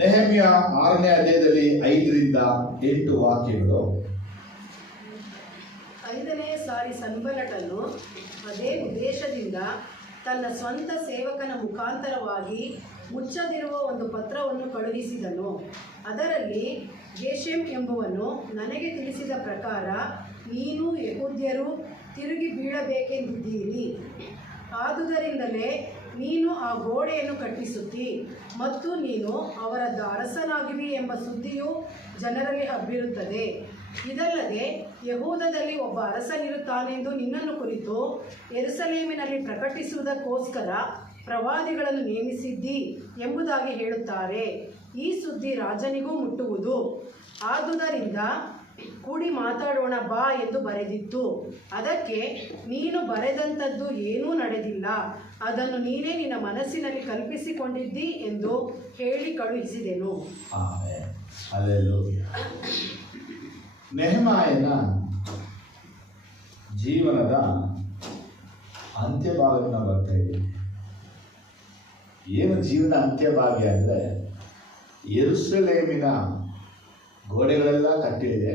ನೆಹೆಮ್ಯ 6ನೇ ಅಧ್ಯಾಯದಲ್ಲಿ 5ರಿಂದ 8 ವಾಕ್ಯಗಳು. 5ನೇ ಸಾರಿ ಸನ್ಬಲ್ಲಟನು ಅದೇ ಉದ್ದೇಶದಿಂದ ತನ್ನ ಸ್ವಂತ ಸೇವಕನ ಮುಖಾಂತರವಾಗಿ ಮುಚ್ಚದಿರುವ ಒಂದು ಪತ್ರವನ್ನು ಕಳುಹಿಸಿದನು. ಅದರಲ್ಲಿ ಗೆಷೆಮ್ ಎಂಬುವನು ನನಗೆ ತಿಳಿಸಿದ ಪ್ರಕಾರ, ನೀನು ಯೆಹೂದ್ಯರು ತಿರುಗಿ ಬೀಳಬೇಕೆಂದಿದ್ದೀರಿ. ಆದುದರಿಂದಲೇ ನೀನು ಆ ಗೋಡೆಯನ್ನು ಕಟ್ಟಿಸುತ್ತಿ ಮತ್ತು ನೀನು ಅವರ ಅರಸನಾಗಿವಿ ಎಂಬ ಸುದ್ದಿಯು ಜನರಲ್ಲಿ ಹಬ್ಬಿರುತ್ತದೆ. ಇದಲ್ಲದೆ ಯೆಹೂದದಲ್ಲಿ ಒಬ್ಬ ಅರಸನಿರುತ್ತಾನೆಂದು ನಿನ್ನನ್ನು ಕುರಿತು ಯೆರೂಸಲೇಮಿನಲ್ಲಿ ಪ್ರಕಟಿಸುವುದಕ್ಕೋಸ್ಕರ ಪ್ರವಾದಿಗಳನ್ನು ನೇಮಿಸಿದ್ದಿ ಎಂಬುದಾಗಿ ಹೇಳುತ್ತಾರೆ. ಈ ಸುದ್ದಿ ರಾಜನಿಗೂ ಮುಟ್ಟುವುದು. ಆದುದರಿಂದ ಕೂಡಿ ಮಾತಾಡೋಣ ಬಾ ಎಂದು ಬರೆದಿತ್ತು. ಅದಕ್ಕೆ ನೀನು ಬರೆದಂಥದ್ದು ಏನೂ ನಡೆದಿಲ್ಲ, ಅದನ್ನು ನೀನೇ ನಿನ್ನ ಮನಸ್ಸಿನಲ್ಲಿ ಕಲ್ಪಿಸಿಕೊಂಡಿದ್ದಿ ಎಂದು ಹೇಳಿ ಕಳುಹಿಸಿದೆನು. ನೆಹೆಮಾಯನ ಜೀವನದ ಅಂತ್ಯಭಾಗವನ್ನು ಬರ್ತಾ ಇದ್ದೀವಿ. ಏನು ಜೀವನ ಅಂತ್ಯಭಾಗ್ಯ ಅಂದರೆ, ಯೆರೂಸಲೇಮಿನ ಗೋಡೆಗಳೆಲ್ಲ ಕಟ್ಟಿದೆ,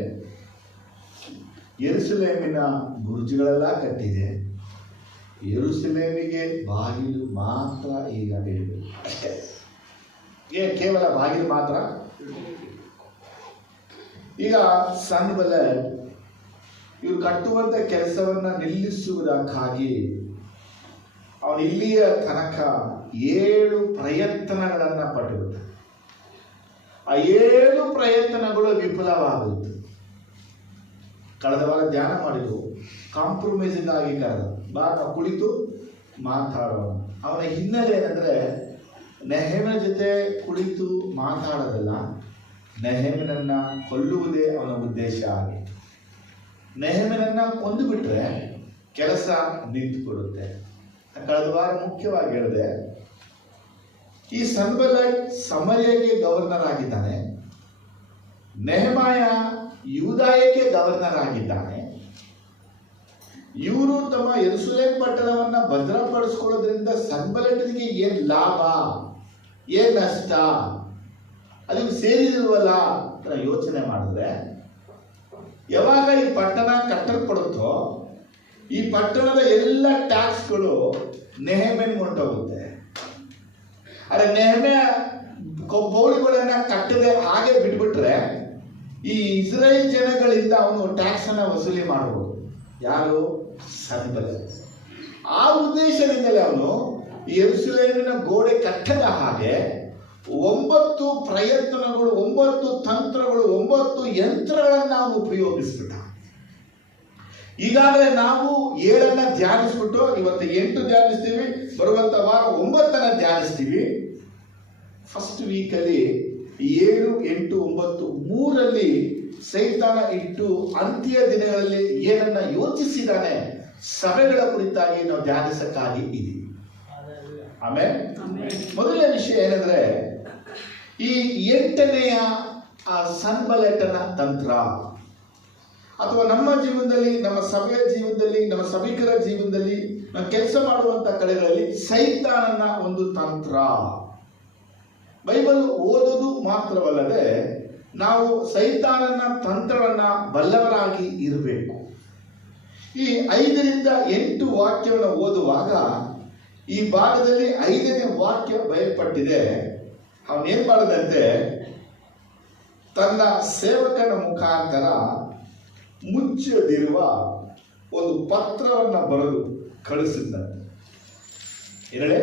ಯೆರೂಸಲೇಮಿನ ಬುರ್ಜ್ಗಳೆಲ್ಲ ಕಟ್ಟಿದೆ, ಯೆರೂಸಲೇಮಿಗೆ ಬಾಗಿಲು ಮಾತ್ರ ಈಗ ಇರಬೇಕು ಅಷ್ಟೇ. ಕೇವಲ ಬಾಗಿಲು ಮಾತ್ರ. ಈಗ ಸನ್ಬಲ್ಲಟ್ ಇವರು ಕಟ್ಟುವಂಥ ಕೆಲಸವನ್ನು ನಿಲ್ಲಿಸುವುದಕ್ಕಾಗಿ ಅವನು ಇಲ್ಲಿಯ ತನಕ 7 ಪ್ರಯತ್ನಗಳನ್ನು ಪಟ್ಟಿರುತ್ತಾನೆ. ಆ 7 ಪ್ರಯತ್ನಗಳು ವಿಫಲವಾಗುತ್ತೆ. ಕಳೆದ ವಾರ ಧ್ಯಾನ ಮಾಡಿದ್ರು, ಕಾಂಪ್ರಮೈಸಿಂಗ್ ಆಗಿ ಕರೆದ ಬಾ ನಾವು ಕುಳಿತು ಮಾತಾಡೋಣ. ಅವನ ಹಿನ್ನೆಲೆ ಏನಂದರೆ, ನೆಹೆಮನ ಜೊತೆ ಕುಳಿತು ಮಾತಾಡೋದಲ್ಲ, ನೆಹೆಮನನ್ನ ಕೊಲ್ಲುವುದೇ ಅವನ ಉದ್ದೇಶ ಆಗಿ. ನೆಹೆಮನನ್ನ ಕೊಂದು ಬಿಟ್ರೆ ಕೆಲಸ ನಿಂತುಕೊಡುತ್ತೆ. ಕಳೆದ ವಾರ ಮುಖ್ಯವಾಗಿ ಹೇಳಿದೆ, ಈ ಸನ್ಬಲ್ಲಟ್ ಸಮರ್ಯಕ್ಕೆ ಗವರ್ನರ್ ಆಗಿದ್ದಾನೆ, ನೆಹೆಮಾಯ ಯೂದಾಯಕ್ಕೆ ಗವರ್ನರ್ ಆಗಿದ್ದಾನೆ. ಇವರು ತಮ್ಮ ಯೆರೂಸಲೇಮ್ ಪಟ್ಟಣವನ್ನ ಭದ್ರಪಡಿಸ್ಕೊಳ್ಳೋದ್ರಿಂದ ಸನ್ಬಲ್ಲಟ್ನಿಗೆ ಏನ್ ಲಾಭ, ಏನ್ ನಷ್ಟ, ಅಲ್ಲಿ ಸೇರಿದಿಲ್ವಲ್ಲ ಅಂತ ಯೋಚನೆ ಮಾಡಿದ್ರೆ, ಯಾವಾಗ ಈ ಪಟ್ಟಣ ಕಟ್ಟಲ್ಪಡುತ್ತೋ ಈ ಪಟ್ಟಣದ ಎಲ್ಲ ಟ್ಯಾಕ್ಸ್ಗಳು ನೆಹೆಮನಿಗೆ ಹೊಂಟೋಗುತ್ತೆ. ಅರೆ ನೆಹೆಮ್ಯ ಪೌಳಿಗಳನ್ನ ಕಟ್ಟದೆ ಹಾಗೆ ಬಿಟ್ಬಿಟ್ರೆ ಈ ಇಸ್ರೇಲ್ ಜನಗಳಿಂದ ಅವನು ಟ್ಯಾಕ್ಸ್ ಅನ್ನ ವಸೂಲಿ ಮಾಡಬಹುದು. ಯಾರು? ಸನ್ಬಲ್ಲಟ್. ಆ ಉದ್ದೇಶದಿಂದಲೇ ಅವನು ಯೆರೂಸಲೇಮಿನ ಗೋಡೆ ಕಟ್ಟದ ಹಾಗೆ 9 ಪ್ರಯತ್ನಗಳು, 9 ತಂತ್ರಗಳು, 9 ಯಂತ್ರಗಳನ್ನ ಅವನು ಉಪಯೋಗಿಸ್ಬಿಟ್ಟ. ಈಗಾಗಲೇ ನಾವು 7 ಧ್ಯಾನಿಸ್ಬಿಟ್ಟು ಇವತ್ತು 8 ಧ್ಯಾನಿಸ್ತೀವಿ, ಬರುವಂತ ವಾರ 9 ಧ್ಯಾನಿಸ್ತೀವಿ. ಫಸ್ಟ್ ವೀಕಲ್ಲಿ 7, 8, 9 3ರಲ್ಲಿ ಸೈತಾನ ಇಟ್ಟು ಅಂತ್ಯ ದಿನಗಳಲ್ಲಿ ಏನನ್ನ ಯೋಚಿಸಿದಾನೆ ಸಭೆಗಳ ಕುರಿತಾಗಿ ನಾವು ಧ್ಯಾನಿಸಕ್ಕಾಗಿ ಇದೀವಿ. ಆಮೇಲೆ ಮೊದಲನೇ ವಿಷಯ ಏನಂದ್ರೆ, ಈ 8ನೆಯ ಸನ್ಬಲ್ಲಟನ ತಂತ್ರ, ಅಥವಾ ನಮ್ಮ ಜೀವನದಲ್ಲಿ, ನಮ್ಮ ಸಭೆಯ ಜೀವನದಲ್ಲಿ, ನಮ್ಮ ಸಭಿಕರ ಜೀವನದಲ್ಲಿ, ನಾವು ಕೆಲಸ ಮಾಡುವಂತ ಕಡೆಗಳಲ್ಲಿ ಸೈತಾನನ ಒಂದು ತಂತ್ರ. ಬೈಬಲ್ ಓದೋದು ಮಾತ್ರವಲ್ಲದೆ ನಾವು ಸೈತಾನನ ತಂತ್ರವನ್ನ ಬಲ್ಲವರಾಗಿ ಇರಬೇಕು. ಈ 5ರಿಂದ 8 ವಾಕ್ಯವನ್ನು ಓದುವಾಗ ಈ ಭಾಗದಲ್ಲಿ 5ನೇ ವಾಕ್ಯ ಬಯಲ್ಪಟ್ಟಿದೆ. ಅವನೇನ್ ಮಾಡಿದಂತೆ, ತನ್ನ ಸೇವಕನ ಮುಖಾಂತರ ಮುಚ್ಚದಿರುವ ಒಂದು ಪತ್ರವನ್ನ ಬರೆದು ಕಳಿಸಿದ್ದಂತೆ. ಏನೇ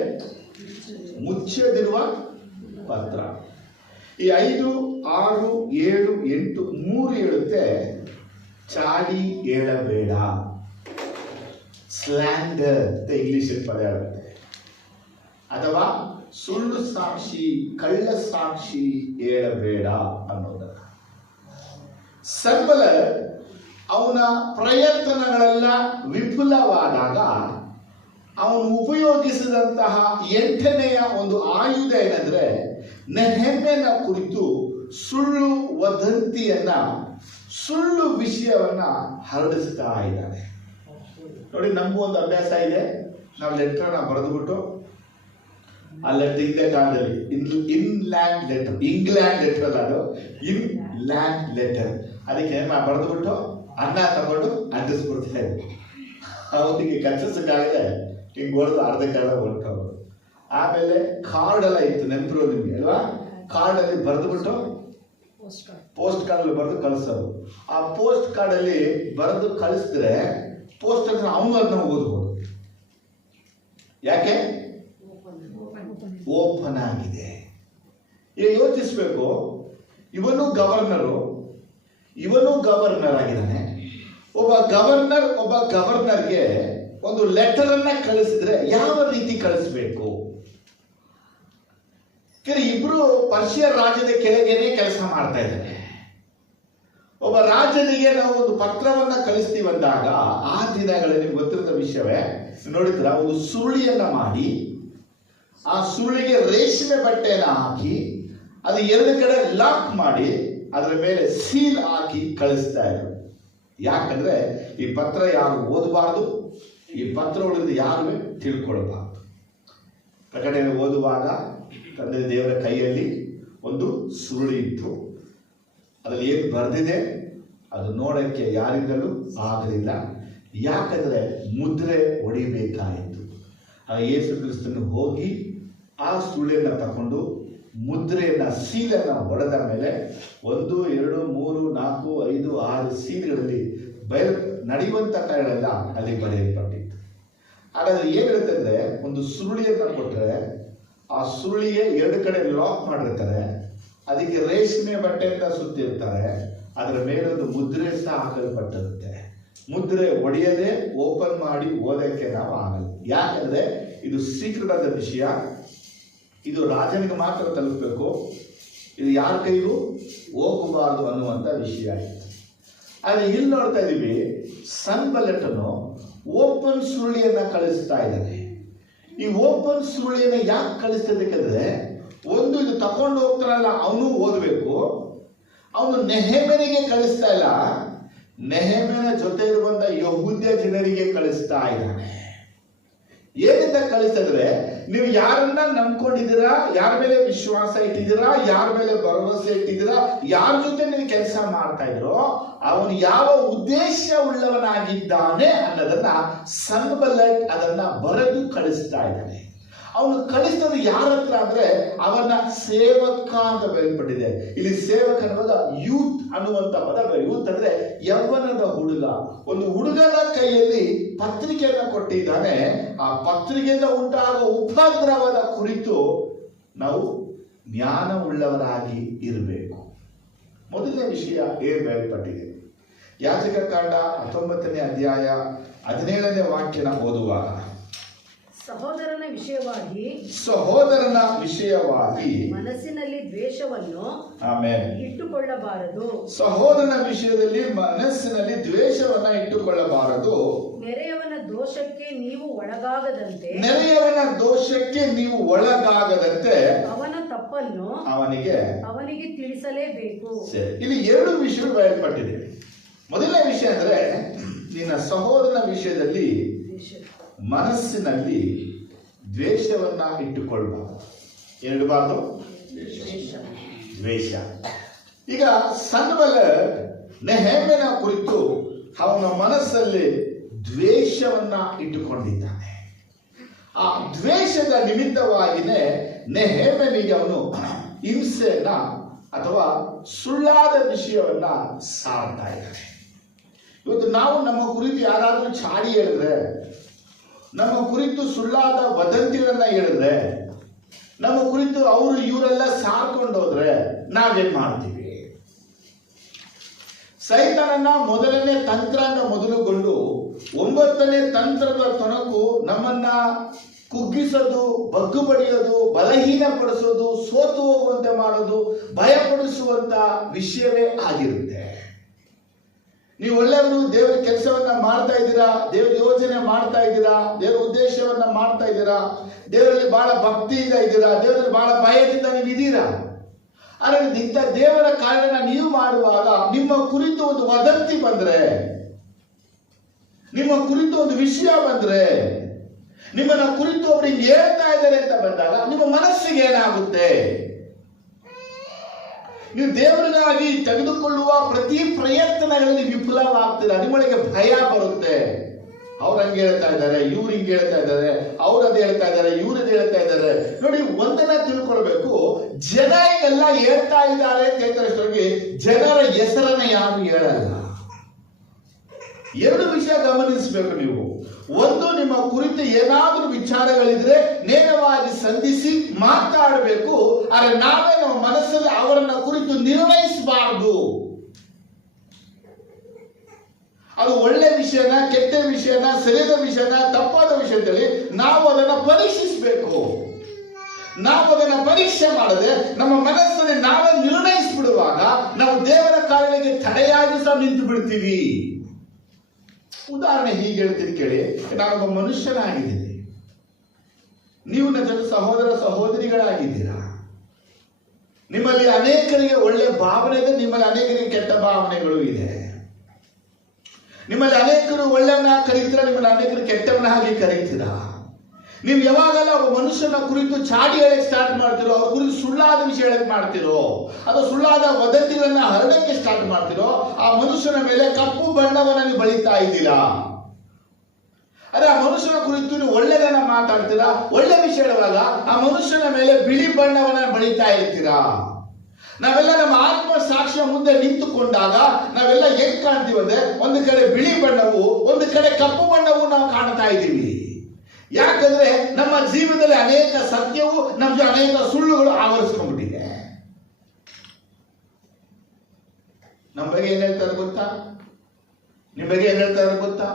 ಮುಚ್ಚದಿರುವ ಪತ್ರ. ಈ 5, 6, 7, 8, 3 ಹೇಳುತ್ತೆ, ಚಾಡಿ ಹೇಳಬೇಡ, ಸ್ಲ್ಯಾಂಡರ್ ಅಂತ ಇಂಗ್ಲಿಷ್ ಪದ ಹೇಳುತ್ತೆ, ಅಥವಾ ಸುಳ್ಳು ಸಾಕ್ಷಿ, ಕಳ್ಳ ಸಾಕ್ಷಿ ಹೇಳಬೇಡ ಅನ್ನೋದನ್ನ. ಸನ್ಬಲ್ಲಟ್ ಅವನ ಪ್ರಯತ್ನಗಳೆಲ್ಲ ವಿಫಲವಾದಾಗ ಅವನು ಉಪಯೋಗಿಸಿದಂತಹ 8ನೆಯ ಒಂದು ಆಯುಧ ಏನಂದ್ರೆ, ನೆಹೆಮ್ಯನ ಕುರಿತು ಸುಳ್ಳು ವದಂತಿಯನ್ನ, ಸುಳ್ಳು ವಿಷಯವನ್ನ ಹರಡಿಸ್ತಾ ಇದ್ದಾನೆ. ನೋಡಿ, ನಮಗೂ ಒಂದು ಅಭ್ಯಾಸ ಇದೆ. ನಾವು ಲೆಟರ್ನ ಬರೆದುಬಿಟ್ಟು ಆ ಲೆಟರ್ ಹಿಂದೆ ಕಾಲದಲ್ಲಿ ಇನ್ಲ್ಯಾಂಡ್ ಲೆಟರ್, ಇಂಗ್ಲ್ಯಾಂಡ್ ಲೆಟರ್ ಅಲ್ಲ ಅದು, ಇನ್ಲ್ಯಾಂಡ್ ಲೆಟರ್. ಅದಕ್ಕೆ ಬರೆದ್ಬಿಟ್ಟು ಅನ್ನ ತಗೊಂಡು ಅಂಟಿಸ್ಬಿಡ್ತಾ ಇದ್ರು. ಅವನಿಗೆ ಕಚ್ಚಿಸಕ್ಕಾಗದೆ ಹಿಂಗೆ ಹೊಡೆದು ಅರ್ಧ ಕಾಲ ಹೊರಟವರು. ಆಮೇಲೆ ಕಾರ್ಡ್ ಎಲ್ಲ ಇತ್ತು, ನೆನಪಿರೋ ನಿಮ್ಗೆ ಅಲ್ವಾ? ಕಾರ್ಡ್ ಅಲ್ಲಿ ಬರೆದ್ಬಿಟ್ಟು ಪೋಸ್ಟ್ ಕಾರ್ಡ್ ಅಲ್ಲಿ ಬರೆದು ಕಳಿಸೋದು. ಆ ಪೋಸ್ಟ್ ಕಾರ್ಡ್ ಅಲ್ಲಿ ಬರೆದು ಕಳಿಸಿದ್ರೆ ಪೋಸ್ಟ್ ಅಂದ್ರೆ ಅವನು ಅದನ್ನ ಓದ್ಬೋದು. ಯಾಕೆ? ಓಪನ್ ಆಗಿದೆ. ಈಗ ಯೋಚಿಸ್ಬೇಕು, ಇವನು ಗವರ್ನರ್ ಆಗಿದ್ದಾನೆ. ಒಬ್ಬ ಗವರ್ನರ್ಗೆ ಒಂದು ಲೆಟರ್ ಅನ್ನ ಕಳಿಸಿದ್ರೆ ಯಾವ ರೀತಿ ಕಳಿಸ್ಬೇಕು? ಇಬ್ರು ಪರ್ಷಿಯ ರಾಜ್ಯದ ಕೆಳಗೇನೆ ಕೆಲಸ ಮಾಡ್ತಾ ಇದ್ದಾರೆ. ಒಬ್ಬ ರಾಜನಿಗೆ ನಾವು ಒಂದು ಪತ್ರವನ್ನ ಕಳಿಸ್ತೀವಂದಾಗ ಆ ದಿನಗಳಲ್ಲಿ ಗೊತ್ತಿರದ ವಿಷಯವೇ, ನೋಡಿದ್ರ ಒಂದು ಸುರುಳಿಯನ್ನ ಮಾಡಿ ಆ ಸುರುಳಿಗೆ ರೇಷ್ಮೆ ಬಟ್ಟೆಯನ್ನ ಹಾಕಿ ಅದು ಎರಡು ಕಡೆ ಲಾಕ್ ಮಾಡಿ ಅದರ ಮೇಲೆ ಸೀಲ್ ಹಾಕಿ ಕಳಿಸ್ತಾ ಇದ್ರು. ಯಾಕಂದ್ರೆ ಈ ಪತ್ರ ಯಾರು ಓದಬಾರ್ದು, ಈ ಪತ್ರ ಉಳಿದು ಯಾರು ತಿಳ್ಕೊಳ್ಬಾರ್ದು. ಪ್ರಕಟಣೆ ಓದುವಾಗ ತಂದೆ ದೇವರ ಕೈಯಲ್ಲಿ ಒಂದು ಸುರುಳಿ ಇತ್ತು. ಅದರಲ್ಲಿ ಏನು ಬರೆದಿದೆ ಅದು ನೋಡಕ್ಕೆ ಯಾರಿಂದಲೂ ಆಗಲಿಲ್ಲ. ಯಾಕಂದ್ರೆ ಮುದ್ರೆ ಹೊಡಿಬೇಕಾಯಿತು. ಆ ಯೇಸು ಕ್ರಿಸ್ತನು ಹೋಗಿ ಆ ಸುರುಳಿಯನ್ನ ತಕೊಂಡು ಮುದ್ರೆಯನ್ನ, ಸೀಲನ್ನ ಹೊಡೆದ ಮೇಲೆ 1, 2, 3, 4, 5, 6 ಸೀಲ್ಗಳಲ್ಲಿ ನಡೆಯುವಂತ ಕಾರ್ಯಗಳೆಲ್ಲ ಅಲ್ಲಿ ಬರೆಯಲ್ಪಟ್ಟಿತ್ತು. ಹಾಗಾದ್ರೆ ಏನ್ ಹೇಳ್ತಂದ್ರೆ, ಒಂದು ಸುರುಳಿಯನ್ನ ಕೊಟ್ಟರೆ ಆ ಸುರುಳಿಗೆ ಎರಡು ಕಡೆ ಲಾಕ್ ಮಾಡಿರ್ತಾರೆ, ಅದಕ್ಕೆ ರೇಷ್ಮೆ ಬಟ್ಟೆಯಿಂದ ಸುತ್ತಿರ್ತಾರೆ, ಅದರ ಮೇಲೊಂದು ಮುದ್ರೆ ಸಹ ಹಾಕಲ್ಪಟ್ಟಿರುತ್ತೆ. ಮುದ್ರೆ ಒಡೆಯದೆ ಓಪನ್ ಮಾಡಿ ಓದಕ್ಕೆ ನಾವು ಆಗಲ್ಲ. ಯಾಕಂದ್ರೆ ಇದು ಸೀಕ್ರೆಟ್ ಆದ ವಿಷಯ. ಇದು ರಾಜನಿಗೆ ಮಾತ್ರ ತಲುಪಬೇಕು, ಇದು ಯಾರ ಕೈಗೂ ಹೋಗಬಾರ್ದು ಅನ್ನುವಂಥ ವಿಷಯ ಆಯಿತು. ಆದರೆ ಇಲ್ಲಿ ನೋಡ್ತಾ ಇದ್ದೀವಿ, ಸನ್ಬಲ್ಲಟನು ಓಪನ್ ಸುರುಳಿಯನ್ನ ಕಳಿಸ್ತಾ ಇದ್ದಾನೆ. ಈ ಓಪನ್ ಸುರುಳಿಯನ್ನ ಯಾಕೆ ಕಳಿಸ್ತಿರ್ಬೇಕಂದ್ರೆ, ಒಂದು ಇದು ತಕೊಂಡು ಹೋಗ್ತಾನಲ್ಲ ಅವನು ಓದಬೇಕು. ಅವನು ನೆಹೆಮನಿಗೆ ಕಳಿಸ್ತಾ ಇಲ್ಲ, ನೆಹೆಮನ ಜೊತೆ ಇರುವಂತ ಯಹೂದ್ಯ ಜನರಿಗೆ ಕಳಿಸ್ತಾ ಇದ್ದಾನೆ. ಏನಿಂದ ಕಳಿಸಿದ್ರೆ, ನೀವು ಯಾರನ್ನ ನಂಬ್ಕೊಂಡಿದ್ದೀರಾ, ಯಾರ ಮೇಲೆ ವಿಶ್ವಾಸ ಇಟ್ಟಿದ್ದೀರಾ, ಯಾರ ಮೇಲೆ ಭರವಸೆ ಇಟ್ಟಿದ್ದೀರಾ, ಯಾರ ಜೊತೆ ನೀವು ಕೆಲಸ ಮಾಡ್ತಾ ಇದ್ರೋ ಅವನು ಯಾವ ಉದ್ದೇಶ ಉಳ್ಳವನಾಗಿದ್ದಾನೆ ಅನ್ನೋದನ್ನ ಸನ್ಬಲ್ಲಟ್ ಅದನ್ನ ಬರೆದು ಕಳಿಸ್ತಾ ಇದ್ದಾನೆ. ಅವನು ಕಳಿಸ್ತದ ಯಾರ ಹತ್ರ ಅಂದ್ರೆ ಅವನ ಸೇವಕ ಅಂತ ಬರೆಯಲ್ಪಟ್ಟಿದೆ. ಇಲ್ಲಿ ಸೇವಕ ಅನ್ನುವಾಗ ಯೂತ್ ಅನ್ನುವಂತ ಪದ. ಯೂತ್ ಅಂದ್ರೆ ಯೌವನದ ಹುಡುಗ. ಒಂದು ಹುಡುಗನ ಕೈಯಲ್ಲಿ ಪತ್ರಿಕೆಯನ್ನು ಕೊಟ್ಟಿದ್ದಾನೆ. ಆ ಪತ್ರಿಕೆಯಿಂದ ಉಂಟಾಗುವ ಉಪದ್ರವದ ಕುರಿತು ನಾವು ಜ್ಞಾನ ಉಳ್ಳವರಾಗಿ ಇರಬೇಕು. ಮೊದಲನೇ ವಿಷಯ ಏನ್ ಬರೆಯಲ್ಪಟ್ಟಿದೆ? ಯಾಜಕ ಕಾಂಡ 19ನೇ ಅಧ್ಯಾಯ 17ನೇ ವಾಕ್ಯನ ಓದುವಾಗ, ಸಹೋದರನ ವಿಷಯವಾಗಿ ಮನಸ್ಸಿನಲ್ಲಿ ದ್ವೇಷವನ್ನು ಇಟ್ಟುಕೊಳ್ಳಬಾರದು. ಸಹೋದರನ ವಿಷಯದಲ್ಲಿ ಮನಸ್ಸಿನಲ್ಲಿ ದ್ವೇಷವನ್ನ ಇಟ್ಟುಕೊಳ್ಳಬಾರದು. ನೆರೆಯವನ ದೋಷಕ್ಕೆ ನೀವು ಒಳಗಾಗದಂತೆ ಅವನ ತಪ್ಪನ್ನು ಅವನಿಗೆ ತಿಳಿಸಲೇಬೇಕು. ಇಲ್ಲಿ ಎರಡು ವಿಷಯಗಳು ಬಯಲ್ಪಟ್ಟಿದೆ. ಮೊದಲನೇ ವಿಷಯ ಅಂದ್ರೆ, ನಿನ್ನ ಸಹೋದರನ ವಿಷಯದಲ್ಲಿ ಮನಸ್ಸಿನಲ್ಲಿ ದ್ವೇಷವನ್ನ ಇಟ್ಟುಕೊಳ್ಬಾರ್ದು. ಏನಿಡಬಾರ್ದು? ದ್ವೇಷ. ಈಗ ಸನ್ಬಲ್ಲಟ್ ನೆಹೆಮನ ಕುರಿತು ಅವನ ಮನಸ್ಸಲ್ಲಿ ದ್ವೇಷವನ್ನ ಇಟ್ಟುಕೊಂಡಿದ್ದಾನೆ. ಆ ದ್ವೇಷದ ನಿಮಿತ್ತವಾಗಿನೇ ನೆಹೆಮನಿಗೆ ಅವನು ಹಿಂಸೆಯನ್ನ ಅಥವಾ ಸುಳ್ಳಾದ ವಿಷಯವನ್ನ ಸಾರ್ತಾ ಇದ್ದಾನೆ. ಇವತ್ತು ನಾವು ನಮ್ಮ ಕುರಿತು ಯಾರಾದ್ರೂ ಚಾಡಿ ಹೇಳಿದ್ರೆ, ನಮ್ಮ ಕುರಿತು ಸುಳ್ಳಾದ ವದಂತಿಗಳನ್ನ ಹೇಳಿದ್ರೆ, ನಮ್ಮ ಕುರಿತು ಅವರು ಇವರೆಲ್ಲ ಸಾರ್ಕೊಂಡೋದ್ರೆ ನಾವೇನ್ ಮಾಡ್ತೀವಿ? ಸೈತಾನನ ಮೊದಲನೇ ತಂತ್ರ ಮೊದಲುಗೊಂಡು 9ನೇ ತಂತ್ರದ ತನಕು ನಮ್ಮನ್ನ ಕುಗ್ಗಿಸೋದು, ಬಗ್ಗು ಬಡಿಯೋದು, ಬಲಹೀನಪಡಿಸೋದು, ಸೋತು ಹೋಗುವಂತೆ ಮಾಡೋದು, ಭಯಪಡಿಸುವಂತ ವಿಷಯವೇ ಆಗಿರುತ್ತೆ. ನೀವು ಒಳ್ಳೆಯವರು, ದೇವರ ಕೆಲಸವನ್ನ ಮಾಡ್ತಾ ಇದ್ದೀರಾ, ದೇವರ ಯೋಜನೆ ಮಾಡ್ತಾ ಇದ್ದೀರಾ, ದೇವರ ಉದ್ದೇಶವನ್ನ ಮಾಡ್ತಾ ಇದ್ದೀರಾ, ದೇವರಲ್ಲಿ ಬಹಳ ಭಕ್ತಿಯಿಂದ ಇದ್ದೀರಾ, ದೇವರಲ್ಲಿ ಬಹಳ ಭಯದಿಂದ ನೀವು ಇದ್ದೀರಾ. ಆದರೆ ಇಂಥ ದೇವರ ಕಾರ್ಯನ ನೀವು ಮಾಡುವಾಗ ನಿಮ್ಮ ಕುರಿತು ಒಂದು ವದಂತಿ ಬಂದ್ರೆ, ನಿಮ್ಮ ಕುರಿತು ಒಂದು ವಿಷಯ ಬಂದ್ರೆ, ನಿಮ್ಮನ್ನ ಕುರಿತು ಅವರು ಹಿಂಗೆ ಹೇಳ್ತಾ ಇದ್ದಾರೆ ಅಂತ ಬಂದಾಗ ನಿಮ್ಮ ಮನಸ್ಸಿಗೆ ಏನಾಗುತ್ತೆ? ನೀವು ದೇವರಿಗಾಗಿ ತೆಗೆದುಕೊಳ್ಳುವ ಪ್ರತಿ ಪ್ರಯತ್ನಗಳಲ್ಲಿ ವಿಫಲವಾಗ್ತೀರಾ. ನಿಮ್ಮೊಳಗೆ ಭಯ ಬರುತ್ತೆ. ಅವ್ರು ಹಂಗೆ ಹೇಳ್ತಾ ಇದ್ದಾರೆ, ಇವ್ರು ಹಿಂಗೆ ಹೇಳ್ತಾ ಇದ್ದಾರೆ, ಅವ್ರು ಅದೇ ಹೇಳ್ತಾ ಇದ್ದಾರೆ, ಇವ್ರು ಅದೇ ಹೇಳ್ತಾ ಇದ್ದಾರೆ. ನೋಡಿ, ಒಂದನ್ನ ತಿಳ್ಕೊಳ್ಬೇಕು, ಜನ ಎಲ್ಲ ಹೇಳ್ತಾ ಇದ್ದಾರೆ ಅಂತ ಹೇಳ್ತಾರೆ. ಜನರ ಹೆಸರನ್ನ ಯಾರು ಹೇಳಲ್ಲ. ಎರಡು ವಿಷಯ ಗಮನಿಸಬೇಕು ನೀವು. ಒಂದು, ನಿಮ್ಮ ಕುರಿತು ಏನಾದರೂ ವಿಚಾರಗಳಿದ್ರೆ ನೇರವಾಗಿ ಸಂಧಿಸಿ ಮಾತಾಡಬೇಕು. ಆದರೆ ನಾವೇ ನಮ್ಮ ಮನಸ್ಸಲ್ಲಿ ಅವರನ್ನ ಕುರಿತು ನಿರ್ಣಯಿಸಬಾರದು. ಅದು ಒಳ್ಳೆ ವಿಷಯನ, ಕೆಟ್ಟ ವಿಷಯನ, ಸರಿಯಾದ ವಿಷಯನ, ತಪ್ಪಾದ ವಿಷಯ ಅಂತೇಳಿ ನಾವು ಅದನ್ನ ಪರೀಕ್ಷಿಸಬೇಕು. ನಾವು ಅದನ್ನ ಪರೀಕ್ಷೆ ಮಾಡದೆ ನಮ್ಮ ಮನಸ್ಸಲ್ಲಿ ನಾವೇ ನಿರ್ಣಯಿಸಿಬಿಡುವಾಗ ನಾವು ದೇವರ ಕಾರ್ಯಕ್ಕೆ ತಡೆಯಾಗಿ ಸಹ ನಿಂತು ಬಿಡ್ತೀವಿ. ಉದಾಹರಣೆ ಹೀಗೆ ಹೇಳ್ತೀನಿ ಕೇಳಿ. ನಾನೊಬ್ಬ ಮನುಷ್ಯನಾಗಿದ್ದೀನಿ, ನೀವು ನನ್ನ ಜೊತೆ ಸಹೋದರ ಸಹೋದರಿಗಳಾಗಿದ್ದೀರಾ. ನಿಮ್ಮಲ್ಲಿ ಅನೇಕರಿಗೆ ಒಳ್ಳೆ ಭಾವನೆ ಇದೆ, ನಿಮ್ಮಲ್ಲಿ ಅನೇಕರಿಗೆ ಕೆಟ್ಟ ಭಾವನೆಗಳು ಇದೆ. ನಿಮ್ಮಲ್ಲಿ ಅನೇಕರು ಒಳ್ಳೆಯವನ ಕರೀತೀರಾ, ನಿಮ್ಮಲ್ಲಿ ಅನೇಕರು ಕೆಟ್ಟವನ ಹಾಗೆ ಕರೀತೀರಾ. ನೀವು ಯಾವಾಗಲ್ಲ ಒಬ್ಬ ಮನುಷ್ಯನ ಕುರಿತು ಚಾಡಿ ಹೇಳಕ್ಕೆ ಸ್ಟಾರ್ಟ್ ಮಾಡ್ತಿರೋ, ಅವ್ರ ಕುರಿತು ಸುಳ್ಳಾದ ವಿಷಯ ಹೇಳಕ್ ಮಾಡ್ತಿರೋ, ಅಥವಾ ಸುಳ್ಳಾದ ವದಂತಿಗಳನ್ನ ಹರಡಕ್ಕೆ ಸ್ಟಾರ್ಟ್ ಮಾಡ್ತಿರೋ, ಆ ಮನುಷ್ಯನ ಮೇಲೆ ಕಪ್ಪು ಬಣ್ಣವನ್ನ ನೀವು ಬಳಿತಾ ಇದ್ದೀರಾ. ಅದೇ ಆ ಮನುಷ್ಯನ ಕುರಿತು ನೀವು ಒಳ್ಳೆದನ್ನ ಮಾತಾಡ್ತೀರಾ, ಒಳ್ಳೆ ವಿಷಯ ಹೇಳುವಾಗ ಆ ಮನುಷ್ಯನ ಮೇಲೆ ಬಿಳಿ ಬಣ್ಣವನ್ನ ಬಳಿತಾ ಇರ್ತೀರಾ. ನಾವೆಲ್ಲ ನಮ್ಮ ಆತ್ಮ ಸಾಕ್ಷಿಯ ಮುಂದೆ ನಿಂತುಕೊಂಡಾಗ ನಾವೆಲ್ಲ ಹೆಂಗ್ ಕಾಣ್ತೀವಿ ಅಂದ್ರೆ, ಒಂದು ಕಡೆ ಬಿಳಿ ಬಣ್ಣವು, ಒಂದು ಕಡೆ ಕಪ್ಪು ಬಣ್ಣವು ನಾವು ಕಾಣ್ತಾ ಇದ್ದೀವಿ. ಯಾಕಂದ್ರೆ ನಮ್ಮ ಜೀವನದಲ್ಲಿ ಅನೇಕ ಸತ್ಯವು, ನಮ್ಗೆ ಅನೇಕ ಸುಳ್ಳುಗಳು ಆವರಿಸ್ಕೊಂಡ್ಬಿಟ್ಟಿದೆ. ನಮ್ಮ ಬಗ್ಗೆ ಏನ್ ಹೇಳ್ತಾರೆ ಗೊತ್ತಾ? ನಿಮ್ಮ ಬಗ್ಗೆ ಏನ್ ಹೇಳ್ತಾರೆ ಗೊತ್ತಾ?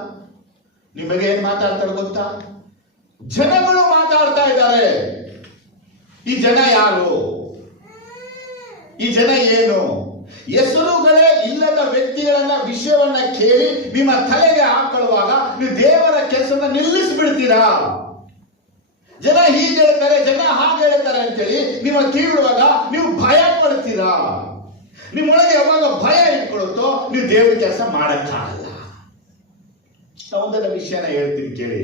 ನಿಮ್ಮ ಬಗ್ಗೆ ಏನ್ ಮಾತಾಡ್ತಾರೆ ಗೊತ್ತಾ? ಜನಗಳು ಮಾತಾಡ್ತಾ ಇದ್ದಾರೆ. ಈ ಜನ ಯಾರು? ಈ ಜನ ಏನು? ಹೆಸರುಗಳೇ ಇಲ್ಲದ ವ್ಯಕ್ತಿಗಳನ್ನ ವಿಷಯವನ್ನ ಕೇಳಿ ನಿಮ್ಮ ತಲೆಗೆ ಹಾಕೊಳ್ಳುವಾಗ ನೀವು ದೇವರ ಕೆಲಸವನ್ನ ನಿಲ್ಲಿಸಿಬಿಡ್ತೀರಾ. ಜನ ಹೀಗೆ ಹೇಳ್ತಾರೆ, ಜನ ಹಾಗೆ ಹೇಳ್ತಾರೆ ಅಂತೇಳಿ ನಿಮ್ಮ ತೀವಿಡುವಾಗ ನೀವು ಭಯ ಪಡ್ತೀರಾ. ನಿಮ್ಮೊಳಗೆ ಯಾವಾಗ ಭಯ ಇಟ್ಕೊಳ್ಳುತ್ತೋ ನೀವು ದೇವರ ಕೆಲಸ ಮಾಡಕ್ಕಾಗಲ್ಲ. ಒಂದರ ವಿಷಯನ ಹೇಳ್ತೀನಿ ಕೇಳಿ.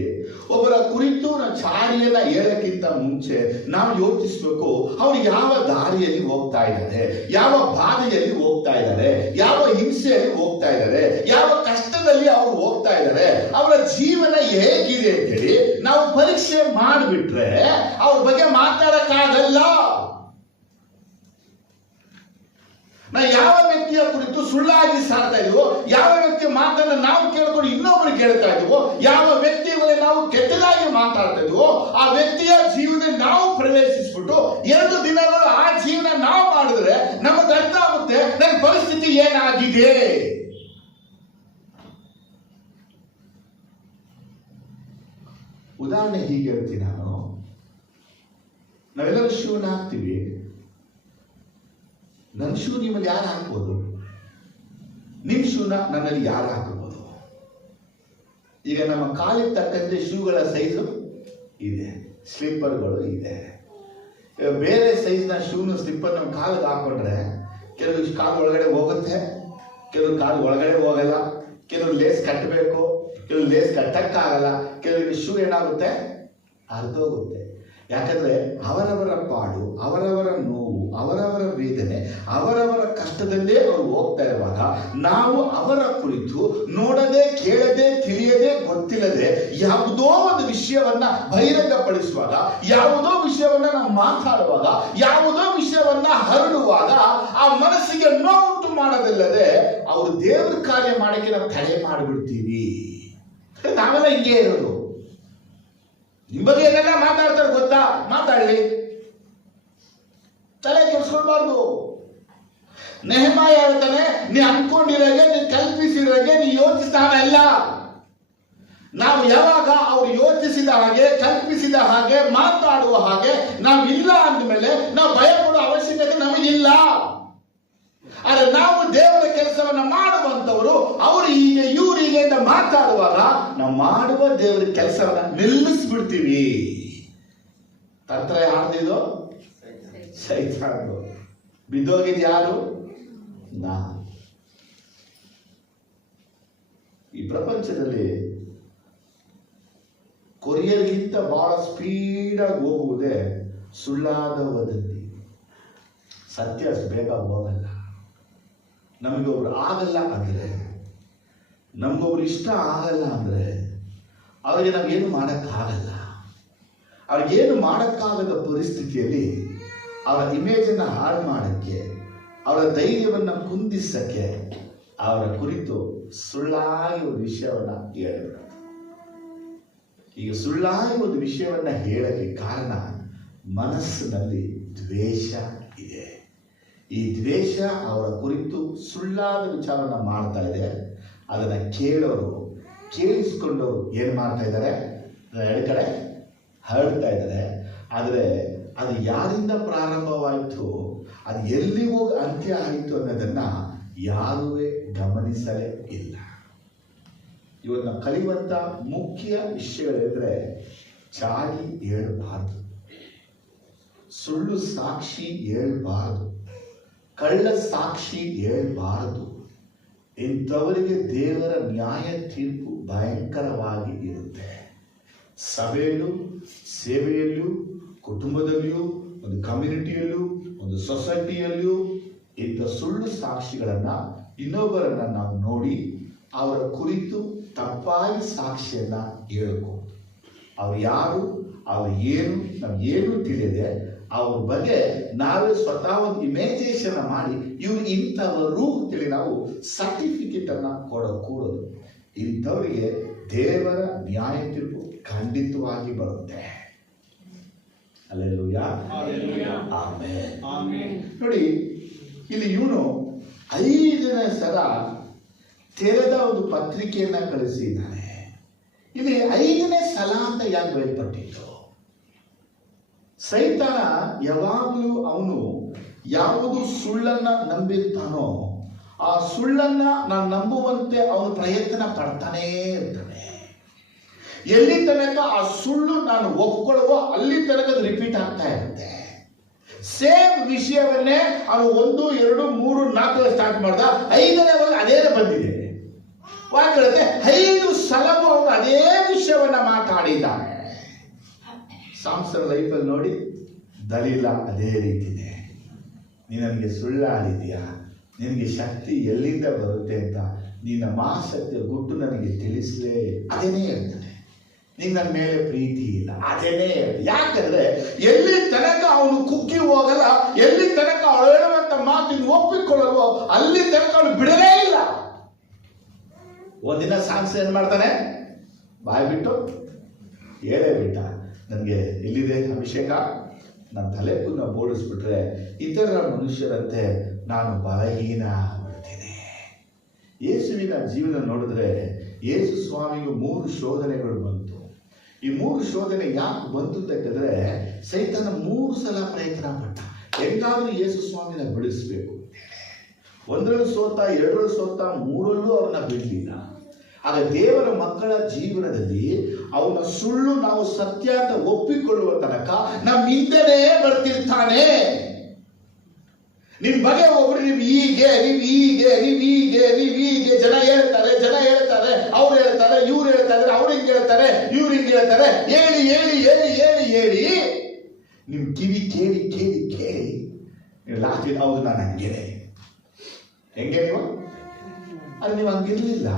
ಒಬ್ಬರ ಕುರಿತು ನಾವು ಚಾಡಿಯನ್ನ ಹೇಳಕ್ಕಿಂತ ಮುಂಚೆ ನಾವು ಯೋಚಿಸ್ಬೇಕು, ಅವ್ರು ಯಾವ ದಾರಿಯಲ್ಲಿ ಹೋಗ್ತಾ ಇದ್ದಾರೆ, ಯಾವ ಬಾಧೆಯಲ್ಲಿ ಹೋಗ್ತಾ ಇದ್ದಾರೆ, ಯಾವ ಹಿಂಸೆಯಲ್ಲಿ ಹೋಗ್ತಾ ಇದ್ದಾರೆ, ಯಾವ ಕಷ್ಟದಲ್ಲಿ ಅವರು ಹೋಗ್ತಾ ಇದ್ದಾರೆ, ಅವರ ಜೀವನ ಹೇಗಿದೆ ಅಂತೇಳಿ ನಾವು ಪರೀಕ್ಷೆ ಮಾಡಿಬಿಟ್ರೆ ಅವ್ರ ಬಗ್ಗೆ ಮಾತಾಡಕ್ಕಾಗಲ್ಲ. ನಾವು ಯಾವ ವ್ಯಕ್ತಿಯ ಕುರಿತು ಸುಳ್ಳಾಗಿ ಸಾರ್ತಾ ಇದೀವೋ, ಯಾವ ವ್ಯಕ್ತಿಯ ಮಾತನ್ನ ನಾವು ಕೇಳ್ಕೊಂಡು ಇನ್ನೊಬ್ಬರು ಕೇಳ್ತಾ ಇದೀವೋ, ಯಾವ ವ್ಯಕ್ತಿಗಳ ನಾವು ಕೆಟ್ಟದಾಗಿ ಮಾತಾಡ್ತಾ ಇದೀವೋ, ಆ ವ್ಯಕ್ತಿಯ ಜೀವನದಲ್ಲಿ ನಾವು ಪ್ರವೇಶಿಸ್ಬಿಟ್ಟು 2 ದಿನಗಳು ಆ ಜೀವನ ನಾವು ಮಾಡಿದ್ರೆ ನಮಗೆ ಅರ್ಥ ಆಗುತ್ತೆ ನನ್ನ ಪರಿಸ್ಥಿತಿ ಏನಾಗಿದೆ. ಉದಾಹರಣೆ ಹೀಗೆ ಹೇಳ್ತೀನಿ ನಾನು. ನಾವೆಲ್ಲರೂ ಶೂನ ಹಾಕ್ತೀವಿ. ನನ್ನ ಶೂ ನಿಮ್ಮಲ್ಲಿ ಯಾರು ಹಾಕ್ಬೋದು? ನಿಮ್ಮ ಶೂನ ನನ್ನಲ್ಲಿ ಯಾರು ಹಾಕಬಹುದು? ಈಗ ನಮ್ಮ ಕಾಲಿಗೆ ತಕ್ಕಂತೆ ಶೂಗಳ ಸೈಜು ಇದೆ, ಸ್ಲಿಪ್ಪರ್ಗಳು ಇದೆ. ಬೇರೆ ಸೈಜ್ನ ಶೂನು ಸ್ಲಿಪ್ಪರ್ ನಮ್ಮ ಕಾಲಿಗೆ ಹಾಕೊಂಡ್ರೆ ಕೆಲವು ಕಾಲು ಒಳಗಡೆ ಹೋಗುತ್ತೆ, ಕೆಲವು ಕಾಲು ಒಳಗಡೆ ಹೋಗಲ್ಲ. ಕೆಲವು ಲೇಸ್ ಕಟ್ಟಬೇಕು, ಕೆಲವು ಲೇಸ್ ಕಟ್ಟಕ್ಕಾಗಲ್ಲ. ಕೆಲವು ಶೂ ಏನಾಗುತ್ತೆ, ಅರ್ಧೋಗುತ್ತೆ. ಯಾಕಂದ್ರೆ ಅವರವರ ಪಾಡು, ಅವರವರ ನೋವು, ಅವರವರ ವೇದನೆ, ಅವರವರ ಕಷ್ಟದಲ್ಲೇ ಅವರು ಹೋಗ್ತಾ ಇರುವಾಗ ನಾವು ಅವರ ಕುರಿತು ನೋಡದೆ, ಕೇಳದೆ, ತಿಳಿಯದೆ, ಗೊತ್ತಿಲ್ಲದೆ ಯಾವುದೋ ಒಂದು ವಿಷಯವನ್ನ ಬಹಿರಂಗಪಡಿಸುವಾಗ, ಯಾವುದೋ ವಿಷಯವನ್ನ ನಾವು ಮಾತಾಡುವಾಗ, ಯಾವುದೋ ವಿಷಯವನ್ನ ಹರಡುವಾಗ ಆ ಮನಸ್ಸಿಗೆ ನೋವುಂಟು ಮಾಡೋದಿಲ್ಲದೆ ಅವರು ದೇವರ ಕಾರ್ಯ ಮಾಡಕ್ಕೆ ನಾವು ತಡೆ ಮಾಡಿಬಿಡ್ತೀವಿ. ನಾವೆಲ್ಲ ಹಿಂಗೆ ಇರೋದು. ನಿಮ್ಮ ಬಗ್ಗೆ ಏನೆಲ್ಲ ಮಾತಾಡ್ತಾರೆ ಗೊತ್ತಾ? ಮಾತಾಡ್ಲಿ, ತಲೆ ಕೆಡಿಸ್ಕೊಳ್ಬಾರ್ದು. ನೆಹೆಮಾಯ ಹೇಳ್ತಾನೆ, ನೀ ಅನ್ಕೊಂಡಿರೋಗೆ, ನೀ ಕಲ್ಪಿಸಿರೋಗೆ, ನೀ ಯೋಚಿಸ್ತಾನಲ್ಲ. ನಾವು ಯಾವಾಗ ಅವ್ರು ಯೋಚಿಸಿದ ಹಾಗೆ, ಕಲ್ಪಿಸಿದ ಹಾಗೆ, ಮಾತಾಡುವ ಹಾಗೆ ನಾವು ಇಲ್ಲ ಅಂದಮೇಲೆ ನಾವು ಭಯ ಪಡುವ ಅವಶ್ಯಕತೆ ನಮಗಿಲ್ಲ. ಆದ್ರೆ ನಾವು ದೇವರ ಕೆಲಸವನ್ನ ಮಾಡುವಂತವರು ಅವರು ಹೀಗೆ ಇವ್ರು ಹೀಗೆ ಅಂತ ಮಾತಾಡುವಾಗ ನಾವು ಮಾಡುವ ದೇವರ ಕೆಲಸವನ್ನ ನಿಲ್ಲಿಸ್ಬಿಡ್ತೀವಿ. ತಂತ್ರ ಯಾರ್ದಿದು? ಸೈತಾನದು. ಬಿದ್ದೋಗಿದ್ ಯಾರು? ನಾವು. ಈ ಪ್ರಪಂಚದಲ್ಲಿ ಕೊರಿಯರ್ಗಿಂತ ಬಹಳ ಸ್ಪೀಡಾಗಿ ಹೋಗುವುದೇ ಸುಳ್ಳಾದ ವದಂತಿ. ಸತ್ಯ ಅಷ್ಟು ಬೇಗ ಹೋಗಲ್ಲ. ನಮಗೆ ಒಬ್ರು ಆಗಲ್ಲ ಅಂದರೆ, ನಮಗೊಬ್ರು ಇಷ್ಟ ಆಗಲ್ಲ ಅಂದರೆ ಅವ್ರಿಗೆ ನಾವೇನು ಮಾಡೋಕ್ಕಾಗಲ್ಲ. ಅವ್ರಿಗೇನು ಮಾಡೋಕ್ಕಾಗದ ಪರಿಸ್ಥಿತಿಯಲ್ಲಿ ಅವರ ಇಮೇಜನ್ನು ಹಾಳು ಮಾಡೋಕ್ಕೆ, ಅವರ ಧೈರ್ಯವನ್ನು ಕುಂದಿಸಕ್ಕೆ ಅವರ ಕುರಿತು ಸುಳ್ಳಾಗಿ ಒಂದು ವಿಷಯವನ್ನು ಹೇಳಬೇಕು. ಈಗ ಸುಳ್ಳಾಗಿ ಒಂದು ವಿಷಯವನ್ನು ಹೇಳಕ್ಕೆ ಕಾರಣ ಮನಸ್ಸಿನಲ್ಲಿ ದ್ವೇಷ ಇದೆ. ಈ ದ್ವೇಷ ಅವರ ಕುರಿತು ಸುಳ್ಳಾದ ವಿಚಾರವನ್ನು ಮಾಡ್ತಾ ಇದೆ. ಅದನ್ನು ಕೇಳೋರು, ಕೇಳಿಸ್ಕೊಂಡವರು ಏನು ಮಾಡ್ತಾ ಇದ್ದಾರೆ? ಎರಡು ಕಡೆ ಹರಡ್ತಾ ಇದ್ದಾರೆ. ಆದರೆ ಅದು ಯಾರಿಂದ ಪ್ರಾರಂಭವಾಯಿತು, ಅದು ಎಲ್ಲಿ ಹೋಗಿ ಅಂತ್ಯ ಆಯಿತು ಅನ್ನೋದನ್ನು ಯಾರೂ ಗಮನಿಸಲೇ ಇಲ್ಲ. ಇವತ್ತು ನಾವು ಕಲಿಯುವಂಥ ಮುಖ್ಯ ವಿಷಯಗಳೆಂದರೆ ಚಾಡಿ ಹೇಳಬಾರ್ದು, ಸುಳ್ಳು ಸಾಕ್ಷಿ ಹೇಳಬಾರ್ದು, ಕಳ್ಳ ಸಾಕ್ಷಿ ಹೇಳಬಾರದು. ಇಂಥವರಿಗೆ ದೇವರ ನ್ಯಾಯ ತೀರ್ಪು ಭಯಂಕರವಾಗಿ ಇರುತ್ತೆ. ಸಭೆಯಲ್ಲೂ, ಸೇವೆಯಲ್ಲೂ, ಕುಟುಂಬದಲ್ಲಿಯೂ, ಒಂದು ಕಮ್ಯುನಿಟಿಯಲ್ಲೂ, ಒಂದು ಸೊಸೈಟಿಯಲ್ಲಿಯೂ ಇಂಥ ಸುಳ್ಳು ಸಾಕ್ಷಿಗಳನ್ನು ಇನ್ನೊಬ್ಬರನ್ನು ನಾವು ನೋಡಿ ಅವರ ಕುರಿತು ತಪ್ಪಾಗಿ ಸಾಕ್ಷಿಯನ್ನು ಹೇಳ್ಬೋದು. ಅವ್ರು ಯಾರು, ಅವ್ರು ಏನು, ನಮಗೇನು ತಿಳಿಯದೆ ಅವ್ರ ಬಗ್ಗೆ ನಾವೇ ಸ್ವತಃ ಒಂದು ಇಮೇಜೇಷನ್ ಮಾಡಿ ಇವ್ರು ಇಂಥವರು ಅಂತೇಳಿ ನಾವು ಸರ್ಟಿಫಿಕೇಟ್ ಅನ್ನ ಕೊಡಕೂಡದು. ಇಂಥವರಿಗೆ ದೇವರ ನ್ಯಾಯ ತೀರ್ಪು ಖಂಡಿತವಾಗಿ ಬರುತ್ತೆ. Hallelujah, amen. ನೋಡಿ, ಇಲ್ಲಿ ಇವನು 5ನೇ ಸಲ ತೆರೆದ ಒಂದು ಪತ್ರಿಕೆಯನ್ನ ಕಳಿಸಿದ್ದಾನೆ. ಇಲ್ಲಿ 5ನೇ ಸಲ ಅಂತ ಯಾಕೆ ಬಯಲ್ಪಟ್ಟಿತ್ತು? ಸೈತಾನ ಯಾವಾಗಲೂ ಅವನು ಯಾವುದು ಸುಳ್ಳನ್ನ ನಂಬಿರ್ತಾನೋ ಆ ಸುಳ್ಳನ್ನ ನಾನು ನಂಬುವಂತೆ ಅವನು ಪ್ರಯತ್ನ ಪಡ್ತಾನೇ ಇರ್ತಾನೆ. ಎಲ್ಲಿ ತನಕ ಆ ಸುಳ್ಳು ನಾನು ಒಪ್ಕೊಳ್ಳುವೋ ಅಲ್ಲಿ ತನಕ ಅದು ರಿಪೀಟ್ ಆಗ್ತಾ ಇರುತ್ತೆ. ಸೇಮ್ ವಿಷಯವನ್ನೇ ಅವನು 1, 2, 3, 4 ಸ್ಟಾರ್ಟ್ ಮಾಡ್ದ, 5ನೇ ಅದೇ ಬಂದಿದೆ. ವಾಕ್ಯತೆ 5 ಸಲವೂ ಅವನು ಅದೇ ವಿಷಯವನ್ನ ಮಾತಾಡಿದ್ದಾನೆ. ಸಾಮ್ಸನ್ ಲೈಫಲ್ಲಿ ನೋಡಿ, ದಲೀಲ ಅದೇ ರೀತಿನೇ. ನೀನು ನನಗೆ ಸುಳ್ಳಾಡಿದ್ಯಾ, ನಿನಗೆ ಶಕ್ತಿ ಎಲ್ಲಿಂದ ಬರುತ್ತೆ ಅಂತ ನಿನ್ನ ಮಹಾಶಕ್ತಿಯ ಗುಟ್ಟು ನನಗೆ ತಿಳಿಸಲೇ, ಅದೇನೇ ಹೇಳ್ತಾನೆ. ನಿಂಗೆ ನನ್ನ ಮೇಲೆ ಪ್ರೀತಿ ಇಲ್ಲ, ಅದೇನೇ ಹೇಳ್ತಾನೆ. ಯಾಕಂದ್ರೆ ಎಲ್ಲಿ ತನಕ ಅವನು ಕುಕ್ಕಿ ಹೋಗಲ್ಲ, ಎಲ್ಲಿ ತನಕ ಅವಳು ಹೇಳುವಂತ ಮಾತಿನ ಒಪ್ಪಿಕೊಳ್ಳಲ್ವೋ ಅಲ್ಲಿ ತನಕ ಅವಳು ಬಿಡಲೇ ಇಲ್ಲ. ಒಂದಿನ ಸಾಮ್ಸನ್ ಏನ್ ಮಾಡ್ತಾನೆ, ಬಾಯ್ ಬಿಟ್ಟು ಹೇಳೇ ಬಿಟ್ಟ, ನನಗೆ ಎಲ್ಲಿದೆ ಅಭಿಷೇಕ, ನನ್ನ ತಲೆ ಕೂದಲ ಬೋಡಿಸ್ಬಿಟ್ರೆ ಇತರ ಮನುಷ್ಯರಂತೆ ನಾನು ಬಲಹೀನ ಆಗ್ಬಿಡ್ತೀನಿ. ಯೇಸುವಿನ ಜೀವನ ನೋಡಿದ್ರೆ ಯೇಸು ಸ್ವಾಮಿಗೂ 3 ಶೋಧನೆಗಳು ಬಂತು. ಈ 3 ಶೋಧನೆ ಯಾಕೆ ಬಂತು ಅಂತ ಹೇಳಿದ್ರೆ, ಸೈತಾನ 3 ಸಲ ಪ್ರಯತ್ನ ಪಟ್ಟ ಹೆಂಗಾದ್ರೂ ಯೇಸು ಸ್ವಾಮಿನ ಬಿಡಿಸ್ಬೇಕು. 1ರಲ್ಲಿ ಸೋತ, 2ರಲ್ಲಿ ಸೋತ, 3ರಲ್ಲೂ ಅವನ್ನ ಬಿಡಲಿಲ್ಲ. ಆಗ ದೇವರ ಮಕ್ಕಳ ಜೀವನದಲ್ಲಿ ಅವನ ಸುಳ್ಳು ನಾವು ಸತ್ಯ ಅಂತ ಒಪ್ಪಿಕೊಳ್ಳುವ ತನಕ ನಮ್ಮ ಹಿಂದೆನೇ ಬರ್ತಿರ್ತಾನೆ. ನಿಮ್ ಬಗ್ಗೆ ಒಬ್ರು ನೀವು ಹೀಗೆ ಜನ ಹೇಳ್ತಾರೆ, ಅವ್ರು ಹೇಳ್ತಾರೆ, ಇವ್ರು ಹೇಳ್ತಾರೆ, ಅವ್ರು ಹಿಂಗೆ ಹೇಳ್ತಾರೆ, ಇವ್ರು ಹಿಂಗೆ ಹೇಳ್ತಾರೆ, ಹೇಳಿ ನಿಮ್ ಕಿವಿ ಕೇಳಿ ನೀವು ಲಾಸ್ಟ್ ಹೌದು ನಾನು ಹಂಗೇನೆ. ಹೆಂಗೆ ನೀವು? ಅದು ನೀವು ಹಂಗಿರ್ಲಿಲ್ಲ.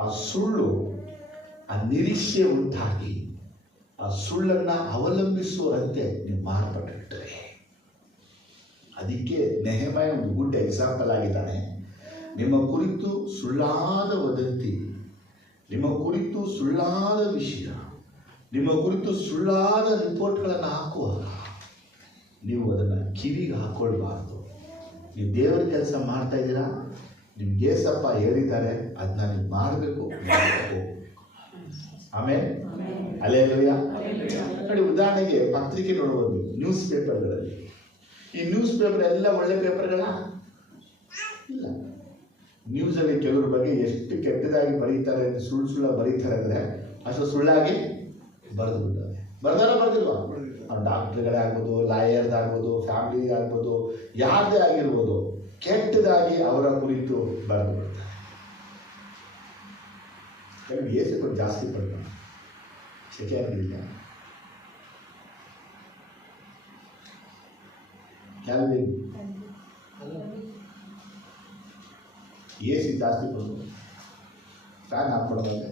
ಆ ಸುಳ್ಳು, ಆ ನಿರೀಕ್ಷೆ ಉಂಟಾಗಿ ಆ ಸುಳ್ಳನ್ನ ಅವಲಂಬಿಸುವಂತೆ ನೀವು ಮಾರ್ಪಟ್ಟಿರ್ತಾರೆ. ಅದಕ್ಕೆ ನೆಹೆಮಾಯ ಒಂದು ಗುಡ್ ಎಕ್ಸಾಂಪಲ್ ಆಗಿದ್ದಾನೆ. ನಿಮ್ಮ ಕುರಿತು ಸುಳ್ಳಾದ ವದಂತಿ, ನಿಮ್ಮ ಕುರಿತು ಸುಳ್ಳಾದ ವಿಷಯ, ನಿಮ್ಮ ಕುರಿತು ಸುಳ್ಳಾದ ರಿಪೋರ್ಟ್ಗಳನ್ನು ಹಾಕುವಾಗ ನೀವು ಅದನ್ನು ಕಿವಿಗೆ ಹಾಕೊಳ್ಬಾರ್ದು. ನೀವು ದೇವರ ಕೆಲಸ ಮಾಡ್ತಾ ಇದ್ದೀರಾ, ನಿಮ್ಗೆ ಏಸಪ್ಪ ಹೇಳಿದ್ದಾರೆ, ಅದನ್ನ ನೀವು ಮಾಡಬೇಕು. ಆಮೇಲೆ ಹಲ್ಲೆಲೂಯಾ. ನೋಡಿ, ಉದಾಹರಣೆಗೆ ಪತ್ರಿಕೆ ನೋಡಬಹುದು, ನ್ಯೂಸ್ ಪೇಪರ್ಗಳಲ್ಲಿ. ಈ ನ್ಯೂಸ್ ಪೇಪರ್ ಎಲ್ಲ ಒಳ್ಳೆ ಪೇಪರ್ಗಳ ಇಲ್ಲ. ನ್ಯೂಸಲ್ಲಿ ಕೆಲವ್ರ ಬಗ್ಗೆ ಎಷ್ಟು ಕೆಟ್ಟದಾಗಿ ಬರೀತಾರೆ, ಸುಳ್ಳ ಬರೀತಾರೆ ಅಂದರೆ ಅಷ್ಟು ಸುಳ್ಳಾಗಿ ಬರೆದು ಬಿಡ್ತಾರೆ. ಬರ್ದಿಲ್ವಾ? ಡಾಕ್ಟರ್ಗಳೇ ಆಗ್ಬೋದು, ಲಾಯರ್ಸ್ ಆಗ್ಬೋದು, ಫ್ಯಾಮಿಲಿ ಆಗ್ಬೋದು, ಯಾರದೇ ಆಗಿರ್ಬೋದು, ಕೆಟ್ಟದಾಗಿ ಅವರ ಕುರಿತು ಬರೆದು ಬಿಡ್ತಾರೆ. ಯೇಸು ಜಾಸ್ತಿ ಪಡ್ತಾರೆ. ಸೆಕೆಂಡ್ ಕ್ಯಾಲ್ವಿನ್ AC ಜಾಸ್ತಿ ಕೊಡೋದು, fan ಹಾಕ್ಕೊಡೋದೇ.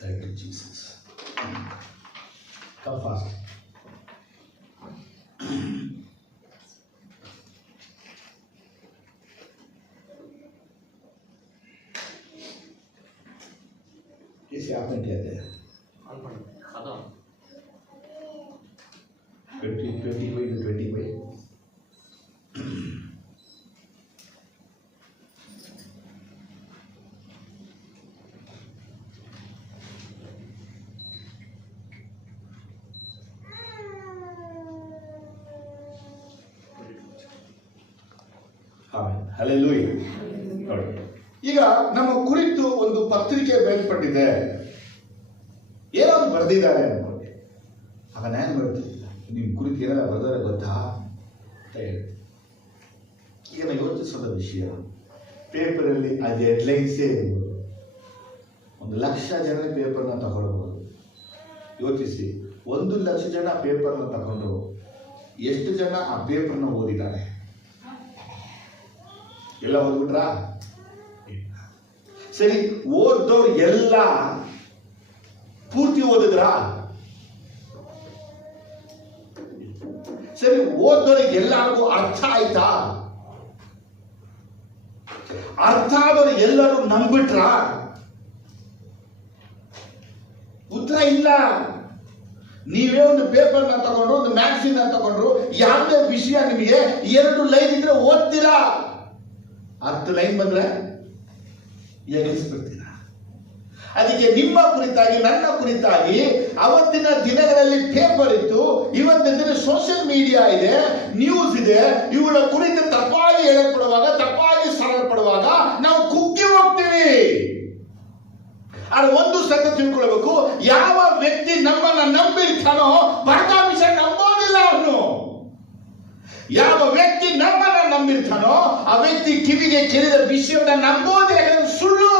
Thank you, Jesus. Come fast. कैसे आपने क्या दिया? 20 कोई ಹಲ್ಲೆಲೂಯಾ. ನೋಡಿ, ಈಗ ನಮ್ಮ ಕುರಿತು ಒಂದು ಪತ್ರಿಕೆ ಬೇರ್ಪಟ್ಟಿದೆ, ಏನೋ ಬರೆದಿದ್ದಾರೆ ಅನ್ಕೊಳ್ಳಿ. ಆಗ ನಾನು ಬರ್ತಿದ್ದಿಲ್ಲ, ನಿಮ್ಮ ಕುರಿತು ಏನೆಲ್ಲ ಬರೆದಾರೆ ಗೊತ್ತಾ ಅಂತ ಹೇಳಿ. ಈಗ ನಾನು ಯೋಚಿಸೋದ ವಿಷಯ, ಪೇಪರಲ್ಲಿ ಅದು ಹೆಡ್ಲೈನ್ಸೇ ಇರ್ಬೋದು, 1,00,000 ಜನ ಪೇಪರ್ನ ತಗೊಳ್ಬೋದು. ಯೋಚಿಸಿ, 1,00,000 ಜನ ಪೇಪರ್ನ ತಗೊಂಡು ಎಷ್ಟು ಜನ ಆ ಪೇಪರ್ನ ಓದಿದ್ದಾರೆ? ಎಲ್ಲ ಓದ್ಬಿಟ್ರಾ? ಸರಿ, ಓದೋರು ಎಲ್ಲ ಪೂರ್ತಿ ಓದಿದ್ರಾ? ಸರಿ, ಓದೋರಿಗೆ ಎಲ್ಲರಿಗೂ ಅರ್ಥ ಆಯ್ತಾ? ಅರ್ಥ ಆದವರು ಎಲ್ಲರೂ ನಂಬಿಟ್ರ? ಉತ್ತರ ಇಲ್ಲ. ನೀವೇ ಒಂದು ಪೇಪರ್ನ ತಗೊಂಡ್ರು, ಒಂದು ಮ್ಯಾಗಝಿನ್ ತಗೊಂಡ್ರು, ಯಾವುದೇ ವಿಷಯ ನಿಮಗೆ 2 ಲೈನ್ ಇದ್ರೆ ಓದ್ತೀರಾ, 10 ಲೈನ್ ಬಂದ್ರೆ ಎಗರಿಸ್ಬಿಡ್ತೀರಾ. ಅದಕ್ಕೆ ನಿಮ್ಮ ಕುರಿತಾಗಿ, ನನ್ನ ಕುರಿತಾಗಿ ಅವತ್ತಿನ ದಿನಗಳಲ್ಲಿ ಪೇಪರ್ ಇತ್ತು, ಇವತ್ತಿನ ದಿನ ಸೋಷಿಯಲ್ ಮೀಡಿಯಾ ಇದೆ, ನ್ಯೂಸ್ ಇದೆ. ಇವುಗಳ ಕುರಿತು ತಪ್ಪಾಗಿ ಹೇಳಲ್ಪಡುವಾಗ, ತಪ್ಪಾಗಿ ಸಾರಲ್ಪಡುವಾಗ ನಾವು ಕುಗ್ಗಿ ಹೋಗ್ತೀವಿ. ಆದ್ರೆ ಒಂದು ಸತ್ಯ ತಿಳ್ಕೊಳ್ಬೇಕು, ಯಾವ ವ್ಯಕ್ತಿ ನಮ್ಮನ್ನ ನಂಬಿರ್ತಾನೋ ಪರಕಾಂಶ ನಂಬೋದಿಲ್ಲ ಅವನು. ಯಾವ ವ್ಯಕ್ತಿ ನಮ್ಮನ್ನ ನಂಬಿರ್ತಾನೋ ಆ ವ್ಯಕ್ತಿ ಕಿವಿಗೆ ಕೇಳಿದ ವಿಷಯವನ್ನ ನಂಬೋದೇ ಸುಳ್ಳು.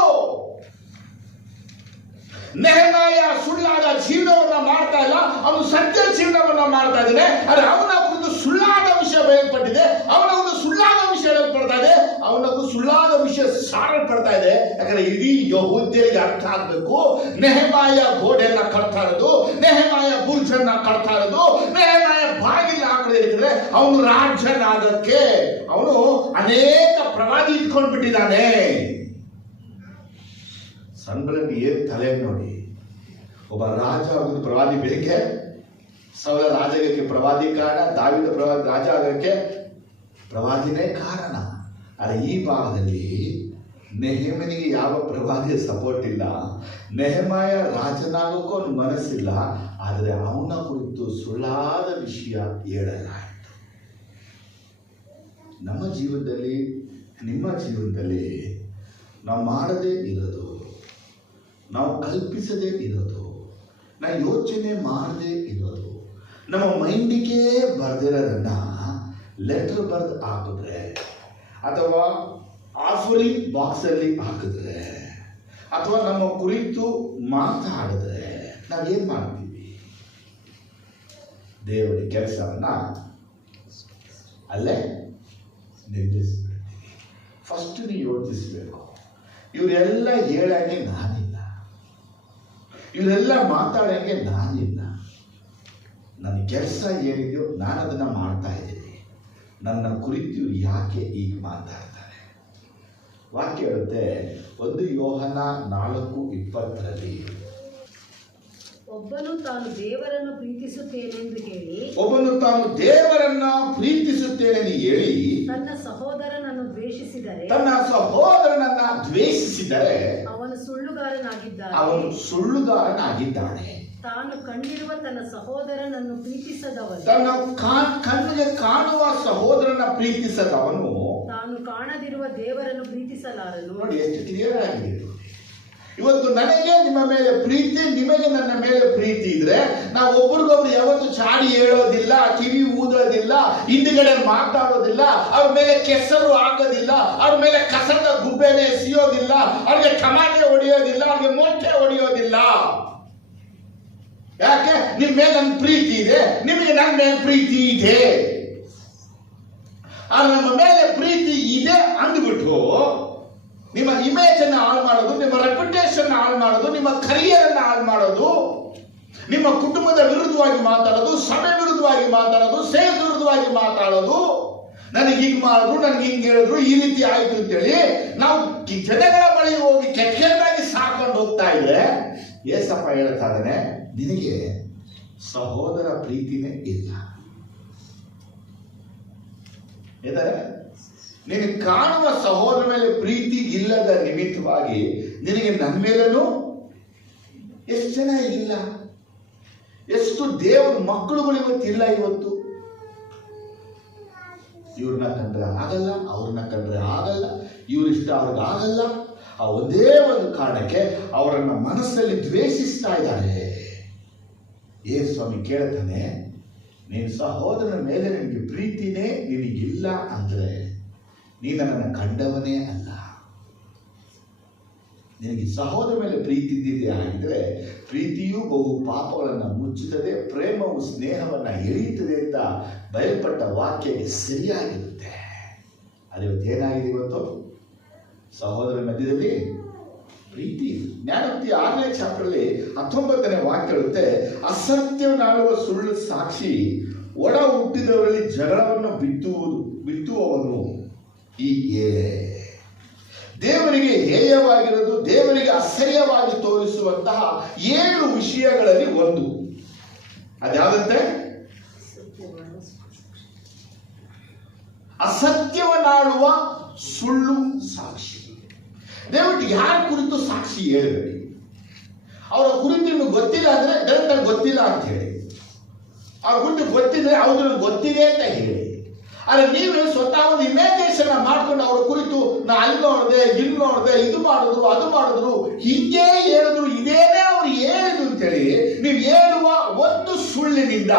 ನೆಹೆಮಾಯ ಸುಳ್ಳಾದ ಜೀವನವನ್ನ ಮಾಡ್ತಾ ಇಲ್ಲ, ಅವನು ಸತ್ಯ ಜೀವನವನ್ನ ಮಾಡ್ತಾ ಇದ್ದಾನೆ. ಆದ್ರೆ ಅವನ ಕುರಿತು ಸುಳ್ಳಾದ ವಿಷಯ ಬಯಲ್ಪಟ್ಟಿದೆ, ಅವನ ಒಂದು ಸುಳ್ಳಾದ ವಿಷಯ ಹೇಳಲ್ಪಡ್ತಾ ಇದೆ, ಅವನಕ್ಕೂ ಸುಳ್ಳಾದ ವಿಷಯ ಸಾರಲ್ಪಡ್ತಾ ಇದೆ. ಯಾಕಂದ್ರೆ ಇಡೀ ಯಹೂದ್ಯರಿಗೆ ಅರ್ಥ ಆಗ್ಬೇಕು, ನೆಹೆಮಾಯ ಗೋಡೆಯನ್ನ ಕಟ್ತಾ ಇರೋದು, ನೆಹೆಮಾಯ ಬುರ್ಜನ್ನ ಕಟ್ತಾ ಇರೋದು, ನೆಹೆಮಾಯ ಬಾಗಿಲು ಹಾಕದಿದ್ರೆ ಅವನು ರಾಜನಾಗಕ್ಕೆ ಅವನು ಅನೇಕ ಪ್ರವಾದಿ ಇಟ್ಕೊಂಡು ಬಿಟ್ಟಿದ್ದಾನೆ. ಸಂಬಳಕ್ಕೆ ಏನ್ ತಲೆ ನೋಡಿ. ಒಬ್ಬ ರಾಜ ಆಗೋದು ಪ್ರವಾದಿ ಬೇಕೆ? ಸೌಲ ರಾಜಕ್ಕೆ ಪ್ರವಾದಿ ಕಾರಣ, ದಾವಿದ ಪ್ರವಾದಿ ರಾಜ ಆಗಕ್ಕೆ ಪ್ರವಾದಿನೇ ಕಾರಣ. ಆದರೆ ಈ ಭಾಗದಲ್ಲಿ ನೆಹೆಮನಿಗೆ ಯಾವ ಪ್ರವಾದಿಯ ಸಪೋರ್ಟ್ ಇಲ್ಲ, ನೆಹೆಮಾಯ ರಾಜನಾಗೋಕ್ಕೂ ಅವನ ಮನಸ್ಸಿಲ್ಲ. ಆದರೆ ಅವನ ಕುರಿತು ಸುಳ್ಳಾದ ವಿಷಯ ಹೇಳಲಾಯಿತು. ನಮ್ಮ ಜೀವನದಲ್ಲಿ, ನಿಮ್ಮ ಜೀವನದಲ್ಲಿ ನಾವು ಮಾಡದೇ ಇರೋದು, ನಾವು ಕಲ್ಪಿಸದೇ ಇರೋದು, ನಾವು ಯೋಚನೆ ಮಾಡದೇ ಇರೋದು, ನಮ್ಮ ಮೈಂಡಿಗೆ ಬರೆದಿರೋದನ್ನ ಲೆಟರ್ ಬರೆದು ಹಾಕಿದ್ರೆ, ಅಥವಾ ಆಫರಿಂಗ್ ಬಾಕ್ಸ್ ಅಲ್ಲಿ ಹಾಕಿದ್ರೆ, ಅಥವಾ ನಮ್ಮ ಕುರಿತು ಮಾತಾಡಿದ್ರೆ ನಾವೇನ್ ಮಾಡ್ತೀವಿ? ದೇವರ ಕೆಲಸವನ್ನ ಅಲ್ಲೇ ನಿಲ್ಲಿಸ್ಬಿಡ್ತೀವಿ. ಫಸ್ಟ್ ನೀವು ಯೋಚಿಸ್ಬೇಕು, ಇವರೆಲ್ಲ ಹೇಳಂಗೆ ನಾನಿಲ್ಲ, ಇವರೆಲ್ಲ ಮಾತಾಡಂಗೆ ನಾನಿಲ್ಲ, ನನ್ನ ಕೆಲಸ ಏನಿದೆಯೋ ನಾನು ಅದನ್ನ ಮಾಡ್ತಾ ಇದ್ದೀನಿ, ನನ್ನ ಕುರಿತು ಯಾಕೆ ಈಗ ಮಾತಾಡ್ತಾರೆ? ವಾಕ್ಯ ಹೇಳುತ್ತೆ 1 ಯೋಹನ 4:20 ಒಬ್ಬನು ತಾನು ದೇವರನ್ನು ಪ್ರೀತಿಸುತ್ತೇನೆಂದು ಹೇಳಿ, ಒಬ್ಬನು ತಾನು ದೇವರನ್ನ ಪ್ರೀತಿಸುತ್ತೇನೆಂದು ಹೇಳಿ ತನ್ನ ಸಹೋದರನನ್ನು ದ್ವೇಷಿಸಿದರೆ, ತನ್ನ ಸಹೋದರನನ್ನ ದ್ವೇಷಿಸಿದರೆ ಅವನು ಸುಳ್ಳುಗಾರನಾಗಿದ್ದಾನೆ. ಅವನು ಸುಳ್ಳುಗಾರನಾಗಿದ್ದಾನೆ. ತಾನು ಕಂಡಿರುವ ತನ್ನ ಸಹೋದರನನ್ನು ಪ್ರೀತಿಸದವನು, ತನ್ನ ಕಣ್ಣಿಗೆ ಕಾಣುವ ಸಹೋದರನ ಪ್ರೀತಿಸದವನು ತಾನು ಕಾಣದಿರುವ ದೇವರನ್ನು ಪ್ರೀತಿಸಲಾರನು. ನೋಡಿ ಎಷ್ಟು ಕ್ಲಿಯರ್ ಆಗಿದೆ. ಇವತ್ತು ನನಗೆ ನಿಮ್ಮ ಮೇಲೆ ಪ್ರೀತಿ, ನಿಮಗೆ ನನ್ನ ಮೇಲೆ ಪ್ರೀತಿ ಇದ್ರೆ ನಾವು ಒಬ್ರಿಗೊಬ್ರು ಯಾವತ್ತು ಚಾಡಿ ಹೇಳೋದಿಲ್ಲ, ಕಿವಿ ಊದೋದಿಲ್ಲ, ಹಿಂದ್ಗಡೆ ಮಾತಾಡೋದಿಲ್ಲ, ಅವ್ರ ಮೇಲೆ ಕೆಸರು ಹಾಕೋದಿಲ್ಲ, ಅವ್ರ ಮೇಲೆ ಕಸದ ಗುಬ್ಬೆನೆ ಎಸೆಯೋದಿಲ್ಲ, ಅವ್ರಿಗೆ ಕಮಾನೆ ಹೊಡೆಯೋದಿಲ್ಲ, ಅವ್ರಿಗೆ ಮೊಟ್ಟೆ ಹೊಡೆಯೋದಿಲ್ಲ. ಯಾಕೆ? ನಿಮ್ ಮೇಲೆ ನನ್ನ ಪ್ರೀತಿ ಇದೆ, ನಿಮಗೆ ನನ್ನ ಮೇಲೆ ಪ್ರೀತಿ ಇದೆ. ನಮ್ಮ ಮೇಲೆ ಪ್ರೀತಿ ಇದೆ ಅಂದ್ಬಿಟ್ಟು ನಿಮ್ಮ ಇಮೇಜ್ ಅನ್ನು ಹಾಳು ಮಾಡೋದು, ನಿಮ್ಮ ರೆಪ್ಯುಟೇಷನ್ ಹಾಳು ಮಾಡೋದು, ನಿಮ್ಮ ಕರಿಯರ್ ಅನ್ನು ಹಾಳು ಮಾಡೋದು, ನಿಮ್ಮ ಕುಟುಂಬದ ವಿರುದ್ಧವಾಗಿ ಮಾತಾಡೋದು, ಸಭೆ ವಿರುದ್ಧವಾಗಿ ಮಾತಾಡೋದು, ಸೇವೆ ವಿರುದ್ಧವಾಗಿ ಮಾತಾಡೋದು, ನನಗೆ ಹಿಂಗ್ ಮಾಡಿದ್ರು, ನನ್ಗೆ ಹಿಂಗ್ ಹೇಳಿದ್ರು, ಈ ರೀತಿ ಆಯ್ತು ಅಂತೇಳಿ ನಾವು ಜನಗಳ ಬಳಿ ಹೋಗಿ ಕೆಟ್ಟದಾಗಿ ಸಾಕೊಂಡು ಹೋಗ್ತಾ ಇದ್ರೆ ಏಸಪ್ಪ ಹೇಳ್ತಾ ಇದ್ದಾನೆ, ನಿನಗೆ ಸಹೋದರ ಪ್ರೀತಿನೇ ಇಲ್ಲ. ನಿನಗೆ ಕಾಣುವ ಸಹೋದರ ಮೇಲೆ ಪ್ರೀತಿ ಇಲ್ಲದ ನಿಮಿತ್ತವಾಗಿ ನಿನಗೆ ನನ್ನ ಮೇಲೂ ಎಷ್ಟು ಜನ ಇಲ್ಲ, ಎಷ್ಟು ದೇವರ ಮಕ್ಕಳುಗಳು ಇವತ್ತಿಲ್ಲ. ಇವತ್ತು ಇವ್ರನ್ನ ಕಂಡ್ರೆ ಆಗಲ್ಲ, ಅವ್ರನ್ನ ಕಂಡ್ರೆ ಆಗಲ್ಲ, ಇವ್ರಿಷ್ಟ ಅವ್ರಿಗೆ ಆಗಲ್ಲ. ಆ ಒಂದೇ ಒಂದು ಕಾರಣಕ್ಕೆ ಅವರನ್ನ ಮನಸ್ಸಲ್ಲಿ ದ್ವೇಷಿಸ್ತಾ ಇದ್ದಾರೆ. ಸ್ವಾಮಿ ಕೇಳ್ತಾನೆ, ನಿನ್ನ ಸಹೋದರನ ಮೇಲೆ ನಿನಗೆ ಪ್ರೀತಿನೇ ನಿನಗಿಲ್ಲ ಅಂದ್ರೆ ನೀನು ನನ್ನನ್ನು ಕಂಡವನೇ ಅಲ್ಲ. ನಿನಗೆ ಸಹೋದರ ಮೇಲೆ ಪ್ರೀತಿ ಇದ್ದಿದ್ದೇ ಆಗಿದ್ರೆ ಪ್ರೀತಿಯೂ ಬಹು ಪಾಪಗಳನ್ನು ಮುಚ್ಚುತ್ತದೆ, ಪ್ರೇಮವು ಸ್ನೇಹವನ್ನು ಎಳೆಯುತ್ತದೆ ಅಂತ ಬಯಲ್ಪಟ್ಟ ವಾಕ್ಯಕ್ಕೆ ಸರಿಯಾಗಿರುತ್ತೆ. ಅದು ಇವತ್ತೇನಾಗಿದೆ? ಇವತ್ತು ಸಹೋದರ ಮಧ್ಯದಲ್ಲಿ ಪ್ರೀತಿ. ಜ್ಞಾನೋಕ್ತಿ 6ನೇ ಚಾಪ್ಟರ್ಲಿ 19ನೇ ವಾಕ್ಯ ಹೇಳುತ್ತೆ, ಅಸತ್ಯವನ್ನಾಡುವ ಸುಳ್ಳು ಸಾಕ್ಷಿ ಒಡ ಹುಟ್ಟಿದವರಲ್ಲಿ ಜಗಳವನ್ನು ಬಿತ್ತುವವನು ಈ ದೇವರಿಗೆ ಹೇಯವಾಗಿರೋದು, ದೇವರಿಗೆ ಅಸಹ್ಯವಾಗಿ ತೋರಿಸುವಂತಹ 7 ವಿಷಯಗಳಲ್ಲಿ ಒಂದು. ಅದ್ಯಾವುದಂತೆ? ಅಸತ್ಯವನ್ನಾಡುವ ಸುಳ್ಳು ಸಾಕ್ಷಿ. ದಯವಿಟ್ಟು ಯಾರ ಕುರಿತು ಸಾಕ್ಷಿ ಹೇಳಬೇಡಿ. ಅವರ ಕುರಿತು ಇನ್ನು ಗೊತ್ತಿಲ್ಲ ಅಂದ್ರೆ ಡೈರೆಕ್ಟ್ ಗೊತ್ತಿಲ್ಲ ಅಂತ ಹೇಳಿ, ಅವ್ರ ಕುರಿತು ಗೊತ್ತಿದ್ರೆ ಹೌದು ನನಗೆ ಗೊತ್ತಿದೆ ಅಂತ ಹೇಳಿ. ಆದ್ರೆ ನೀವು ಸ್ವತಃ ಒಂದು ಇಮ್ಯಾಜಿನೇಷನ್ ಮಾಡ್ಕೊಂಡು ಅವ್ರ ಕುರಿತು ನಾ ಅಲ್ಲಿ ನೋಡಿದೆ, ಇಲ್ಲಿ ನೋಡಿದೆ, ಇದು ಮಾಡಿದ್ರು, ಅದು ಮಾಡಿದ್ರು, ಹಿಂಗೆ ಹೇಳಿದ್ರು, ಇದೇನೇ ಅವ್ರು ಹೇಳಿದ್ರು ಅಂತೇಳಿ ನೀವು ಹೇಳುವ ಒಂದು ಸುಳ್ಳಿನಿಂದ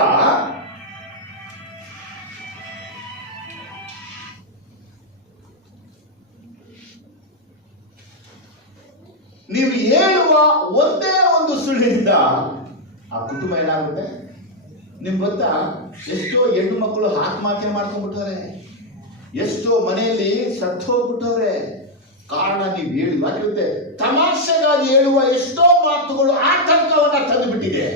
ನೀವು ಹೇಳುವ ಒಂದೇ ಒಂದು ಸುಳ್ಳಿನಿಂದ ಆ ಕುಟುಂಬ ಏನಾಗುತ್ತೆ? ನಿಮ್ಗೆ ಗೊತ್ತಾ, ಎಷ್ಟೋ ಹೆಣ್ಣು ಮಕ್ಕಳು ಆತ್ಮಹತ್ಯೆ ಮಾಡ್ಕೊಂಡ್ಬಿಟ್ಟವ್ರೆ, ಎಷ್ಟೋ ಮನೆಯಲ್ಲಿ ಸತ್ತು ಹೋಗ್ಬಿಟ್ಟವ್ರೆ. ಕಾರಣ ನೀವು ಹೇಳಿ ಮಾತಿರುತ್ತೆ. ತಮಾಷೆಗಾಗಿ ಹೇಳುವ ಎಷ್ಟೋ ಮಾತುಗಳು ಆತಂಕವನ್ನ ತಂದು ಬಿಟ್ಟಿದೆ.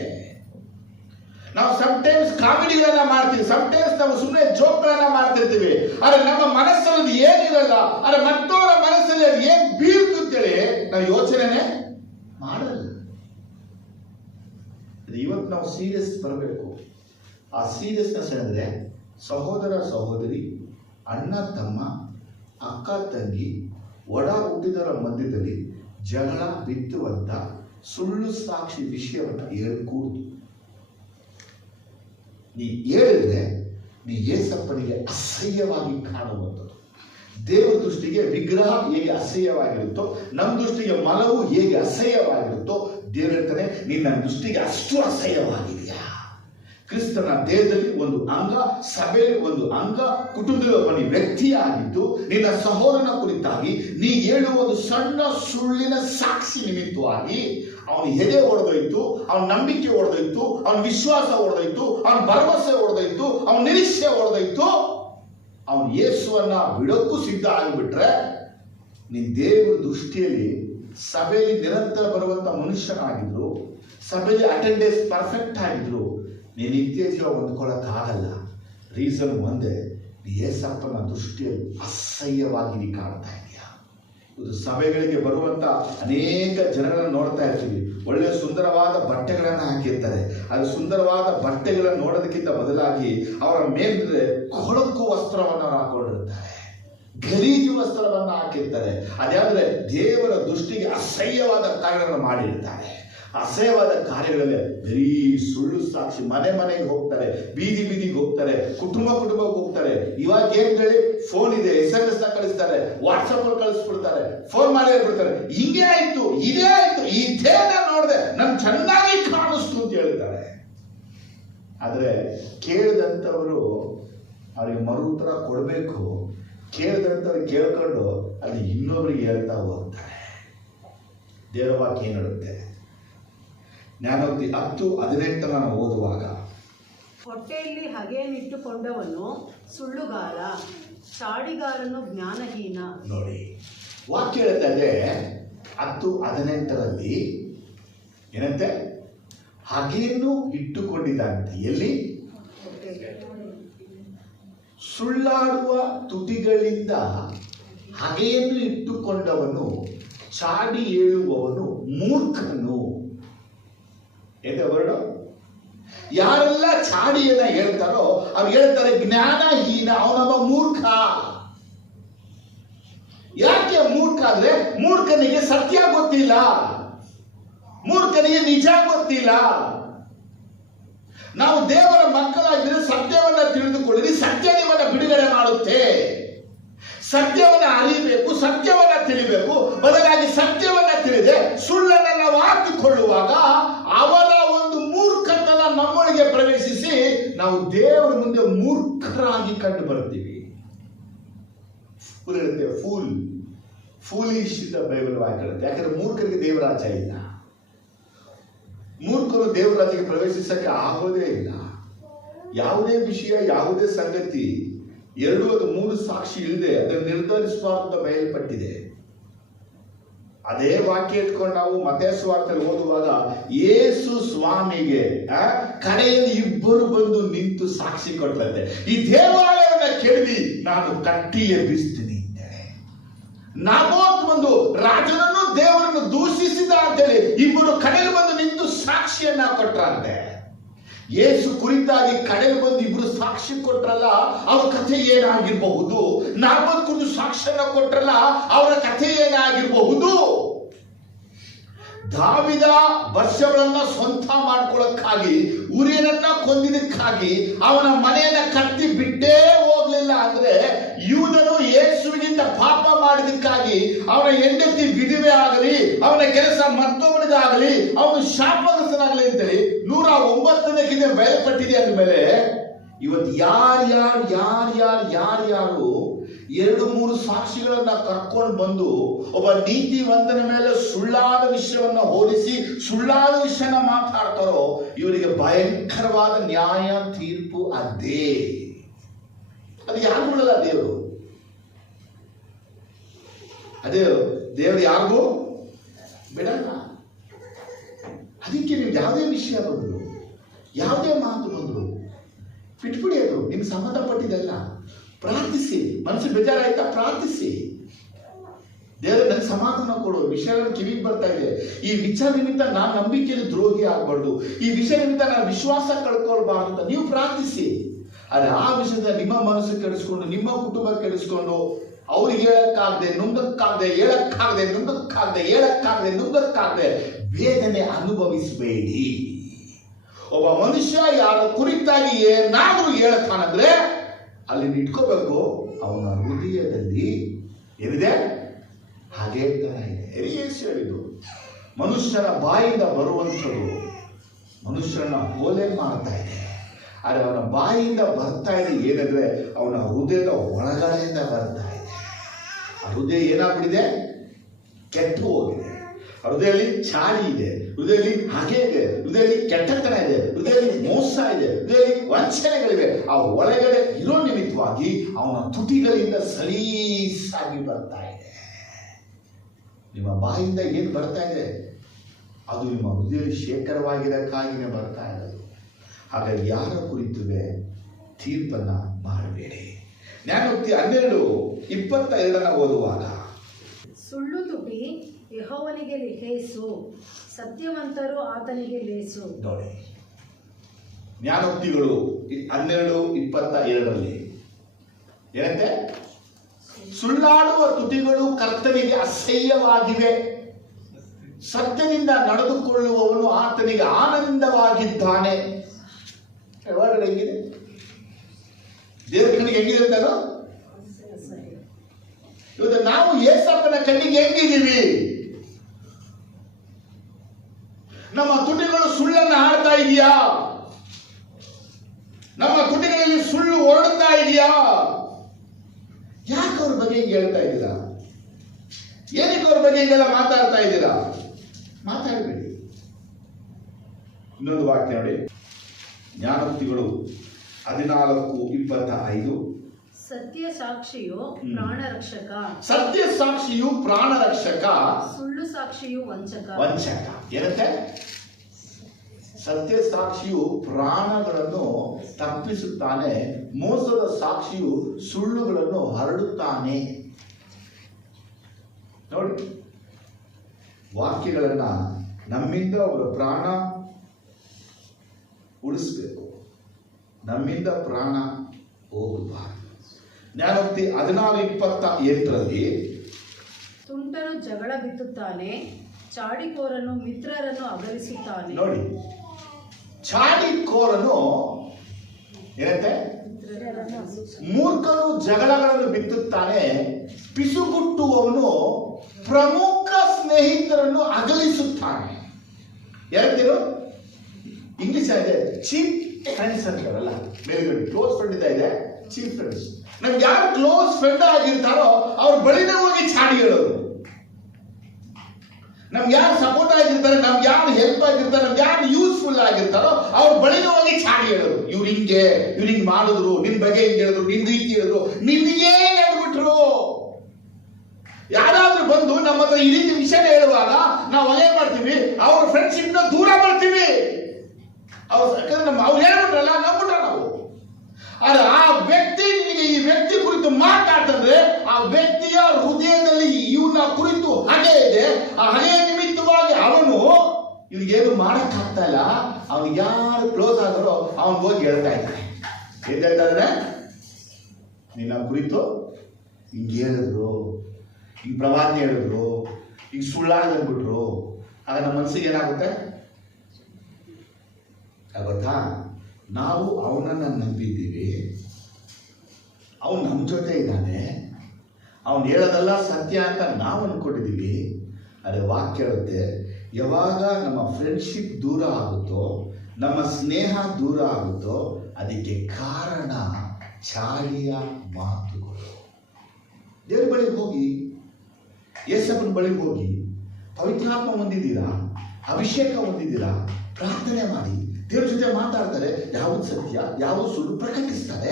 ನಾವು ಸಮ್ಟೈಮ್ಸ್ ಕಾಮಿಡಿಗಳನ್ನ ಮಾಡ್ತೀವಿ, ಸಮ್ಟೈಮ್ಸ್ ನಾವು ಸುಮ್ಮನೆ ಜೋಕ್ಗಳನ್ನ ಮಾಡ್ತಿರ್ತೀವಿ, ಆದ್ರೆ ನಮ್ಮ ಮನಸ್ಸಲ್ಲಿ ಏನಿರಲ್ಲ, ಆದ್ರೆ ಮತ್ತವರ ಮನಸ್ಸಲ್ಲಿ ಅದು ಏನ್ ಬೀಳ್ತು ಅಂತೇಳಿ ನಾವು ಯೋಚನೆನೇ ಮಾಡಲ್ಲ. ಇವತ್ತು ನಾವು ಸೀರಿಯಸ್ ಬರಬೇಕು. ಆ ಸೀರಿಯಸ್ನೆಸ್ ಅಂದ್ರೆ ಸಹೋದರ ಸಹೋದರಿ, ಅಣ್ಣ ತಮ್ಮ, ಅಕ್ಕ ತಂಗಿ, ಒಡ ಹುಟ್ಟಿದವರ ಮಧ್ಯದಲ್ಲಿ ಜಗಳ ಬಿತ್ತುವಂತ ಸುಳ್ಳು ಸಾಕ್ಷಿ ವಿಷಯವನ್ನು ಹೇಳ್ಕೂಡುದು. ನೀ ಹೇಳಿದ್ರೆ ನೀ ಏಸಪ್ಪನಿಗೆ ಅಸಹ್ಯವಾಗಿ ಕಾಣುವಂಥದ್ದು. ದೇವರ ದೃಷ್ಟಿಗೆ ವಿಗ್ರಹ ಹೇಗೆ ಅಸಹ್ಯವಾಗಿರುತ್ತೋ, ನಮ್ಮ ದೃಷ್ಟಿಗೆ ಮಲವು ಹೇಗೆ ಅಸಹ್ಯವಾಗಿರುತ್ತೋ, ದೇವರು ಹೇಳ್ತಾನೆ ನೀನು ನನ್ನ ದೃಷ್ಟಿಗೆ ಅಷ್ಟು ಅಸಹ್ಯವಾಗಿದೆಯಾ. ಕ್ರಿಸ್ತನ ದೇಹದಲ್ಲಿ ಒಂದು ಅಂಗ, ಸಭೆಯಲ್ಲಿ ಒಂದು ಅಂಗ, ಕುಟುಂಬದಲ್ಲಿ ಒಬ್ಬ ವ್ಯಕ್ತಿಯಾಗಿದ್ದು ನಿನ್ನ ಸಹೋದರನ ಕುರಿತಾಗಿ ನೀ ಹೇಳುವ ಒಂದು ಸಣ್ಣ ಸುಳ್ಳಿನ ಸಾಕ್ಷಿ ನಿಮಿತ್ತವಾಗಿ ಅವನ ಎದೆ ಹೊಡೆದೋಯ್ತು, ಅವನ ನಂಬಿಕೆ ಹೊಡೆದೋಯ್ತು, ಅವನ ವಿಶ್ವಾಸ ಹೊಡೆದೋಯ್ತು, ಅವನ ಭರವಸೆ ಹೊಡೆದೋಯ್ತು, ಅವನ ನಿರೀಕ್ಷೆ ಹೊಡೆದೋಯ್ತು. ಅವನು ಯೇಸುವನ್ನ ಬಿಡೋಕ್ಕೂ ಸಿದ್ಧ ಆಗಿಬಿಟ್ರೆ ನೀನ್ ದೇವರ ದೃಷ್ಟಿಯಲ್ಲಿ ಸಭೆಯಲ್ಲಿ ನಿರಂತರ ಬರುವಂತ ಮನುಷ್ಯನಾಗಿದ್ರು, ಸಭೆಯಲ್ಲಿ ಅಟೆಂಡೆನ್ಸ್ ಪರ್ಫೆಕ್ಟ್ ಆಗಿದ್ರು, ನೀನು ನಿತ್ಯ ಜೀವ ಹೊಂದ್ಕೊಳ್ಳೋಕ್ಕಾಗಲ್ಲ. ರೀಸನ್ ಒಂದೇ, ನೀ ಯೇಸಪ್ಪನ ದೃಷ್ಟಿಯಲ್ಲಿ ಅಸಹ್ಯವಾಗಿ ನೀ ಕಾಣ್ತಾ ಇದೆಯಾ. ಇದು ಸಭೆಗಳಿಗೆ ಬರುವಂತ ಅನೇಕ ಜನರನ್ನು ನೋಡ್ತಾ ಇರ್ತೀವಿ, ಒಳ್ಳೆ ಸುಂದರವಾದ ಬಟ್ಟೆಗಳನ್ನು ಹಾಕಿರ್ತಾರೆ. ಅದು ಸುಂದರವಾದ ಬಟ್ಟೆಗಳನ್ನು ನೋಡೋದಕ್ಕಿಂತ ಬದಲಾಗಿ ಅವರ ಮೇಲೆ ಕೊಳಕು ವಸ್ತ್ರವನ್ನು ಹಾಕೊಂಡಿರ್ತಾರೆ, ಗಲೀಜು ವಸ್ತ್ರವನ್ನು ಹಾಕಿರ್ತಾರೆ. ಅದಾದ್ರೆ ದೇವರ ದೃಷ್ಟಿಗೆ ಅಸಹ್ಯವಾದ ಕಾರ್ಯಗಳನ್ನು ಮಾಡಿರ್ತಾರೆ. ಅಸಹ್ಯವಾದ ಕಾರ್ಯಗಳಲ್ಲಿ ಬರೀ ಸುಳ್ಳು ಸಾಕ್ಷಿ, ಮನೆ ಮನೆಗೆ ಹೋಗ್ತಾರೆ, ಬೀದಿ ಬೀದಿಗೆ ಹೋಗ್ತಾರೆ, ಕುಟುಂಬಕ್ಕೆ ಹೋಗ್ತಾರೆ. ಇವಾಗ ಏನ್ ಹೇಳಿ, ಫೋನ್ ಇದೆ, SMS ನ ಕಳಿಸ್ತಾರೆ, ವಾಟ್ಸಪ್ ಅಲ್ಲಿ ಕಳಿಸ್ಬಿಡ್ತಾರೆ, ಫೋನ್ ಮಾಡಿ ಹೇಳ್ಬಿಡ್ತಾರೆ, ಹಿಂಗೆ ಆಯ್ತು, ಇದೇ ಆಯ್ತು, ಇದೇ ನಾನು ನೋಡಿದೆ, ನನ್ ಚೆನ್ನಾಗಿ ಕಾಣಿಸ್ತು ಅಂತ ಹೇಳ್ತಾರೆ. ಆದ್ರೆ ಕೇಳಿದಂಥವರು ಅವ್ರಿಗೆ ಮರು ಉತ್ತರ ಕೊಡಬೇಕು. ಕೇಳಿದಂಥವ್ರು ಕೇಳ್ಕೊಂಡು ಅದು ಇನ್ನೊಬ್ರಿಗೆ ಹೇಳ್ತಾ ಹೋಗ್ತಾರೆ. ದೇವರ ವಾಕ್ಯ ಏನ್ ಹೇಳುತ್ತೆ? ಜ್ಞಾನೋಕ್ತಿ 10:18 ನಾನು ಓದುವಾಗ, ಹೊಟ್ಟೆಯಲ್ಲಿ ಹಗೆಯನ್ನಿಟ್ಟುಕೊಂಡವನು ಸುಳ್ಳುಗಾರ, ಚಾಡಿಗಾರನು ಜ್ಞಾನಹೀನ. ನೋಡಿ, ವಾಕ್ಯ ಹೇಳ್ತಾ ಇದೆ 10:18 ಏನಂತೆ? ಹಗೆಯನ್ನು ಇಟ್ಟುಕೊಂಡಿದ್ದಂತೆ. ಎಲ್ಲಿ? ಸುಳ್ಳಾಡುವ ತುಟಿಗಳಿಂದ ಹಗೆಯನ್ನು ಇಟ್ಟುಕೊಂಡವನು, ಚಾಡಿ ಹೇಳುವವನು ಮೂರ್ಖನು. ಏಕೆ ವರ್ಣ? ಯಾರೆಲ್ಲ ಚಾಡಿಯನ್ನ ಹೇಳ್ತಾರೋ ಅವ್ರು ಹೇಳ್ತಾರೆ ಜ್ಞಾನಹೀನ, ಅವನೊಬ್ಬ ಮೂರ್ಖ. ಯಾಕೆ ಮೂರ್ಖ ಅಂದ್ರೆ, ಮೂರ್ಖನಿಗೆ ಸತ್ಯ ಗೊತ್ತಿಲ್ಲ, ಮೂರ್ಖನಿಗೆ ನಿಜ ಗೊತ್ತಿಲ್ಲ. ನಾವು ದೇವರ ಮಕ್ಕಳಾಗಿದ್ರೆ ಸತ್ಯವನ್ನ ತಿಳಿದುಕೊಳ್ಳಿ, ಸತ್ಯ ನಿಮ್ಮನ್ನ ಬಿಡುಗಡೆ ಮಾಡುತ್ತೆ. ಸತ್ಯವನ್ನ ಅರಿಬೇಕು, ಸತ್ಯವನ್ನ ತಿಳಿಬೇಕು. ಬದಲಾಗಿ ಸತ್ಯವನ್ನ ತಿಳಿದೆ ಸುಳ್ಳನ್ನ ನಾವು ಹಾಕಿಕೊಳ್ಳುವಾಗ ಅವರ ಒಂದು ಮೂರ್ಖತನ ನಮ್ಮೊಳಗೆ ಪ್ರವೇಶಿಸಿ ನಾವು ದೇವರ ಮುಂದೆ ಮೂರ್ಖರಾಗಿ ಕಂಡು ಬರ್ತೀವಿ. ಫೂಲಿಶ್ ಅಂತ ಬೈಬಲ್ ವಾಕ್ಯ ಹೇಳುತ್ತೆ. ಯಾಕಂದ್ರೆ ಮೂರ್ಖರಿಗೆ ದೇವರಾಜ ಇಲ್ಲ. ಮೂರ್ಖರು ದೇವರಾಜಕ್ಕೆ ಪ್ರವೇಶಿಸಕ್ಕೆ ಆಗೋದೇ ಇಲ್ಲ. ಯಾವುದೇ ವಿಷಯ, ಯಾವುದೇ ಸಂಗತಿ 2 ಅಥವಾ 3 ಸಾಕ್ಷಿ ಇಲ್ಲದೆ ಅದನ್ನು ನಿರ್ಧರಿಸಬಾರ್ದು ಬಯಲ್ಪಟ್ಟಿದೆ. ಅದೇ ವಾಕ್ಯ ಇಟ್ಕೊಂಡು ನಾವು ಮತ್ತಾಯ ಸುವಾರ್ತೆಯಲ್ಲಿ ಓದುವಾಗ ಯೇಸು ಸ್ವಾಮಿಗೆ ಕಡೆಯಲ್ಲಿ 2 ಬಂದು ನಿಂತು ಸಾಕ್ಷಿ ಕೊಟ್ಟಂತೆ, ಈ ದೇವಾಲಯವನ್ನ ಕೆಡವಿ ನಾನು ಕಟ್ಟಿಯೇ ಬೀಸ್ತೀನಿ ಅಂತೇಳಿ. ನಾಬೋತ್ ಬಂದು ರಾಜನನ್ನು ದೇವರನ್ನು ದೂಷಿಸಿದ ಅಂತೇಳಿ 2 ಕಡೆಯಲ್ಲಿ ಬಂದು ನಿಂತು ಸಾಕ್ಷಿಯನ್ನ ಕೊಟ್ರಂತೆ. ಯೇಸು ಕುರಿತಾಗಿ ಕಡೆಗೆ ಬಂದು 2 ಸಾಕ್ಷಿ ಕೊಟ್ರಲ್ಲ, ಅವರ ಕಥೆ ಏನಾಗಿರಬಹುದು? ನಾಬೋತ್ ಕುರಿತು ಸಾಕ್ಷ್ಯನ ಕೊಟ್ರಲ್ಲ, ಅವರ ಕಥೆ ಏನಾಗಿರಬಹುದು? ದಾವಿದ ವರ್ಷಗಳನ್ನ ಸ್ವಂತ ಮಾಡ್ಕೊಳ್ಳಕ್ಕಾಗಿ, ಉರಿಯನನ್ನ ಕೊಂದಿದ್ದಕ್ಕಾಗಿ ಅವನ ಮನೆಯನ್ನ ಕಟ್ಟಿ ಬಿಟ್ಟೇ ಹೋಗ್ಲಿಲ್ಲ. ಅಂದ್ರೆ ಯೂದನು ಯೇಸುವಿನಿಂದ ಪಾಪ ಮಾಡಿದಕ್ಕಾಗಿ ಅವನ ಹೆಂಡತಿ ವಿಧವೆ ಆಗಲಿ, ಅವನ ಕೆಲಸ ಮತ್ತೊಬ್ಬನಿಗಾಗಲಿ, ಅವನು ಶಾಪಗ್ರಸ್ತನಾಗಲಿ ಅಂತೇಳಿ 109ನೇ ಬಯಲ್ಪಟ್ಟಿದೆ. ಅಂದಮೇಲೆ ಇವತ್ತು ಯಾರ್ಯಾರು 2-3 ಸಾಕ್ಷಿಗಳನ್ನ ಕರ್ಕೊಂಡು ಬಂದು ಒಬ್ಬ ನೀತಿವಂತನ ಮೇಲೆ ಸುಳ್ಳಾದ ವಿಷಯವನ್ನ ಹೋಲಿಸಿ ಸುಳ್ಳಾದ ವಿಷಯನ ಮಾತಾಡ್ತಾರೋ ಇವರಿಗೆ ಭಯಂಕರವಾದ ನ್ಯಾಯ ತೀರ್ಪು ಅದೇ. ಅದು ಯಾರು ಬಿಡಲ್ಲ ದೇವರು. ಅದೇ ದೇವರು ಯಾರಿಗೂ ಬಿಡಲ್ಲ. ಅದಕ್ಕೆ ನೀವು ಯಾವುದೇ ವಿಷಯ ಬಂದ್ರು, ಯಾವುದೇ ಮಾತು ಬಂದ್ರು ಬಿಟ್ಬಿಡಿ. ಅದು ನಿಮ್ಗೆ ಸಂಬಂಧಪಟ್ಟಿದ್ದಲ್ಲ. ಪ್ರಾರ್ಥಿಸಿ. ಮನಸ್ಸು ಬೇಜಾರಾಯ್ತಾ? ಪ್ರಾರ್ಥಿಸಿ. ದೇವರು ನನಗೆ ಸಮಾಧಾನ ಕೊಡು. ವಿಷಯಗಳು ಕಿವಿಗೆ ಬರ್ತಾ ಇದೆ. ಈ ವಿಚಾರ ನಿಮಿತ್ತ ನಾನು ನಂಬಿಕೆಯಲ್ಲಿ ದ್ರೋಹಿ ಆಗ್ಬಾರ್ದು, ಈ ವಿಷಯ ನಿಮಿತ್ತ ನಾನು ವಿಶ್ವಾಸ ಕಳ್ಕೊಳ್ಬಾರ್ದು ಅಂತ ನೀವು ಪ್ರಾರ್ಥಿಸಿ. ಆದ್ರೆ ಆ ವಿಷಯದ ನಿಮ್ಮ ಮನಸ್ಸು ಕೆಡಿಸ್ಕೊಂಡು, ನಿಮ್ಮ ಕುಟುಂಬ ಕೆಡಿಸ್ಕೊಂಡು, ಅವ್ರಿಗೆ ಹೇಳಕ್ಕಾಗದೆ, ನುಂಗಕ್ಕಾಗದೆ ವೇದನೆ ಅನುಭವಿಸಬೇಡಿ. ಒಬ್ಬ ಮನುಷ್ಯ ಯಾರ ಕುರಿತಾಗಿ ಏನಾದ್ರೂ ಹೇಳ್ತಾನಂದ್ರೆ ಅಲ್ಲಿ ಇಟ್ಕೋಬೇಕು, ಅವನ ಹೃದಯದಲ್ಲಿ ಏನಿದೆ ಹಾಗೆ ಹೇಳ್ತಾನೆ ಇದೆ. ಹೇಳಿದ್ದು ಮನುಷ್ಯನ ಬಾಯಿಂದ ಬರುವಂಥದ್ದು ಮನುಷ್ಯನ ಹೋಲೆ ಮಾಡ್ತಾ ಇದೆ. ಆದರೆ ಅವನ ಬಾಯಿಂದ ಬರ್ತಾ ಇದೆ ಏನಂದ್ರೆ ಅವನ ಹೃದಯದ ಒಳಗಡೆಯಿಂದ ಬರ್ತಾ ಇದೆ. ಆ ಹೃದಯ ಏನಾಗ್ಬಿಟ್ಟಿದೆ? ಕೆಟ್ಟು ಹೋಗಿದೆ. ಹೃದಯದಲ್ಲಿ ಚಾಡಿ ಇದೆ, ಹೃದಯದಲ್ಲಿ ಹಾಗೆ ಇದೆ, ಹೃದಯದಲ್ಲಿ ಕೆಟ್ಟತನ ಇದೆ, ಹೃದಯದಲ್ಲಿ ಮೋಸ ಇದೆ, ಹೃದಯದಲ್ಲಿ ವಂಚನೆಗಳಿವೆ. ಆ ಒಳಗಡೆ ಇರೋ ನಿಮಿತ್ತವಾಗಿ ಅವನ ತುಟಿಗಳಿಂದ ಸಲೀಸಾಗಿ ಬರ್ತಾ ಇದೆ. ನಿಮ್ಮ ಬಾಯಿಂದ ಏನು ಬರ್ತಾ ಇದೆ ಅದು ನಿಮ್ಮ ಹೃದಯದಲ್ಲಿ ಶೇಖರವಾಗಿರಕ್ಕಾಗಿನೇ ಬರ್ತಾ ಇರೋದು. ಹಾಗಾಗಿ ಯಾರ ಕುರಿತುವೆ ತೀರ್ಪನ್ನ ಮಾಡಬೇಡಿ. ಜ್ಞಾನೋಕ್ತಿ 12:22 ಓದುವಾಗ, ಸುಳ್ಳು ತುಟಿ ಯೆಹೋವನಿಗೆ ಲೇಸು, ಸತ್ಯವಂತರು ಆತನಿಗೆ ಲೇಸು. ನೋಡಿ, ಜ್ಞಾನೋಕ್ತಿಗಳು 12:22 ಏನಂತೆ? ಸುಳ್ಳಾಡುವ ತುಟಿಗಳು ಕರ್ತನಿಗೆ ಅಸಹ್ಯವಾಗಿವೆ. ಸತ್ಯದಿಂದ ನಡೆದುಕೊಳ್ಳುವವನು ಆತನಿಗೆ ಆನಂದವಾಗಿದ್ದಾನೆ. ಒಳಗಡೆ ಹೆಂಗಿದೆ? ದೇವರ ಕಣ್ಣಿಗೆ ಹೆಂಗಿದೆ ಅಂತಾರೋ ಇವತ್ತು ನಾವು ಯೇಸಪ್ಪನ ಕಣ್ಣಿಗೆ ಹೆಂಗಿದ್ದೀವಿ? ನಮ್ಮ ತುಟಿಗಳು ಸುಳ್ಳನ್ನು ಆಡ್ತಾ ಇದೆಯಾ? ನಮ್ಮ ತುಟಿಗಳಲ್ಲಿ ಸುಳ್ಳು ಹೊರಡ್ತಾ ಇದೆಯಾ? ಯಾಕೆ ಅವ್ರ ಬಗ್ಗೆ ಹಿಂಗೆ ಹೇಳ್ತಾ ಇದ್ದೀರಾ? ಏನಕ್ಕೆ ಅವ್ರ ಬಗ್ಗೆ ಹಿಂಗೆಲ್ಲ ಮಾತಾಡ್ತಾ ಇದ್ದೀರಾ? ಮಾತಾಡಬೇಡಿ. ಇನ್ನೊಂದು ವಾಕ್ಯ ನೋಡಿ, ಜ್ಞಾನೋಕ್ತಿಗಳು 14:25. ಸತ್ಯ ಸಾಕ್ಷಿಯು ಪ್ರಾಣ ರಕ್ಷಕ, ಸತ್ಯ ಸಾಕ್ಷಿಯು ಪ್ರಾಣ ರಕ್ಷಕ, ಸುಳ್ಳು ಸಾಕ್ಷಿಯು ವಂಚಕ. ಏನಂತೆ? ಸತ್ಯ ಸಾಕ್ಷಿಯು ಪ್ರಾಣಗಳನ್ನು ತಪ್ಪಿಸುತ್ತಾನೆ, ಮೋಸದ ಸಾಕ್ಷಿಯು ಸುಳ್ಳುಗಳನ್ನು ಹರಡುತ್ತಾನೆ. ನೋಡಿ, ವಾಕ್ಯಗಳನ್ನ ನಮ್ಮಿಂದ ಅವರ ಪ್ರಾಣ ಉಳಿಸ್ಬೇಕು, ನಮ್ಮಿಂದ ಪ್ರಾಣ ಹೋಗಬಾರದು. ಜ್ಞಾನೋಕ್ತಿ 14:28 ತುಂಟನು ಜಗಳ ಬಿತ್ತುತ್ತಾನೆ, ಚಾಡಿಕೋರನು ಮಿತ್ರರನ್ನು ಅಗಲಿಸುತ್ತಾನೆ. ನೋಡಿ, ಚಾಡಿಕೋರನು ಏನಂತೆ? ಮೂರ್ಖನು ಜಗಳಗಳನ್ನು ಬಿತ್ತುತ್ತಾನೆ, ಪಿಸುಗುಟ್ಟುವವನು ಪ್ರಮುಖ ಸ್ನೇಹಿತರನ್ನು ಅಗಲಿಸುತ್ತಾನೆ. ಯಾರಂತೀರು? ಇಂಗ್ಲಿಷ್ ಇದೆ ಚೀಪ್ ಫ್ರೆಂಡ್ಸ್ ಅಂತಾರಲ್ಲ, ಮೇಲ್ಗಡೆ ಕ್ಲೋಸ್ ಫ್ರೆಂಡ್ ಇದೆ, ಚೀಪ್ ಫ್ರೆಂಡ್ಸ್. ನಮ್ಗೆ ಯಾರು ಕ್ಲೋಸ್ ಫ್ರೆಂಡ್ ಆಗಿರ್ತಾರೋ ಅವ್ರ ಬಳಿನೇ ಹೋಗಿ ಚಾಡಿ ಹೇಳೋದು. ನಮ್ಗೆ ಯಾರು ಸಪೋರ್ಟ್ ಆಗಿರ್ತಾರೆ, ನಮ್ಗೆ ಯಾರು ಹೆಲ್ಪ್ ಆಗಿರ್ತಾರೆ, ನಮ್ಗೆ ಯಾರು ಯೂಸ್ಫುಲ್ ಆಗಿರ್ತಾರೋ ಅವ್ರ ಬಳಿನೇ ಹೋಗಿ ಚಾಡಿ ಹೇಳೋದು. ಇವ್ರು ಹಿಂಗೆ ಮಾಡಿದ್ರು, ನಿನ್ ಬಗ್ಗೆ ಹಿಂಗೆ ಹೇಳಿದ್ರು, ನಿನ್ ರೀತಿ ಹೇಳಿದ್ರು, ನಿನ್ಗೆ ಹೇಳ್ಬಿಟ್ರು. ಯಾರಾದ್ರೂ ಬಂದು ನಮ್ಮ ಹತ್ರ ಈ ರೀತಿ ವಿಷಯ ಹೇಳುವಾಗ ನಾವು ಏನ್ ಮಾಡ್ತೀವಿ? ಅವ್ರ ಫ್ರೆಂಡ್ಶಿಪ್ ನ ದೂರ ಮಾಡ್ತೀವಿ. ಅವ್ರು ಹೇಳ್ಬಿಟ್ರಲ್ಲ, ನಂಬಿಟ್ರ ನಾವು. ಆದ್ರೆ ಆ ವ್ಯಕ್ತಿ ನಿನಗೆ ಈ ವ್ಯಕ್ತಿ ಕುರಿತು ಮಾತಾಡ್ತಂದ್ರೆ ಆ ವ್ಯಕ್ತಿಯ ಹೃದಯದಲ್ಲಿ ಇವನ ಕುರಿತು ಹಗೆ ಇದೆ. ಆ ಹಗೆಯ ನಿಮಿತ್ತವಾಗಿ ಅವನು ಇವ್ರಿಗೇನು ಮಾಡಕ್ ಆಗ್ತಾ ಇಲ್ಲ. ಅವ್ನಿಗೆ ಯಾರು ಕ್ಲೋಸ್ ಆದರೋ ಅವನ್ ಹೋಗಿ ಹೇಳ್ತಾ ಇದ್ದಾನೆ. ಏನ್ ಹೇಳ್ತಾ ಇದ್ರೆ, ನಿನ್ನ ಕುರಿತು ಹಿಂಗೆ ಹೇಳಿದ್ರು, ಹಿಂಗ್ ಪ್ರವಾದಿ ಹೇಳಿದ್ರು, ಈಗ ಸುಳ್ಳಾಗಿ ಅಂದ್ಬಿಟ್ರು. ಆಗ ನಮ್ಮ ಮನಸ್ಸಿಗೆ ಏನಾಗುತ್ತೆ ಗೊತ್ತಾ? ನಾವು ಅವನನ್ನ ನಂಬಿದ್ದೀವಿ, ಅವನು ನಮ್ಮ ಜೊತೆ ಇದ್ದಾನೆ, ಅವನು ಹೇಳೋದಲ್ಲ ಸತ್ಯ ಅಂತ ನಾವು ಅನ್ಕೊಂಡಿದ್ದೀವಿ. ಅದೇ ವಾಕ್ಯ ಹೇಳುತ್ತೆ, ಯಾವಾಗ ನಮ್ಮ ಫ್ರೆಂಡ್ಶಿಪ್ ದೂರ ಆಗುತ್ತೋ, ನಮ್ಮ ಸ್ನೇಹ ದೂರ ಆಗುತ್ತೋ, ಅದಕ್ಕೆ ಕಾರಣ ಚಾಳಿಯ ಮಾತುಗಳು. ದೇವ್ರ ಬಳಿ ಹೋಗಿ, ಯೇಸಪ್ಪನ ಬಳಿ ಹೋಗಿ, ಪವಿತ್ರಾತ್ಮ ಹೊಂದಿದ್ದೀರಾ, ಅಭಿಷೇಕ ಹೊಂದಿದ್ದೀರಾ, ಪ್ರಾರ್ಥನೆ ಮಾಡಿ ದೇವ್ರ ಜೊತೆ ಮಾತಾಡ್ತಾರೆ. ಯಾವುದು ಸತ್ಯ, ಯಾವುದು ಸುಳ್ಳು ಪ್ರಕಟಿಸ್ತಾರೆ.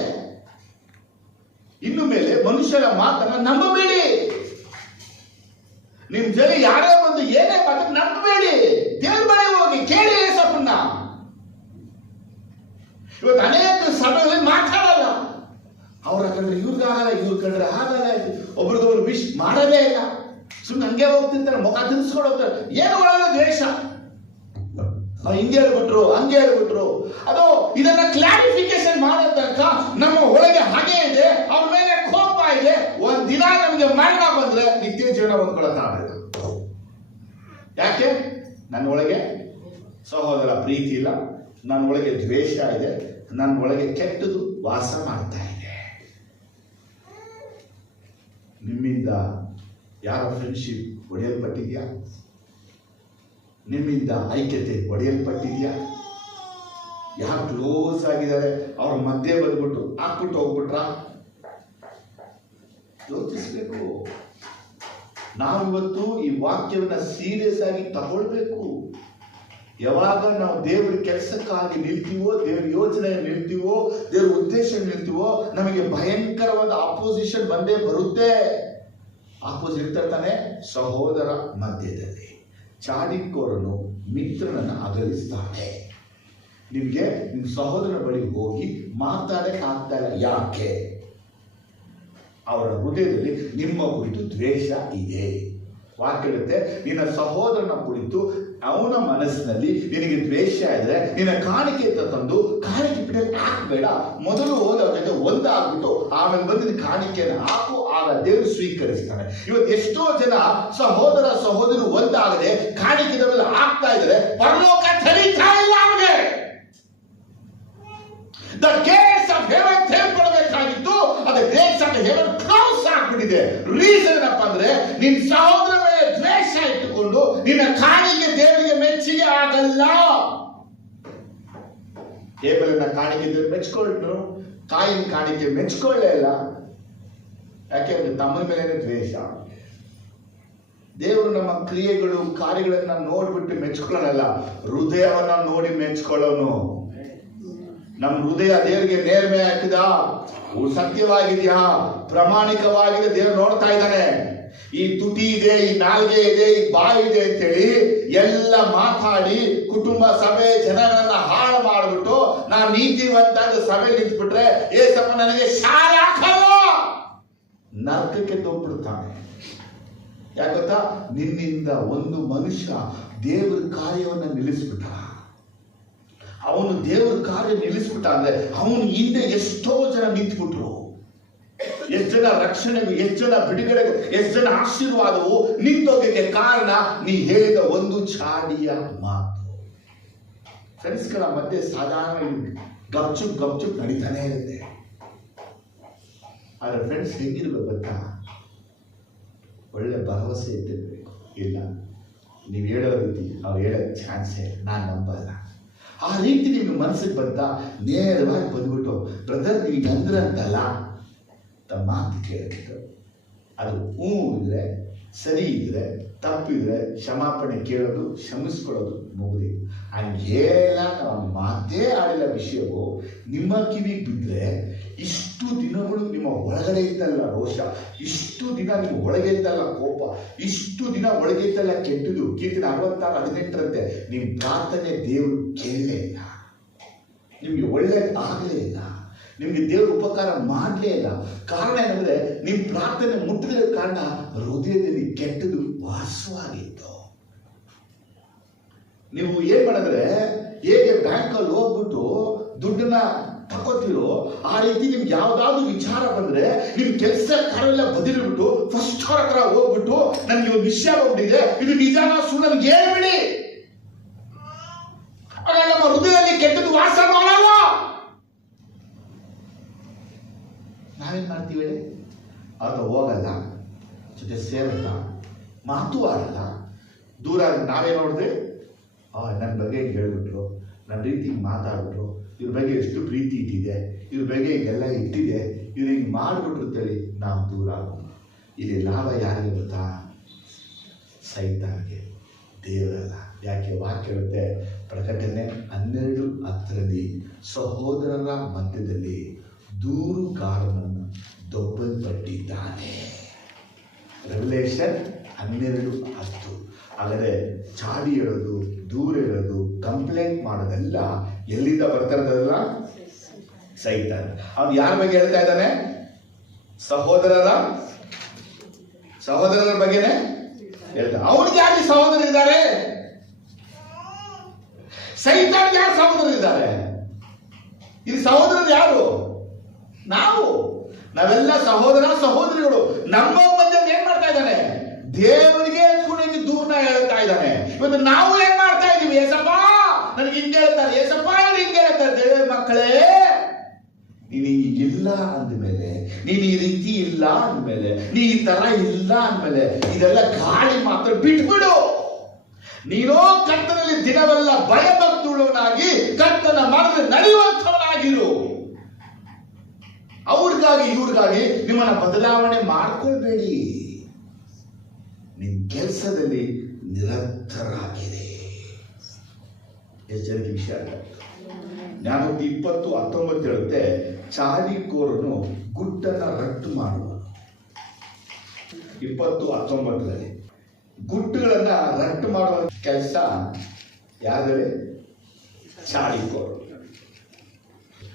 ಇನ್ನು ಮೇಲೆ ಮನುಷ್ಯರ ಮಾತನ್ನ ನಂಬಬೇಡಿ. ನಿಮ್ ಜೊತೆ ಯಾರೇ ಬಂದು ಏನೇ ಮಾತು ನಂಬಬೇಡಿ. ದೇವ್ರ ಬಳಿ ಹೋಗಿ ಕೇಳಿ ಯೇಸಪ್ಪನ್ನ. ಇವತ್ತು ಅನೇಕ ಸಭೆಗಳಲ್ಲಿ ಮಾತಾಡಲ್ಲ. ಅವ್ರ ಕಂಡ್ರೆ ಇವ್ರಿಗಾಗಲ್ಲ, ಇವ್ರ ಕಂಡ್ರೆ ಆಗಲ್ಲ, ಒಬ್ರಿಗೊಬ್ರು ವಿಶ್ ಮಾಡೋದೇ ಇಲ್ಲ. ಸುಮ್ಮನೆ ಹಂಗೆ ಹೋಗ್ತಿರ್ತಾರೆ, ಮುಖ ತಿನ್ಸ್ಕೊಂಡು ಹೋಗ್ತಾರೆ. ಏನು ಒಳಗೆ ದ್ವೇಷ, ಹಿಂಗೆ ಹೇಳ್ಬಿಟ್ರು, ಹಂಗೆ ಹೇಳ್ಬಿಟ್ರು. ಅದು ಇದನ್ನ ಕ್ಲಾರಿಫಿಕೇಶನ್ ಮಾಡೋ ತನಕ ನಮ್ಮ ಒಳಗೆ ಹಾಗೆ ಇದೆ, ಅವ್ರ ಮೇಲೆ ಕೋಪ ಇದೆ. ಒಂದ್ ದಿನ ನಮಗೆ ಮರಣ ಬಂದ್ರೆ ನಿತ್ಯ ಜೀವನ ಹೊಂದ್ಕೊಳಕ್ಕಾಗಲ್ಲ. ಯಾಕೆ? ನನ್ನ ಒಳಗೆ ಸಹೋದರ ಪ್ರೀತಿ ಇಲ್ಲ, ನನ್ನ ಒಳಗೆ ದ್ವೇಷ ಇದೆ, ನನ್ನ ಒಳಗೆ ಕೆಟ್ಟದು ವಾಸ ಮಾಡ್ತಾ ಇದೆ. ನಿಮ್ಮಿಂದ ಯಾರ ಫ್ರೆಂಡ್ಶಿಪ್ ಒಡೆಯಲ್ಪಟ್ಟಿದ್ಯಾ? ನಿಮ್ಮಿಂದ ಐಕ್ಯತೆ ಒಡೆಯಲ್ಪಟ್ಟಿದ್ಯಾ? ಯಾರು ಕ್ಲೋಸ್ ಆಗಿದ್ದಾರೆ ಅವ್ರ ಮಧ್ಯೆ ಬಂದ್ಬಿಟ್ಟು ಹಾಕ್ಬಿಟ್ಟು ಹೋಗ್ಬಿಟ್ರ? ಯೋಚಿಸ್ಬೇಕು. ನಾವಿವತ್ತು ಈ ವಾಕ್ಯವನ್ನ ಸೀರಿಯಸ್ ಆಗಿ ತಗೊಳ್ಬೇಕು. ಯಾವಾಗ ನಾವು ದೇವರ ಕೆಲಸಕ್ಕಾಗಿ ನಿಲ್ತೀವೋ, ದೇವರ ಯೋಜನೆ ನಿಲ್ತೀವೋ, ದೇವರ ಉದ್ದೇಶ ನಿಲ್ತೀವೋ, ನಮಗೆ ಭಯಂಕರವಾದ ಆಪೋಸಿಷನ್ ಬಂದೇ ಬರುತ್ತೆ. ಆಪೋಸಿಟ್ ಇರ್ತಾನೆ ಸಹೋದರ ಮಧ್ಯದಲ್ಲಿ. ಚಾಡಿಕೋರನು ಮಿತ್ರನನ್ನು ಅಗಲಿಸ್ತಾನೆ. ನಿಮ್ಗೆ ನಿಮ್ ಸಹೋದರನ ಬಳಿ ಹೋಗಿ ಮಾತಾಡಕ್ಕೆ ಆಗ್ತಾ ಇಲ್ಲ. ಯಾಕೆ? ಅವರ ಹೃದಯದಲ್ಲಿ ನಿಮ್ಮ ಕುರಿತು ದ್ವೇಷ ಇದೆ. ವಾಕ್ಯ ಹೇಳುತ್ತೆ, ನಿನ್ನ ಸಹೋದರನ ಕುರಿತು ಅವನ ಮನಸ್ಸಿನಲ್ಲಿ ನಿನಗೆ ದ್ವೇಷ ಇದ್ರೆ ನಿನ್ನ ಕಾಣಿಕೆ ತಂದು ಕಾಣಿಕೆ ಬಿಡಲು ಹಾಕ್ಬೇಡ. ಮೊದಲು ಹೋದ ಅವ್ರ ಜೊತೆ ಒಂದಾಗ್ಬಿಟ್ಟು ಆಮೇಲೆ ಬಂದು ಕಾಣಿಕೆಯನ್ನು ಹಾಕು. ಆಗ ಆಗ ದೇವರು ಸ್ವೀಕರಿಸ್ತಾನೆ. ಇವತ್ತು ಎಷ್ಟೋ ಜನ ಸಹೋದರ ಸಹೋದರಿ ಒಂದಾಗದೆ ಕಾಣಿಕೆದ ಮೇಲೆ ಆಗ್ತಾ ಇದ್ರೆ ಪರಲೋಕ ತೆರೀತಾ ಇಲ್ಲ ಅವ್ರಿಗೆ. The gates of heaven ತೆರೆದುಕೊಳ್ಳಬೇಕಾಗಿತ್ತು, ಅದು gates of heaven ಕ್ಲೋಸ್ ಆಗ್ಬಿಟ್ಟಿದೆ. ರೀಸನ್ ಏನಪ್ಪ ಅಂದ್ರೆ ನಿನ್ ಸಹೋದರ ಮೇಲೆ ದ್ವೇಷ ಇಟ್ಟುಕೊಂಡು ನಿನ್ನ ಕಾಣಿಕೆ ದೇವರಿಗೆ ಮೆಚ್ಚುಗೆ ಆಗಲ್ಲ. ಹೇಬೆಲನ ಕಾಣಿಕೆ ದೇವರು ಮೆಚ್ಕೊಂಡ್ರು, ಕಾಯಿನ ಕಾಣಿಕೆ ಮೆಚ್ಕೊಳ್ಳೇ ಇಲ್ಲ. ಯಾಕೆಂದ್ರೆ ತಮ್ಮನ ಮೇಲೆ ದ್ವೇಷ. ದೇವರು ನಮ್ಮ ಕ್ರಿಯೆಗಳು ಕಾರ್ಯಗಳನ್ನ ನೋಡ್ಬಿಟ್ಟು ಮೆಚ್ಕೊಳ್ಳಲ್ಲ, ಹೃದಯವನ್ನ ನೋಡಿ ಮೆಚ್ಕೊಳ್ಳೋನು. ನಮ್ಮ ಹೃದಯ ದೇವರಿಗೆ ನೇರ್ಮೆ ಹಾಕಿದ, ಸತ್ಯವಾಗಿದೆಯಾ, ಪ್ರಾಮಾಣಿಕವಾಗಿದೆ, ದೇವರು ನೋಡ್ತಾ ಇದ್ದಾನೆ. ಈ ತುಟಿ ಇದೆ, ಈ ನಾಲ್ಗೆ ಇದೆ, ಈ ಬಾಯಿ ಇದೆ ಅಂತೇಳಿ ಎಲ್ಲ ಮಾತಾಡಿ ಕುಟುಂಬ ಸಭೆ ಜನಗಳನ್ನ ಹಾಳು ಮಾಡಿಬಿಟ್ಟು ನಾನು ನೀತಿವಂತ ಸಭೆ ನಿಂತ್ಬಿಟ್ರೆ ಏಸಪ್ಪ ನನಗೆ ಶಾಲೆ ಹಾಕಲ್ಲ, ನರಕಕ್ಕೆ ತೋಗ್ಬಿಡ್ತಾನೆ. ಯಾಕಂತ ನಿನ್ನಿಂದ ಒಂದು ಮನುಷ್ಯ ದೇವರ ಕಾರ್ಯವನ್ನು ನಿಲ್ಲಿಸ್ಬಿಟ್ಟ. ಅವನು ದೇವರ ಕಾರ್ಯ ನಿಲ್ಲಿಸ್ಬಿಟ್ಟ ಅಂದ್ರೆ ಅವನು ಹಿಂದೆ ಎಷ್ಟೋ ಜನ ನಿಂತ್ಬಿಟ್ರು. ಎಷ್ಟು ಜನ ರಕ್ಷಣೆಗೂ, ಎಷ್ಟು ಜನ ಬಿಡುಗಡೆಗೂ, ಎಷ್ಟು ಜನ ಆಶೀರ್ವಾದವು ನಿಂತೋಗಕ್ಕೆ ಕಾರಣ ನೀ ಹೇಳಿದ ಒಂದು ಚಾಡಿಯ ಮಾತು. ಫ್ರೆಂಡ್ಸ್ಗಳ ಮಧ್ಯೆ ಸಾಧಾರಣ ಗಪ್ಚುಪ್ ನಡೀತಾನೆ ಇರುತ್ತೆ. ಆದ್ರೆ ಫ್ರೆಂಡ್ಸ್ ಹೆಂಗಿರ್ಬೇಕು ಗೊತ್ತಾ? ಒಳ್ಳೆ ಭರವಸೆ ಇಟ್ಟಿರ್ಬೇಕು. ಇಲ್ಲ, ನೀವು ಹೇಳೋ ರೀತಿ ಅವ್ರು ಹೇಳೋ ಚಾನ್ಸೇ ನಾನು ನಂಬಲ್ಲ. ಆ ರೀತಿ ನಿಮ್ಗೆ ಮನಸ್ಸಿಗೆ ಬಂತ ನೇರವಾಗಿ ಬಂದ್ಬಿಟ್ಟು ಬ್ರದರ್ ನೀವು ಅಂದ್ರಂತಲ್ಲ ಮಾತು ಕೇಳಿಬಿಟ್ಟು ಅದು ಹ್ಞೂ ಇದ್ರೆ, ಸರಿ ಇದ್ರೆ, ತಪ್ಪಿದ್ರೆ ಕ್ಷಮಾಪಣೆ ಕೇಳೋದು, ಕ್ಷಮಿಸ್ಕೊಳ್ಳೋದು ಮುಗಿದಿ. ಹಂಗೇನ ನಾವು ಮಾತೇ ಆಡಿದ ವಿಷಯವು ನಿಮ್ಮ ಕಿವಿಗೆ ಬಿದ್ದರೆ ಇಷ್ಟು ದಿನಗಳು ನಿಮ್ಮ ಒಳಗಡೆ ಇದ್ದಲ್ಲ ರೋಷ, ಇಷ್ಟು ದಿನ ನಿಮ್ಮ ಒಳಗೆ ಇದ್ದಲ್ಲ ಕೋಪ, ಇಷ್ಟು ದಿನ ಒಳಗೆ ಇದ್ದಲ್ಲ ಕೆಟ್ಟದು. ಕೀರ್ತನೆ 66:18 ನಿಮ್ಮ ಪ್ರಾರ್ಥನೆ ದೇವರು ಕೇಳಲೇ ಇಲ್ಲ, ನಿಮ್ಗೆ ಒಳ್ಳೇದು ಆಗಲೇ ಇಲ್ಲ, ನಿಮ್ಗೆ ದೇವ್ರ ಉಪಕಾರ ಮಾಡಲೇ ಇಲ್ಲ. ಕಾರಣ ಏನಂದ್ರೆ ನಿಮ್ಮ ಪ್ರಾರ್ಥನೆ ಮುಟ್ಟಿದ ಕಾರಣ ಹೃದಯದಲ್ಲಿ ಕೆಟ್ಟದು ವಾಸವಾಗಿತ್ತು. ನೀವು ಏನ್ ಮಾಡಿದ್ರೆ ಹೇಗೆ ಬ್ಯಾಂಕಲ್ಲಿ ಹೋಗ್ಬಿಟ್ಟು ದುಡ್ಡನ್ನ ತಗೋತಿರೋ ಆ ರೀತಿ ನಿಮ್ಗೆ ಯಾವ್ದಾದ್ರು ವಿಚಾರ ಬಂದ್ರೆ ನಿಮ್ ಕೆಲಸ ಕಾರ್ಯೆಲ್ಲ ಬದಿಲ್ಬಿಟ್ಟು ಫಸ್ಟ್ ಅವ್ರ ಹತ್ರ ಹೋಗ್ಬಿಟ್ಟು ನನ್ಗೆ ಒಂದು ವಿಷಯ ಬಂದಿದೆ, ಇದು ನಿಜಾನ ಸುಳ್ಳು ನನ್ಗೆ ಹೇಳ್ಬಿಡಿ. ನಮ್ಮ ಹೃದಯದಲ್ಲಿ ಕೆಟ್ಟದ್ದು ವಾಸ ಮಾಡಲ್ಲ. ನಾವೇನ್ ಮಾಡ್ತೀವಿ ಹೇಳಿ? ಅವ್ರ ಹೋಗಲ್ಲ, ಜೊತೆ ಸೇರಲ್ಲ, ಮಾತು ಆಡಲ್ಲ, ದೂರ ನಾವೇನ್ ನೋಡಿದ್ರೆ ನನ್ನ ಬಗ್ಗೆ ಹೇಳ್ಬಿಟ್ರು, ನನ್ನ ರೀತಿ ಮಾತಾಡ್ಬಿಟ್ರು, ಇವ್ರ ಬಗ್ಗೆ ಎಷ್ಟು ಪ್ರೀತಿ ಇಟ್ಟಿದೆ, ಇವ್ರ ಬಗ್ಗೆ ಈಗೆಲ್ಲ ಇಟ್ಟಿದೆ, ಇವ್ರು ಹಿಂಗೆ ಮಾಡಿಬಿಟ್ಟಿರ್ತೇಳಿ ನಾವು ದೂರ ಆಗೋದು. ಇಲ್ಲಿ ಲಾಭ ಯಾರಿಗೆ ಗೊತ್ತಾ? ಸೈತಾನ್ಗೆ, ದೇವರಲ್ಲ. ಯಾಕೆ? ವಾಕ್ಯ ಹೇಳುತ್ತೆ ಪ್ರಕಟಣೆ 12:10 ಸಹೋದರರ ಮಧ್ಯದಲ್ಲಿ ದೂರುಗಾರನನ್ನು ದೊಬ್ಬಲ್ಪಟ್ಟಿದ್ದಾನೆ. ರೆವಲೇಷನ್ 12:10. ಆದರೆ ಚಾಡಿ ಹೇಳೋದು, ದೂರ ಹೇಳೋದು, ಕಂಪ್ಲೇಂಟ್ ಮಾಡೋದೆಲ್ಲ ಎಲ್ಲಿಂದ ಬರ್ತಾರದಲ್ಲ? ಸೈತಾನ್. ಅವನು ಯಾರ ಬಗ್ಗೆ ಹೇಳ್ತಾ ಇದ್ದಾನೆ? ಸಹೋದರರ ಬಗ್ಗೆನೆ ಹೇಳ್ತಾ. ಅವನಿಗೆ ಯಾರು ಸಹೋದರರಿದ್ದಾರೆ? ಸೈತಾನ್ ಯಾರು ಸಹೋದರರಿದ್ದಾರೆ? ಇದು ಸಹೋದರರು ಯಾರು? ನಾವೆಲ್ಲ ಸಹೋದರ ಸಹೋದರಿಗಳು. ನಮ್ಮ ಮಧ್ಯೆ ಏನ್ ಮಾಡ್ತಾ ಇದ್ದಾನೆ? ದೇವರಿಗೆ ಎತ್ಕೊಂಡು ದೂರನ ಹೇಳ್ತಾ ಇದ್ದಾನೆ. ಇವತ್ತು ನಾವು ಏನ್ ಮಾಡ್ತಾ ಇದೀವಿ? ಏಸಪ್ಪ ನನಗೆ ಹಿಂಗೆ ಹೇಳ್ತಾರೆ, ಏಸಪ್ಪ ಹಿಂಗೆ ಹೇಳ್ತಾರೆ. ದೇವರ ಮಕ್ಕಳೇ, ನೀನು ಇಲ್ಲ ಅಂದ್ಮೇಲೆ, ನೀನು ಈ ರೀತಿ ಇಲ್ಲ ಅಂದ್ಮೇಲೆ, ನೀ ಈ ತರ ಇಲ್ಲ ಅಂದ್ಮೇಲೆ ಇದೆಲ್ಲ ಗಾಳಿ ಮಾತ್ರ ಬಿಟ್ಬಿಡು. ನೀನೋ ಕರ್ತನಲ್ಲಿ ದಿನವೆಲ್ಲ ಭಯಭಕ್ತುಳ್ಳವನಾಗಿ ಕರ್ತನ ಮಾರ್ಗ ನಡೆಯುವಂಥವನಾಗಿರು. ಅವ್ರಿಗಾಗಿ ಇವ್ರಿಗಾಗಿ ನಿಮ್ಮನ್ನ ಬದಲಾವಣೆ ಮಾಡ್ಕೊಳ್ಬೇಡಿ. ನಿನ್ ಕೆಲಸದಲ್ಲಿ ನಿರಂತರಾಗಿದೆ. ಎಚ್ಚರಿಕೆ ವಿಷಯ. ಜ್ಞಾನೋಕ್ತಿ 20:19 ಹೇಳುತ್ತೆ, ಚಾಡಿಕೋರನು ಗುಟ್ಟನ್ನ ರಟ್ಟು ಮಾಡುವ. 20:19 ಗುಟ್ಟುಗಳನ್ನ ರಟ್ಟು ಮಾಡುವ ಕೆಲಸ ಯಾರಲ್ಲಿ? ಚಾಡಿಕೋರು.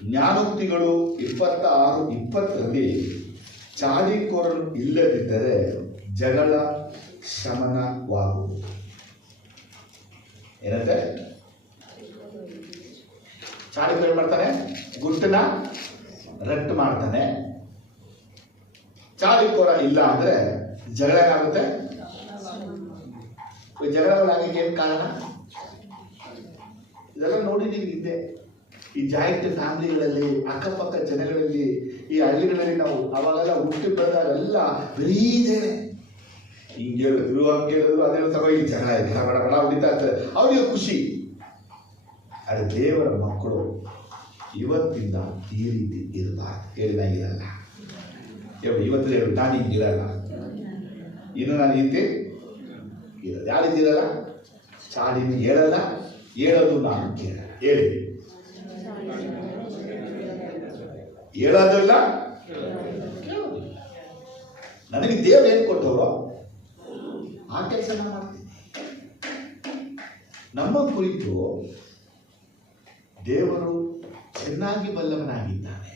ಜ್ಞಾನೋಕ್ತಿಗಳು 26:20 ಚಾಡಿಕೋರನು ಇಲ್ಲದಿದ್ದರೆ ಜಗಳ ಶಮನವಾಗುವುದು. ಏನಂತೆ? ಚಾಡಿಕೋರು ಮಾಡ್ತಾನೆ, ಗುಟ್ಟನ ರಟ್ಟು ಮಾಡ್ತಾನೆ. ಚಾಡಿಕೋರ ಇಲ್ಲ ಅಂದ್ರೆ ಜಗಳ ಏನಾಗುತ್ತೆ? ಜಗಳಗಳಾಗಕ್ಕೆ ಏನ್ ಕಾರಣ? ಇದೆಲ್ಲ ನೋಡಿದೀವಿ ಹಿಂದೆ ಈ ಜಾಯಿಂಟ್ ಫ್ಯಾಮಿಲಿಗಳಲ್ಲಿ, ಅಕ್ಕಪಕ್ಕ ಜನಗಳಲ್ಲಿ, ಈ ಹಳ್ಳಿಗಳಲ್ಲಿ ನಾವು ಅವಾಗೆಲ್ಲ ಹುಟ್ಟಿ ಬಂದಾಗೆಲ್ಲ ಬರೀ ಜಗಳ. ಹಿಂಗೆ ಹೇಳಿದ್ರು ಹಂಗೆ ಹೇಳಿದ್ರು ಅದೇ ತಗೋ ಈ ಜಗಳ ಬಡ ಬಡ ಹೊಡಿತಾ ಇರ್ತಾರೆ. ಅವ್ರಿಗೆ ಖುಷಿ. ಆದರೆ ದೇವರ ಮಕ್ಕಳು ಇವತ್ತಿಂದ ಈ ರೀತಿ ಇರಬಾರ್ದು. ಹೇಳಿದಾಗಿರಲ್ಲ, ಇವತ್ತು ಹೇಳಿ ನಾನು ಹಿಂಗಿರಲ್ಲ, ಇನ್ನು ನಾನು ಈ ರೀತಿ ಇರೋದು. ಯಾವ ರೀತಿ ಇರಲ್ಲ? ಚಾಡಿನ ಹೇಳಲ್ಲ, ಹೇಳೋದು ನಾನು ಕೇಳಲ್ಲ. ಹೇಳಿ, ಹೇಳೋದಿಲ್ಲ, ಕೇಳೋದಿಲ್ಲ. ನನಗೆ ದೇವ್ರು ಏನು ಕೊಟ್ಟವರು ಆ ಕೆಲಸ ನಾನು ಮಾಡ್ತೀನಿ. ನಮ್ಮ ಕುರಿತು ದೇವರು ಚೆನ್ನಾಗಿ ಬಲ್ಲವನಾಗಿದ್ದಾನೆ.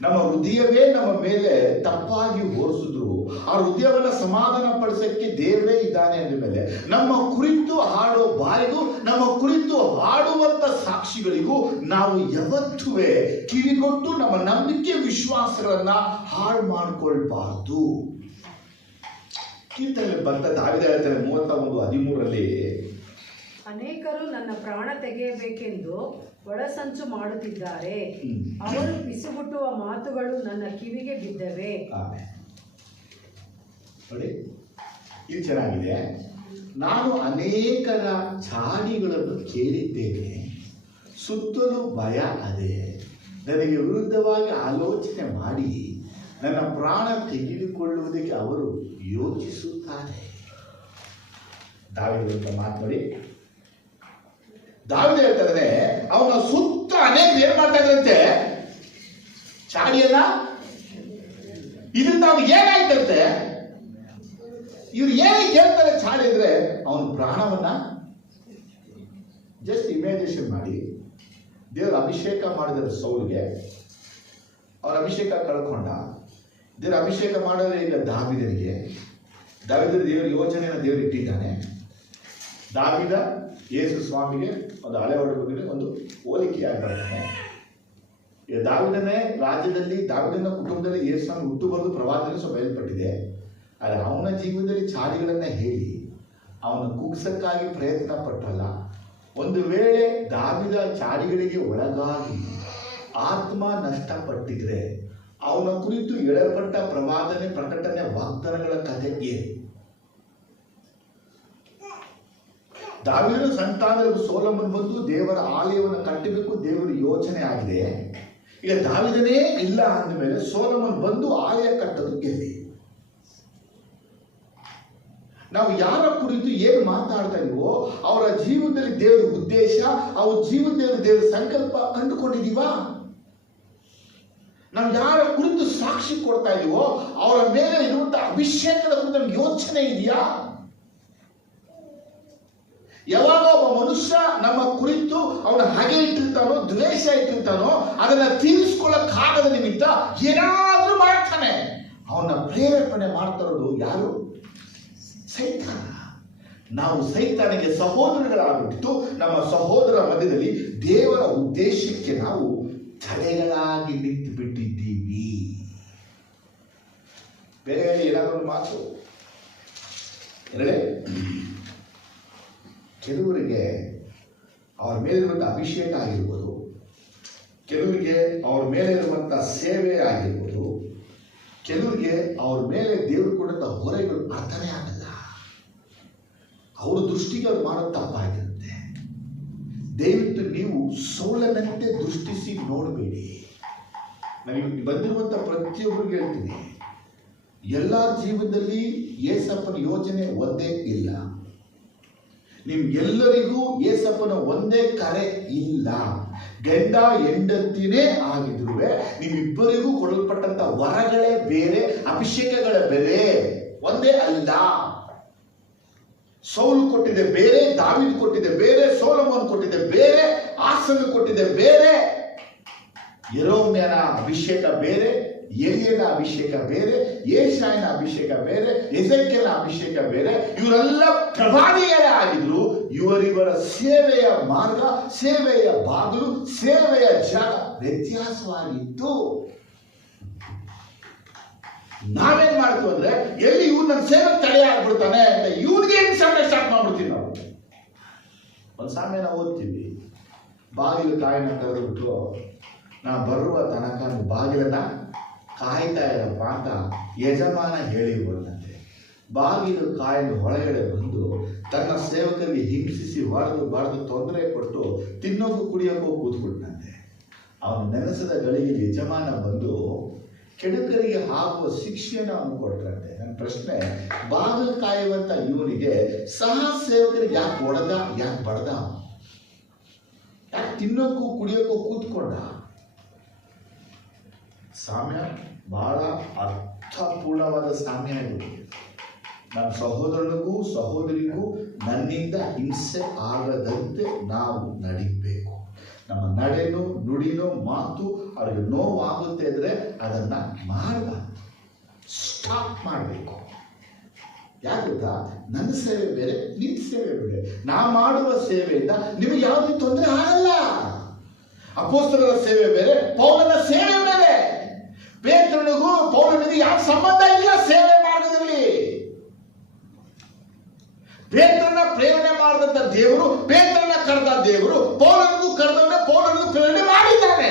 ನಮ್ಮ ಹೃದಯವೇ ನಮ್ಮ ಮೇಲೆ ತಪ್ಪಾಗಿ ಓಡಿಸಿದ್ರು ಆ ಹೃದಯವನ್ನು ಸಮಾಧಾನ ಪಡಿಸಕ್ಕೆ ದೇವರೇ ಇದ್ದಾನೆ ಅಂದ ಮೇಲೆ ನಮ್ಮ ಕುರಿತು ಹಾಡೋ ಬಾಯಿಗೂ ನಮ್ಮ ಕುರಿತು ಹಾಡುವಂತ ಸಾಕ್ಷಿಗಳಿಗೂ ನಾವು ಯಾವತ್ತೂ ಕಿವಿಗೊಟ್ಟು ನಮ್ಮ ನಂಬಿಕೆ ವಿಶ್ವಾಸಗಳನ್ನ ಹಾಳು ಮಾಡಿಕೊಳ್ಬಾರ್ದು. ಕೀರ್ತನೆ ಬರ್ತಾ ದಾವಿದ ಹೇಳ್ತಾರೆ 31:13 ಅನೇಕರು ನನ್ನ ಪ್ರಾಣ ತೆಗೆಯಬೇಕೆಂದು ಒಳಸಂಚು ಮಾಡುತ್ತಿದ್ದಾರೆ, ಅವರು ಪಿಸುಗುಟ್ಟುವ ಮಾತುಗಳು ನನ್ನ ಕಿವಿಗೆ ಬಿದ್ದವೆ. ನೋಡಿ, ಇದು ಚೆನ್ನಾಗಿದೆ. ನಾನು ಅನೇಕರ ಚಾಡಿಗಳನ್ನು ಕೇಳಿದ್ದೇನೆ, ಸುತ್ತಲೂ ಭಯ ಅದೇ, ನನಗೆ ವಿರುದ್ಧವಾಗಿ ಆಲೋಚನೆ ಮಾಡಿ ನನ್ನ ಪ್ರಾಣ ತೆಗೆದುಕೊಳ್ಳುವುದಕ್ಕೆ ಅವರು ಯೋಚಿಸುತ್ತಾರೆ. ದಾವಿದ ಮಾತನಾಡಿ ದಾವಿದ ಹೇಳ್ತಾರೆ, ಅವನ ಸುತ್ತ ಅನೇಕ ಏನ್ ಮಾಡ್ತಾ ಇದ್ರಂತೆ? ಚಾಡಿಯನ್ನ. ಇದರಿಂದ ಅವ್ನಿಗೆ ಏನಾಯ್ತಂತೆ? ಇವ್ರು ಏನೇ ಕೇಳ್ತಾರೆ ಚಾಡಿ ಅಂದ್ರೆ ಅವನ ಪ್ರಾಣವನ್ನ ಜಸ್ಟ್ ಇಮ್ಯಾಜಿನೇಷನ್ ಮಾಡಿ. ದೇವರ ಅಭಿಷೇಕ ಮಾಡಿದರೆ ಸೌಲ್ಗೆ, ಅವರ ಅಭಿಷೇಕ ಕಳ್ಕೊಂಡ. ದೇವರ ಅಭಿಷೇಕ ಮಾಡಿದ್ರೆ ಈಗ ದಾವಿದನಿಗೆ, ದೇವರ ಯೋಜನೆಯನ್ನು ದೇವರು ಇಟ್ಟಿದ್ದಾನೆ. ದಾವಿದ ಯೇಸು ಸ್ವಾಮಿಗೆ ಒಂದು ಹಳೆ ಒಡಂಬಡಿಕೆಗೆ ಒಂದು ಹೋಲಿಕೆಯಾಗಿ ಬರ್ತಾನೆ. ಈಗ ದಾವಿದನೇ ರಾಜ್ಯದಲ್ಲಿ, ದಾವಿದನ ಕುಟುಂಬದಲ್ಲಿ ಯೇಸು ಸ್ವಾಮಿ ಹುಟ್ಟು ಬರೆದು ಪ್ರವಾದನೆ ಸ್ವಲ್ಪ ಬಯಲ್ಪಟ್ಟಿದೆ. ಆದರೆ ಅವನ ಜೀವನದಲ್ಲಿ ಚಾಡಿಗಳನ್ನ ಹೇಳಿ ಅವನ ಕುಗ್ಸಕ್ಕಾಗಿ ಪ್ರಯತ್ನ ಪಟ್ಟಲ್ಲ. ಒಂದು ವೇಳೆ ದಾವಿದ ಚಾಡಿಗಳಿಗೆ ಒಳಗಾಗಿ ಆತ್ಮ ನಷ್ಟಪಟ್ಟಿದ್ರೆ ಅವನ ಕುರಿತು ಎಳಪಟ್ಟ ಪ್ರವಾದನೆ, ಪ್ರಕಟಣೆ, ವಾಗ್ದಾನಗಳ ಕಥೆ ಏನು? ದಾವಿದನ ಸಂತಾನದಲ್ಲಿ ಸೊಲೊಮೋನ್ ಬಂದು ದೇವರ ಆಲಯವನ್ನು ಕಟ್ಟಬೇಕು, ದೇವರ ಯೋಚನೆ ಆಗಿದೆ. ಈಗ ದಾವಿದನೇ ಇಲ್ಲ ಅಂದಮೇಲೆ ಸೊಲೊಮೋನ್ ಬಂದು ಆಲಯ ಕಟ್ಟೋದು ಎಲ್ಲಿ? ನಾವು ಯಾರ ಕುರಿತು ಏನು ಮಾತಾಡ್ತಾ ಇದೀವೋ ಅವರ ಜೀವನದಲ್ಲಿ ದೇವರ ಉದ್ದೇಶ, ಅವ್ರ ಜೀವನದಲ್ಲಿ ದೇವರ ಸಂಕಲ್ಪ ಕಂಡುಕೊಂಡಿದೀವಾ? ನಾವು ಯಾರ ಕುರಿತು ಸಾಕ್ಷಿ ಕೊಡ್ತಾ ಇದೀವೋ ಅವರ ಮೇಲೆ ಇರುವಂತಹ ಅಭಿಷೇಕದ ಕುರಿತು ನಮ್ಗೆ ಯೋಚನೆ ಇದೆಯಾ? ಯಾವಾಗ ಒಬ್ಬ ಮನುಷ್ಯ ನಮ್ಮ ಕುರಿತು ಅವನ ಹಗೆ ಇಟ್ಟಿರ್ತಾನೋ, ದ್ವೇಷ ಇಟ್ಟಿರ್ತಾನೋ, ಅದನ್ನ ತೀರಿಸ್ಕೊಳ್ಳಕ್ಕಾಗದ ನಿಮಿತ್ತ ಏನಾದ್ರೂ ಮಾಡ್ತಾನೆ. ಅವನ ಪ್ರೇರೇಪಣೆ ಮಾಡ್ತಾರೋದು ಯಾರು? ಸೈತಾನ. ನಾವು ಸೈತಾನಿಗೆ ಸಹೋದರಗಳಾಗ್ಬಿಟ್ಟು ನಮ್ಮ ಸಹೋದರ ಮಧ್ಯದಲ್ಲಿ ದೇವರ ಉದ್ದೇಶಕ್ಕೆ ನಾವು ತಡೆಗಳಾಗಿ ನಿಂತು ಬಿಟ್ಟಿದ್ದೀವಿ. ಬೇರೆ ಏನಾದರೂ ಒಂದು ಮಾತು ಎರಡೇ, ಕೆಲವರಿಗೆ ಅವ್ರ ಮೇಲಿರುವಂಥ ಅಭಿಷೇಕ ಆಗಿರ್ಬೋದು, ಕೆಲವರಿಗೆ ಅವ್ರ ಮೇಲೆ ಇರುವಂಥ ಸೇವೆ ಆಗಿರ್ಬೋದು, ಕೆಲವರಿಗೆ ಅವ್ರ ಮೇಲೆ ದೇವರು ಕೊಡುವಂಥ ಹೊರೆಗಳು ಅರ್ಥನೇ ಆಗಲ್ಲ. ಅವ್ರ ದೃಷ್ಟಿಗೆ ಅವ್ರು ಮಾಡೋದು ತಪ್ಪಾಗಿರುತ್ತೆ. ದಯವಿಟ್ಟು ನೀವು ಸೌಲನಂತೆ ದೃಷ್ಟಿಸಿ ನೋಡಬೇಡಿ. ನನಗೆ ಬಂದಿರುವಂಥ ಪ್ರತಿಯೊಬ್ಬರಿಗೆ ಹೇಳ್ತೀನಿ, ಎಲ್ಲ ಜೀವನದಲ್ಲಿ ಯೇಸಪ್ಪನ ಯೋಜನೆ ಒಂದೇ ಇಲ್ಲ. ನಿಮ್ಗೆಲ್ಲರಿಗೂ ಯೇಸಪ್ಪನ ಒಂದೇ ಕರೆ ಇಲ್ಲ. ಗಂಡ ಹೆಂಡತಿನೇ ಆಗಿದ್ರು ನಿಮ್ಮಿಬ್ಬರಿಗೂ ಕೊಡಲ್ಪಟ್ಟಂತ ವರಗಳೇ ಬೇರೆ, ಅಭಿಷೇಕಗಳ ಬೇರೆ, ಒಂದೇ ಅಲ್ಲ. ಸೌಲು ಕೊಟ್ಟಿದೆ ಬೇರೆ, ದಾವೀದ್ ಕೊಟ್ಟಿದೆ ಬೇರೆ, ಸೊಲೊಮೋನ್ ಕೊಟ್ಟಿದೆ ಬೇರೆ, ಆಸನು ಕೊಟ್ಟಿದೆ ಬೇರೆ, ಯೆರೆಮೀಯನ ಅಭಿಷೇಕ ಬೇರೆ, ಎಲಿಯನ ಅಭಿಷೇಕ ಬೇರೆ, ಯೆಶಾಯನ ಅಭಿಷೇಕ ಬೇರೆ, ಎಸೆಕಿಯೇಲನ ಅಭಿಷೇಕ ಬೇರೆ. ಇವರೆಲ್ಲ ಪ್ರವಾದಿಗಳೇ ಆಗಿದ್ರು. ಇವರಿವರ ಸೇವೆಯ ಮಾರ್ಗ, ಸೇವೆಯ ಬಾಗಿಲು, ಸೇವೆಯ ಜಾಗ ವ್ಯತ್ಯಾಸವಾಗಿತ್ತು. ನಾವೇನ್ ಮಾಡ್ತೀವಿ ಅಂದ್ರೆ ಎಲ್ಲಿ ಇವ್ರು ನನ್ನ ಸೇವೆ ತಡೆ ಆಗ್ಬಿಡ್ತಾನೆ ಅಂತ ಇವ್ರಿಗೆ ಹೆಂಗ್ ಸಮಯ ಸ್ಟಾರ್ಟ್ ಮಾಡ್ಬಿಡ್ತೀವಿ ನಾವು. ಒಂದು ಸಾಮ್ಯ ನಾವು ಓದ್ತೀವಿ, ಬಾಗಿಲು ಕಾಯಿನ ಕರೆದ್ಬಿಟ್ಟು ನಾ ಬರುವ ತನಕ ಬಾಗಿಲನ್ನ ಕಾಯ್ತಾ ಇರಪ್ಪ ಅಂತ ಯಜಮಾನ ಹೇಳಿ ಬಂದಂತೆ. ಬಾಗಿಲು ಕಾಯಿನ ಹೊರಗಡೆ ಬಂದು ತನ್ನ ಸೇವಕರಿಗೆ ಹಿಂಸಿಸಿ ಹೊಡೆದು ತೊಂದರೆ ಕೊಟ್ಟು ತಿನ್ನೋಕ್ಕೂ ಕುಡಿಯೋಕ್ಕೂ ಕೂತ್ಬಿಟ್ಟಂತೆ. ಅವನು ನೆನೆಸದ ಗಳಿಗೆ ಯಜಮಾನ ಬಂದು ಕೆಡುಕರಿಗೆ ಹಾಕುವ ಶಿಕ್ಷೆಯನ್ನು ಅವನು ಕೊಟ್ಟರಂತೆ. ನನ್ನ ಪ್ರಶ್ನೆ, ಬಾಗಿಲು ಕಾಯುವಂತ ಇವನಿಗೆ ಸಹ ಸೇವಕರಿಗೆ ಯಾಕೆ ಹೊಡೆದ, ಯಾಕೆ ಬಡ್ದ, ಯಾಕೆ ತಿನ್ನೋಕ್ಕೂ ಕುಡಿಯೋಕ್ಕೂ ಕೂತ್ಕೊಂಡ? ಸಾಮ್ಯ ಬಹಳ ಅರ್ಥಪೂರ್ಣವಾದ ಸಾಮ್ಯ ಇದು. ನಮ್ಮ ಸಹೋದರನಿಗೂ ಸಹೋದರಿಗೂ ನನ್ನಿಂದ ಹಿಂಸೆ ಆಗದಂತೆ ನಾವು ನಡಿಬೇಕು. ನಮ್ಮ ನಡೆನೋ ನುಡಿನೋ ಮಾತು ಅವ್ರಿಗೆ ನೋವಾಗುತ್ತೆ ಅಂದರೆ ಅದನ್ನ ಮಾಡಬಾರ್ದು, ಸ್ಟಾಪ್ ಮಾಡಬೇಕು. ಯಾಕೆ ಗೊತ್ತಾ, ನನ್ನ ಸೇವೆ ಬೇರೆ, ನಿನ್ನ ಸೇವೆ ಬೇರೆ. ನಾ ಮಾಡುವ ಸೇವೆಯಿಂದ ನಿಮಗೆ ಯಾವುದೇ ತೊಂದರೆ ಆಗಲ್ಲ. ಅಪೊಸ್ತಲರ ಸೇವೆ ಬೇರೆ, ಪೌಲನ ಸೇವೆ ಬೇರೆ. ಪೇತ್ರನಿಗೂ ಪೌಲನಿಗೂ ಯಾವ ಸಂಬಂಧ ಇಲ್ಲ ಸೇವೆ ಮಾಡೋದ್ರಲ್ಲಿ. ಪೇತ್ರನ ಪ್ರೇರಣೆ ಮಾಡಿದಂತ ದೇವರು, ಪೇತ್ರನ ಕರೆದ ದೇವರು ಪೌಲನಿಗೂ ಕರೆದವನೇ, ಪೌಲನಿಗೂ ಪ್ರೇರಣೆ ಮಾಡಿದ್ದಾನೆ.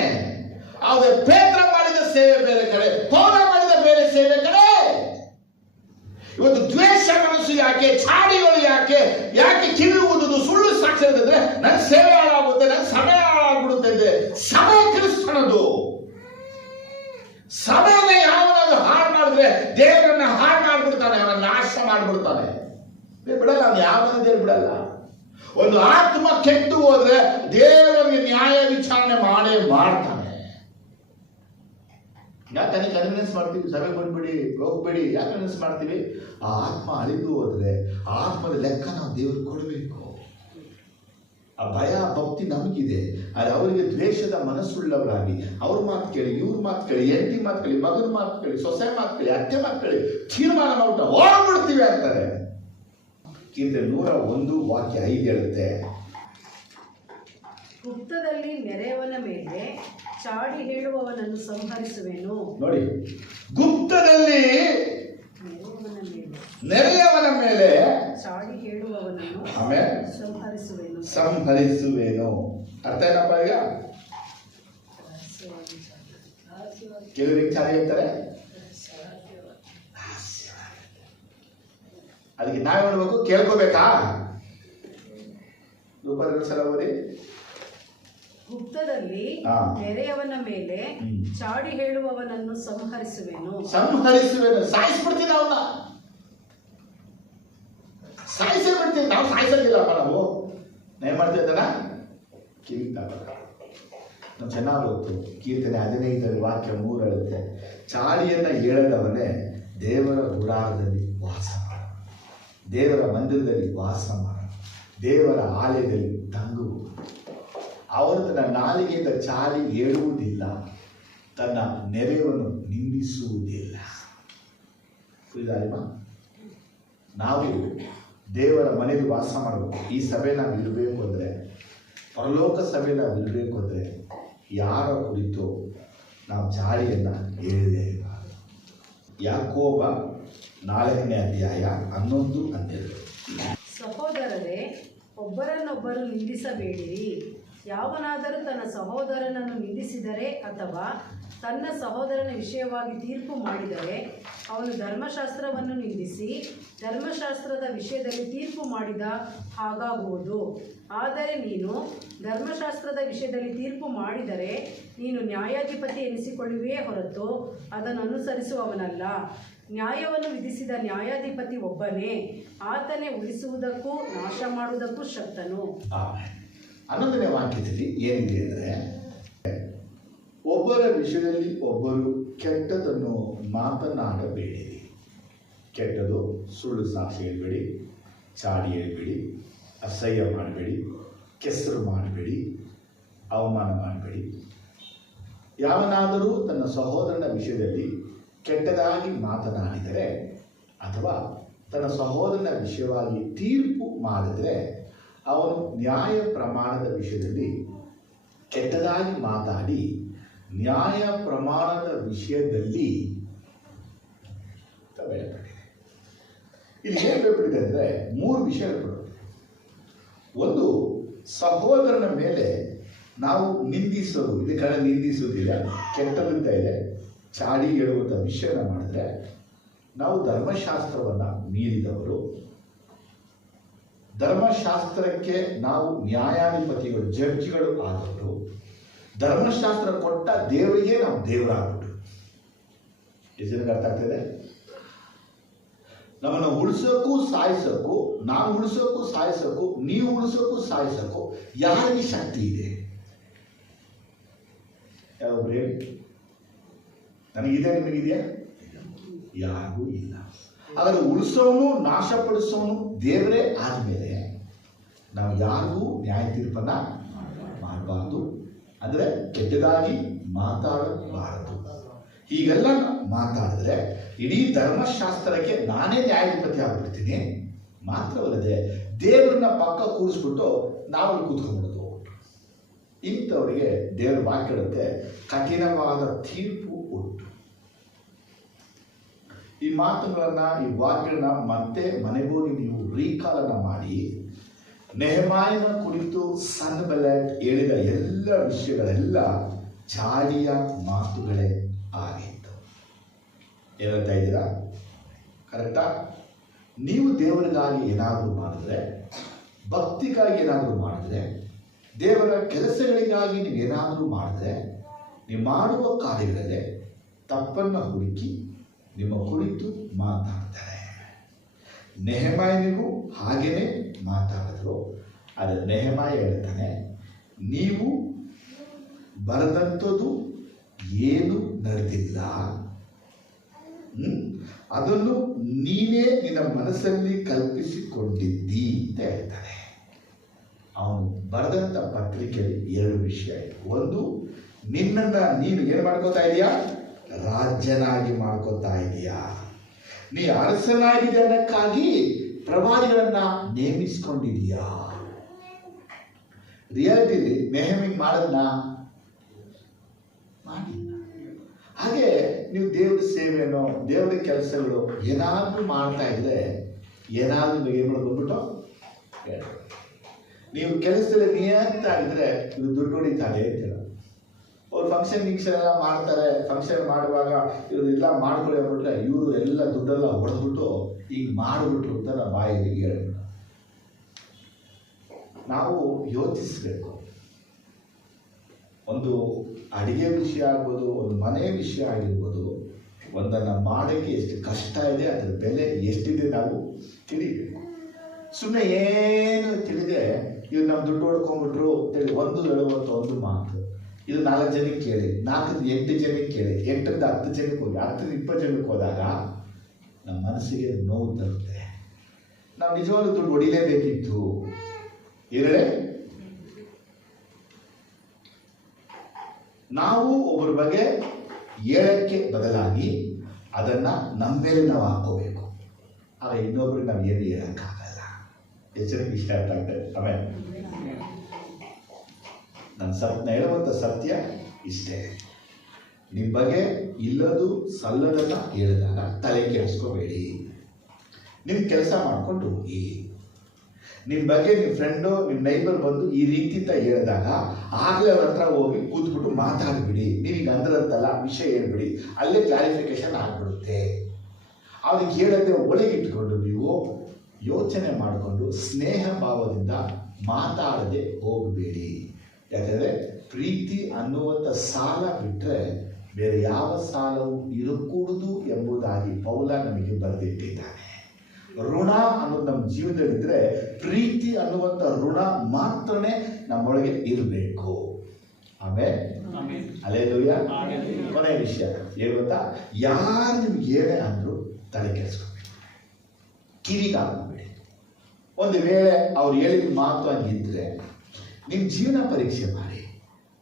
ಆದರೆ ಪೇತ್ರ ಮಾಡಿದ ಸೇವೆ ಬೇರೆ ಕಡೆ, ಪೌಲ ಮಾಡಿದ ಬೇರೆ ಸೇವೆ ಕಡೆ. ಇವತ್ತು ದ್ವೇಷ ಮನಸ್ಸು ಯಾಕೆ, ಚಾಡಿಗಳು ಯಾಕೆ, ಕಿವಿ ಊದುದು, ಸುಳ್ಳು ಸಾಕ್ಷಿ ಹೇಳಿದ್ರೆ ನನ್ನ ಸೇವೆ ಹಾಳಾಗುತ್ತೆ, ನನ್ನ ಸಮಯ ಹಾಳಾಗ್ಬಿಡುತ್ತೆ. ಸಮಯ ಕ್ರಿಸ್ತನದು. ಸಮಯನ ಯಾವನಾದ್ರು ಹಾಳು ಮಾಡಿದ್ರೆ ದೇವರನ್ನ ಹಾಳು ಮಾಡ್ಬಿಡ್ತಾನೆ, ಅವನ ನಾಶ ಮಾಡ್ಬಿಡ್ತಾನೆ. ಬಿಡಲ್ಲ, ಅವ್ನು ಯಾವನ ದೇವ್ರು ಬಿಡಲ್ಲ. ಒಂದು ಆತ್ಮ ಕೆಟ್ಟು ಹೋದ್ರೆ ದೇವರಿಗೆ ನ್ಯಾಯ ವಿಚಾರಣೆ ಮಾಡೇ ಮಾಡ್ತಾನೆ. ಯಾಕೆ ಕನ್ವಿನ್ಸ್ ಮಾಡ್ತೀವಿ, ಸಭೆ ಬಂದ್ಬಿಡಿ, ಹೋಗ್ಬೇಡಿ, ಯಾಕೆ ಕನ್ವಿನ್ಸ್ ಮಾಡ್ತೀವಿ? ಆ ಆತ್ಮ ಅಳಿದು ಹೋದ್ರೆ ಆ ಆತ್ಮದ ಲೆಕ್ಕ ನಾವು ದೇವ್ರಿಗೆ ಕೊಡಬೇಕು. ಆ ಭಯ ಭಕ್ತಿ ನಮಗಿದೆ, ಆದರೆ ಅವರಿಗೆ ದ್ವೇಷದ ಮನಸ್ಸುಳ್ಳವರಾಗಿ ಅವ್ರ ಮಾತು ಕೇಳಿ, ಇವ್ರ ಮಾತು ಕೇಳಿ, ಹೆಂಡತಿ ಮಾತು ಕೇಳಿ, ಮಗನ ಮಾತು ಕೇಳಿ, ಸೊಸೆ ಮಾತು ಕೇಳಿ, ಅತ್ತೆ ಮಾತು ಕೇಳಿ ತೀರ್ಮಾನ ಮಾಡ್ಬಿಟ್ಟು ಓಡ್ಬಿಡ್ತೀವಿ ಅಂತಾರೆ. ಕೀರ್ತನೆ 101:5 ಹೇಳುತ್ತೆ, ಗುಪ್ತದಲ್ಲಿ ನೆರೆಯವನ ಮೇಲೆ ಚಾಡಿ ಹೇಳುವವನನ್ನು ಸಂಹರಿಸುವೆನು. ನೋಡಿ, ಗುಪ್ತದಲ್ಲಿ ನೆರೆಯವನ ಮೇಲೆ ಚಾಡಿ ಹೇಳುವವನನ್ನು ಸಂಹರಿಸುವೆನು. ಅರ್ಥ ಏನಪ್ಪ? ಈಗ ಕೆಲವರಿಗೆ ಚಾಡಿ ಹೇಳ್ತಾರೆ, ಅದಕ್ಕೆ ನಾವ್ ಹೇಳ್ಬೇಕು, ಕೇಳ್ಕೋಬೇಕಾ? ಸಲ ಓದಿ. ಗುಪ್ತದಲ್ಲಿ ನೆರೆಯವನ ಮೇಲೆ ಚಾಡಿ ಹೇಳುವವನನ್ನು ಸಂಹರಿಸುವೆನು. ಸಾಯಿಸ್ಬಿಡ್ತೀನಿ, ಅವನ್ನ ಸಾಯಿಸೇ ಬಿಡ್ತೀನಿ. ನಾವು ಸಾಯಿಸೋದಿಲ್ಲಪ್ಪ, ನಾವು ಏನ್ ಮಾಡ್ತಾ ಇದ್ದಾನ ಕಿವಿತಾಗ. ನಾವು ಚೆನ್ನಾಗಿ ಗೊತ್ತು, ಕೀರ್ತನೆ 15:3 ಹೇಳುತ್ತೆ, ಚಾಡಿಯನ್ನ ಹೇಳದವನೇ ದೇವರ ಗುಡಾರದಲ್ಲಿ ವಾಸ ಮಾಡ, ದೇವರ ಮಂದಿರದಲ್ಲಿ ವಾಸ ಮಾಡ, ದೇವರ ಆಲಯದಲ್ಲಿ ತಂಗು. ಅವರು ತನ್ನ ನಾಲಿಗೆಯಿಂದ ಚಾಡಿ ಹೇಳುವುದಿಲ್ಲ, ತನ್ನ ನೆರೆಯನ್ನು ನಿಂದಿಸುವುದಿಲ್ಲ. ನಾವು ದೇವರ ಮನೆಯಲ್ಲಿ ವಾಸ ಮಾಡಬೇಕು. ಈ ಸಭೆ ನಾವು ಇರಬೇಕು ಅಂದರೆ, ಪರಲೋಕ ಸಭೆ ನಾವು ಇರಬೇಕು ಅಂದರೆ ಯಾರ ಕುರಿತು ನಾವು ಚಾಡಿಯನ್ನು ಹೇಳಿದೆ. ಯಾಕೋಬ 4:11. ಸಹೋದರರೇ, ಒಬ್ಬರನ್ನೊಬ್ಬರು ನಿಂದಿಸಬೇಡಿರಿ. ಯಾವನಾದರೂ ತನ್ನ ಸಹೋದರನನ್ನು ನಿಂದಿಸಿದರೆ ಅಥವಾ ತನ್ನ ಸಹೋದರನ ವಿಷಯವಾಗಿ ತೀರ್ಪು ಮಾಡಿದರೆ ಅವನು ಧರ್ಮಶಾಸ್ತ್ರವನ್ನು ನಿಂದಿಸಿ ಧರ್ಮಶಾಸ್ತ್ರದ ವಿಷಯದಲ್ಲಿ ತೀರ್ಪು ಮಾಡಿದ ಹಾಗಾಗುವುದು. ಆದರೆ ನೀನು ಧರ್ಮಶಾಸ್ತ್ರದ ವಿಷಯದಲ್ಲಿ ತೀರ್ಪು ಮಾಡಿದರೆ ನೀನು ನ್ಯಾಯಾಧಿಪತಿ ಎನಿಸಿಕೊಳ್ಳುವೆಯೇ ಹೊರತು ಅದನ್ನು ಅನುಸರಿಸುವವನಲ್ಲ. ನ್ಯಾಯವನ್ನು ವಿಧಿಸಿದ ನ್ಯಾಯಾಧಿಪತಿ ಒಬ್ಬನೇ, ಆತನೇ ಉಳಿಸುವುದಕ್ಕೂ ನಾಶ ಮಾಡುವುದಕ್ಕೂ ಶಕ್ತನು. 11ನೇ ವಾಕ್ಯದಲ್ಲಿ ಏನಿದೆ ಅಂದರೆ, ಒಬ್ಬರ ವಿಷಯದಲ್ಲಿ ಒಬ್ಬರು ಕೆಟ್ಟದನ್ನು ಮಾತನಾಡಬೇಡಿರಿ. ಕೆಟ್ಟದು, ಸುಳ್ಳು ಸಾಕ್ಷಿ ಹೇಳ್ಬೇಡಿ, ಚಾಡಿ ಹೇಳ್ಬೇಡಿ, ಅಸಹ್ಯ ಮಾಡಬೇಡಿ, ಕೆಸರು ಮಾಡಬೇಡಿ, ಅವಮಾನ ಮಾಡಬೇಡಿ. ಯಾವನಾದರೂ ತನ್ನ ಸಹೋದರನ ವಿಷಯದಲ್ಲಿ ಕೆಟ್ಟದಾಗಿ ಮಾತನಾಡಿದರೆ ಅಥವಾ ತನ್ನ ಸಹೋದರನ ವಿಷಯವಾಗಿ ತೀರ್ಪು ಮಾಡಿದರೆ ಅವನು ನ್ಯಾಯ ಪ್ರಮಾಣದ ವಿಷಯದಲ್ಲಿ ಕೆಟ್ಟದಾಗಿ ಮಾತಾಡಿ ನ್ಯಾಯ ಪ್ರಮಾಣದ ವಿಷಯದಲ್ಲಿ ಬೇರ್ಪಟ್ಟಿದೆ. ಇಲ್ಲಿ ಏನು ಬೇರ್ಪಟ್ಟಿದೆ ಅಂದರೆ 3 ವಿಷಯಗಳು. ಒಂದು, ಸಹೋದರನ ಮೇಲೆ ನಾವು ನಿಂದಿಸೋದು, ಇದು ಕಡೆ ನಿಂದಿಸುವುದಿಲ್ಲ, ಕೆಟ್ಟದಂತ ಇದೆ, ಚಾಡಿ ಹೇಳುವಂಥ ವಿಷಯನ ಮಾಡಿದ್ರೆ ನಾವು ಧರ್ಮಶಾಸ್ತ್ರವನ್ನು ಮೀರಿದವರು, ಧರ್ಮಶಾಸ್ತ್ರಕ್ಕೆ ನಾವು ನ್ಯಾಯಾಧಿಪತಿಗಳು, ಜಡ್ಜ್ಗಳು ಆದವರು, ಧರ್ಮಶಾಸ್ತ್ರ ಕೊಟ್ಟ ದೇವರಿಗೆ ನಾವು ದೇವರಾಗ್ಬಿಟ್ರು. ಎಷ್ಟು ಅರ್ಥ ಆಗ್ತದೆ? ನಮ್ಮನ್ನು ಉಳಿಸೋಕ್ಕೂ ಸಾಯಿಸೋಕ್ಕೂ, ನಾವು ಉಳಿಸೋಕ್ಕೂ ಸಾಯಿಸೋಕ್ಕೂ, ನೀವು ಉಳಿಸೋಕ್ಕೂ ಸಾಯಿಸೋಕ್ಕೂ ಯಾರಿಗೆ ಶಕ್ತಿ ಇದೆ? ಯಾವೊಬ್ರು ಹೇಳಿ? ನನಗಿದೆ, ನಿಮಗಿದೆಯಾ? ಯಾರಿಗೂ ಇಲ್ಲ. ಹಾಗಾದ್ರೆ ಉಳಿಸೋನು ನಾಶಪಡಿಸೋನು ದೇವರೇ ಆದಮೇಲೆ ನಾವು ಯಾರಿಗೂ ನ್ಯಾಯ ತೀರ್ಪನ್ನ ಮಾಡಬಾರ್ದು, ಅಂದರೆ ಕೆಟ್ಟದಾಗಿ ಮಾತಾಡಬಾರದು. ಹೀಗೆಲ್ಲ ಮಾತಾಡಿದ್ರೆ ಇಡೀ ಧರ್ಮಶಾಸ್ತ್ರಕ್ಕೆ ನಾನೇ ನ್ಯಾಯಾಧಿಪತಿ ಆಗ್ಬಿಡ್ತೀನಿ. ಮಾತ್ರವಲ್ಲದೆ ದೇವರನ್ನ ಪಕ್ಕ ಕೂರಿಸ್ಬಿಟ್ಟು ನಾವು ಕೂತ್ಕೊಂಡ್ಬಿಡೋದು. ಇಂಥವರಿಗೆ ದೇವರ ವಾಕ್ಯಕ್ಕೆ ಕಠಿಣವಾದ ತೀರ್ಪು ಉಂಟು. ಈ ಮಾತುಗಳನ್ನ, ಈ ವಾಕ್ಯಗಳನ್ನ ಮತ್ತೆ ಮನೆಗೆ ಹೋಗಿ ನೀವು ರೀಕಾಲನ ಮಾಡಿ, ನೆಹೆಮಾಯನ ಕುರಿತು ಸನ್ಬಲ್ಲಟ್ ಹೇಳಿದ ಎಲ್ಲ ವಿಷಯಗಳೆಲ್ಲ ಚಾಡಿಯ ಮಾತುಗಳೇ ಆಗಿತ್ತು. ಹೇಳ್ತಾ ಇದ್ದೀರಾ? ಕರೆಕ್ಟಾ? ನೀವು ದೇವರಿಗಾಗಿ ಏನಾದರೂ ಮಾಡಿದ್ರೆ, ಭಕ್ತಿಗಾಗಿ ಏನಾದರೂ ಮಾಡಿದ್ರೆ, ದೇವರ ಕೆಲಸಗಳಿಗಾಗಿ ನೀವು ಏನಾದರೂ ಮಾಡಿದ್ರೆ, ನೀವು ಮಾಡುವ ಕಾರ್ಯಗಳಲ್ಲೇ ತಪ್ಪನ್ನು ಹುಡುಕಿ ನಿಮ್ಮ ಕುರಿತು ಮಾತಾಡ್ತಾರೆ. ನೆಹೆಮಾಯನಿಗೂ ಹಾಗೇನೆ ಮಾತಾಡಿದ್ರು. ಆದರೆ ನೆಹೆಮಾಯ ಹೇಳ್ತಾನೆ, ನೀವು ಬರೆದಂಥದ್ದು ಏನು ನಡೆದಿಲ್ಲ, ಅದನ್ನು ನೀನೇ ನಿನ್ನ ಮನಸ್ಸಲ್ಲಿ ಕಲ್ಪಿಸಿಕೊಂಡಿದ್ದಿ ಅಂತ ಹೇಳ್ತಾನೆ. ಅವನು ಬರೆದಂಥ ಪತ್ರಿಕೆಯಲ್ಲಿ 2 ವಿಷಯ ಇದೆ. ಒಂದು, ನಿನ್ನನ್ನ ನೀನು ಏನು ಮಾಡ್ಕೋತಾ ಇದೀಯಾ? ರಾಜನಾಗಿ ಮಾಡ್ಕೋತಾ ಇದೀಯಾ. ನೀ ಅರಸನಾಗಿದೆ ಅನ್ನಕ್ಕಾಗಿ ಪ್ರವಾದಿಗಳನ್ನ ನೇಮಿಸ್ಕೊಂಡಿದೀಯಾ. ರಿಯಾಲಿಟಿಲಿ ನೆಹೆಮಿಗೆ ಮಾಡದ್ನ ಮಾಡಿಲ್ಲ. ಹಾಗೆ ನೀವು ದೇವ್ರ ಸೇವೆನೋ ದೇವ್ರ ಕೆಲಸಗಳು ಏನಾದರೂ ಮಾಡ್ತಾ ಇದ್ರೆ ಏನಾದರೂ ಏನು ಮಾಡೋದು ಬಂದ್ಬಿಟ್ಟು ನೀವು ಕೆಲಸದಲ್ಲಿ ನಿಯತ್ತ ಆಗಿದ್ರೆ ಇದು ದುಡ್ಡು ಹೊಡಿತಾರೆ ಅಂತ ಹೇಳೋದು. ಅವ್ರು ಫಂಕ್ಷನ್ ಎಲ್ಲ ಮಾಡ್ತಾರೆ. ಫಂಕ್ಷನ್ ಮಾಡುವಾಗ ಇವರು ಎಲ್ಲ ಮಾಡ್ಕೊಳ್ಳಿ ಅಂದ್ಬಿಟ್ರೆ ಇವರು ಎಲ್ಲ ದುಡ್ಡೆಲ್ಲ ಹೊಡೆದ್ಬಿಟ್ಟು ಈಗ ಮಾಡಿಬಿಟ್ರು ಅಂತ ನಾವು ಬಾಯಿಗೆ ಹೇಳ್ಬಿಟ್ಟು ನಾವು ಯೋಚಿಸ್ಬೇಕು. ಒಂದು ಅಡಿಗೆ ವಿಷಯ ಆಗ್ಬೋದು, ಒಂದು ಮನೆ ವಿಷಯ ಆಗಿರ್ಬೋದು, ಒಂದನ್ನು ಮಾಡೋಕ್ಕೆ ಎಷ್ಟು ಕಷ್ಟ ಇದೆ, ಅದರ ಬೆಲೆ ಎಷ್ಟಿದೆ ನಾವು ತಿಳಿಬೇಕು. ಸುಮ್ಮನೆ ಏನು ತಿಳಿದೆ ಇವ್ರು ನಮ್ಮ ದುಡ್ಡು ಹೊಡ್ಕೊಂಡ್ಬಿಟ್ರು ಅಂತೇಳಿ ಒಂದು ಮಾತು ಇದು 4 ಜನಕ್ಕೆ ಕೇಳಿ, 4ರಿಂದ 8 ಜನಕ್ಕೆ ಕೇಳಿ, 8ರಿಂದ 10 ಜನಕ್ಕೆ ಹೋಗಿ, 10ರಿಂದ 20 ಜನಕ್ಕೆ ಹೋದಾಗ ನಮ್ಮ ಮನಸ್ಸಿಗೆ ನೋವು ತರುತ್ತೆ. ನಾವು ನಿಜವಾಗ್ಲೂ ದುಡ್ಡು ಹೊಡಿಲೇಬೇಕಿತ್ತು. ಎರಡೇ, ನಾವು ಒಬ್ಬರ ಬಗ್ಗೆ ಹೇಳಕ್ಕೆ ಬದಲಾಗಿ ಅದನ್ನ ನಮ್ಮ ಮೇಲೆ ನಾವು ಹಾಕೋಬೇಕು. ಆಗ ಇನ್ನೊಬ್ರಿಗೆ ನಾವು ಏನು ಹೇಳಕ್ಕಾಗಲ್ಲ. ಎಚ್ಚರಿಕೆ ವಿಷಯ ಅರ್ಥ ಆಗ್ತದೆ. ಆಮೇಲೆ ನಾನು ಹೇಳುವಂಥ ಸತ್ಯ ಇಷ್ಟೇ. ನಿಮ್ಮ ಬಗ್ಗೆ ಇಲ್ಲದು ಸಲ್ಲದನ್ನ ಹೇಳಿದಾಗ ತಲೆ ಕೆಡಿಸ್ಕೋಬೇಡಿ. ನೀವು ಕೆಲಸ ಮಾಡ್ಕೊಂಡು ಹೋಗಿ. ನಿಮ್ಮ ಬಗ್ಗೆ ನಿಮ್ಮ ಫ್ರೆಂಡು ನಿಮ್ಮ ನೈಬರ್ ಬಂದು ಈ ರೀತಿ ಅಂತ ಹೇಳಿದಾಗ ಆಗಲೇ ಅವ್ರ ಹತ್ರ ಹೋಗಿ ಕೂತ್ಬಿಟ್ಟು ಮಾತಾಡ್ಬಿಡಿ. ನೀವೀಗ ಅಂದ್ರಂತಲ್ಲ ವಿಷಯ ಹೇಳ್ಬಿಡಿ, ಅಲ್ಲೇ ಕ್ಲಾರಿಫಿಕೇಶನ್ ಆಗಿಬಿಡುತ್ತೆ. ಅವ್ರಿಗೆ ಹೇಳದೆ ಒಳಗಿಟ್ಕೊಂಡು ನೀವು ಯೋಚನೆ ಮಾಡಿಕೊಂಡು ಸ್ನೇಹ ಭಾವದಿಂದ ಮಾತಾಡದೆ ಹೋಗಬೇಡಿ. ಯಾಕಂದರೆ ಪ್ರೀತಿ ಅನ್ನುವಂಥ ಸಾಲ ಬಿಟ್ಟರೆ ಬೇರೆ ಯಾವ ಸಾಲವೂ ಇರಕೂಡದು ಎಂಬುದಾಗಿ ಪೌಲ ನಮಗೆ ಬರೆದಿಟ್ಟಿದ್ದಾನೆ. ಋಣ ಅನ್ನೋದು ನಮ್ಮ ಜೀವನದಲ್ಲಿದ್ದರೆ ಪ್ರೀತಿ ಅನ್ನುವಂಥ ಋಣ ಮಾತ್ರನೇ ನಮ್ಮೊಳಗೆ ಇರಬೇಕು. ಆಮೇಲೆ ಅಲ್ಲೇಲೂಯಾ. ಕೊನೆಯ ವಿಷಯ ಏನು ಗೊತ್ತಾ? ಯಾರು ನಿಮ್ಗೆ ಏನೇ ಅಂದರೂ ತಲೆ ಕೆಡಿಸ್ಕೋಬೇಕು, ಕಿವಿಗಾಗಬೇಡಿ. ಒಂದು ವೇಳೆ ಅವ್ರು ಹೇಳಿದ ಮಾತು ಹಂಗಿದ್ರೆ ನಿಮ್ಮ ಜೀವನ ಪರೀಕ್ಷೆ ಮಾಡಿ.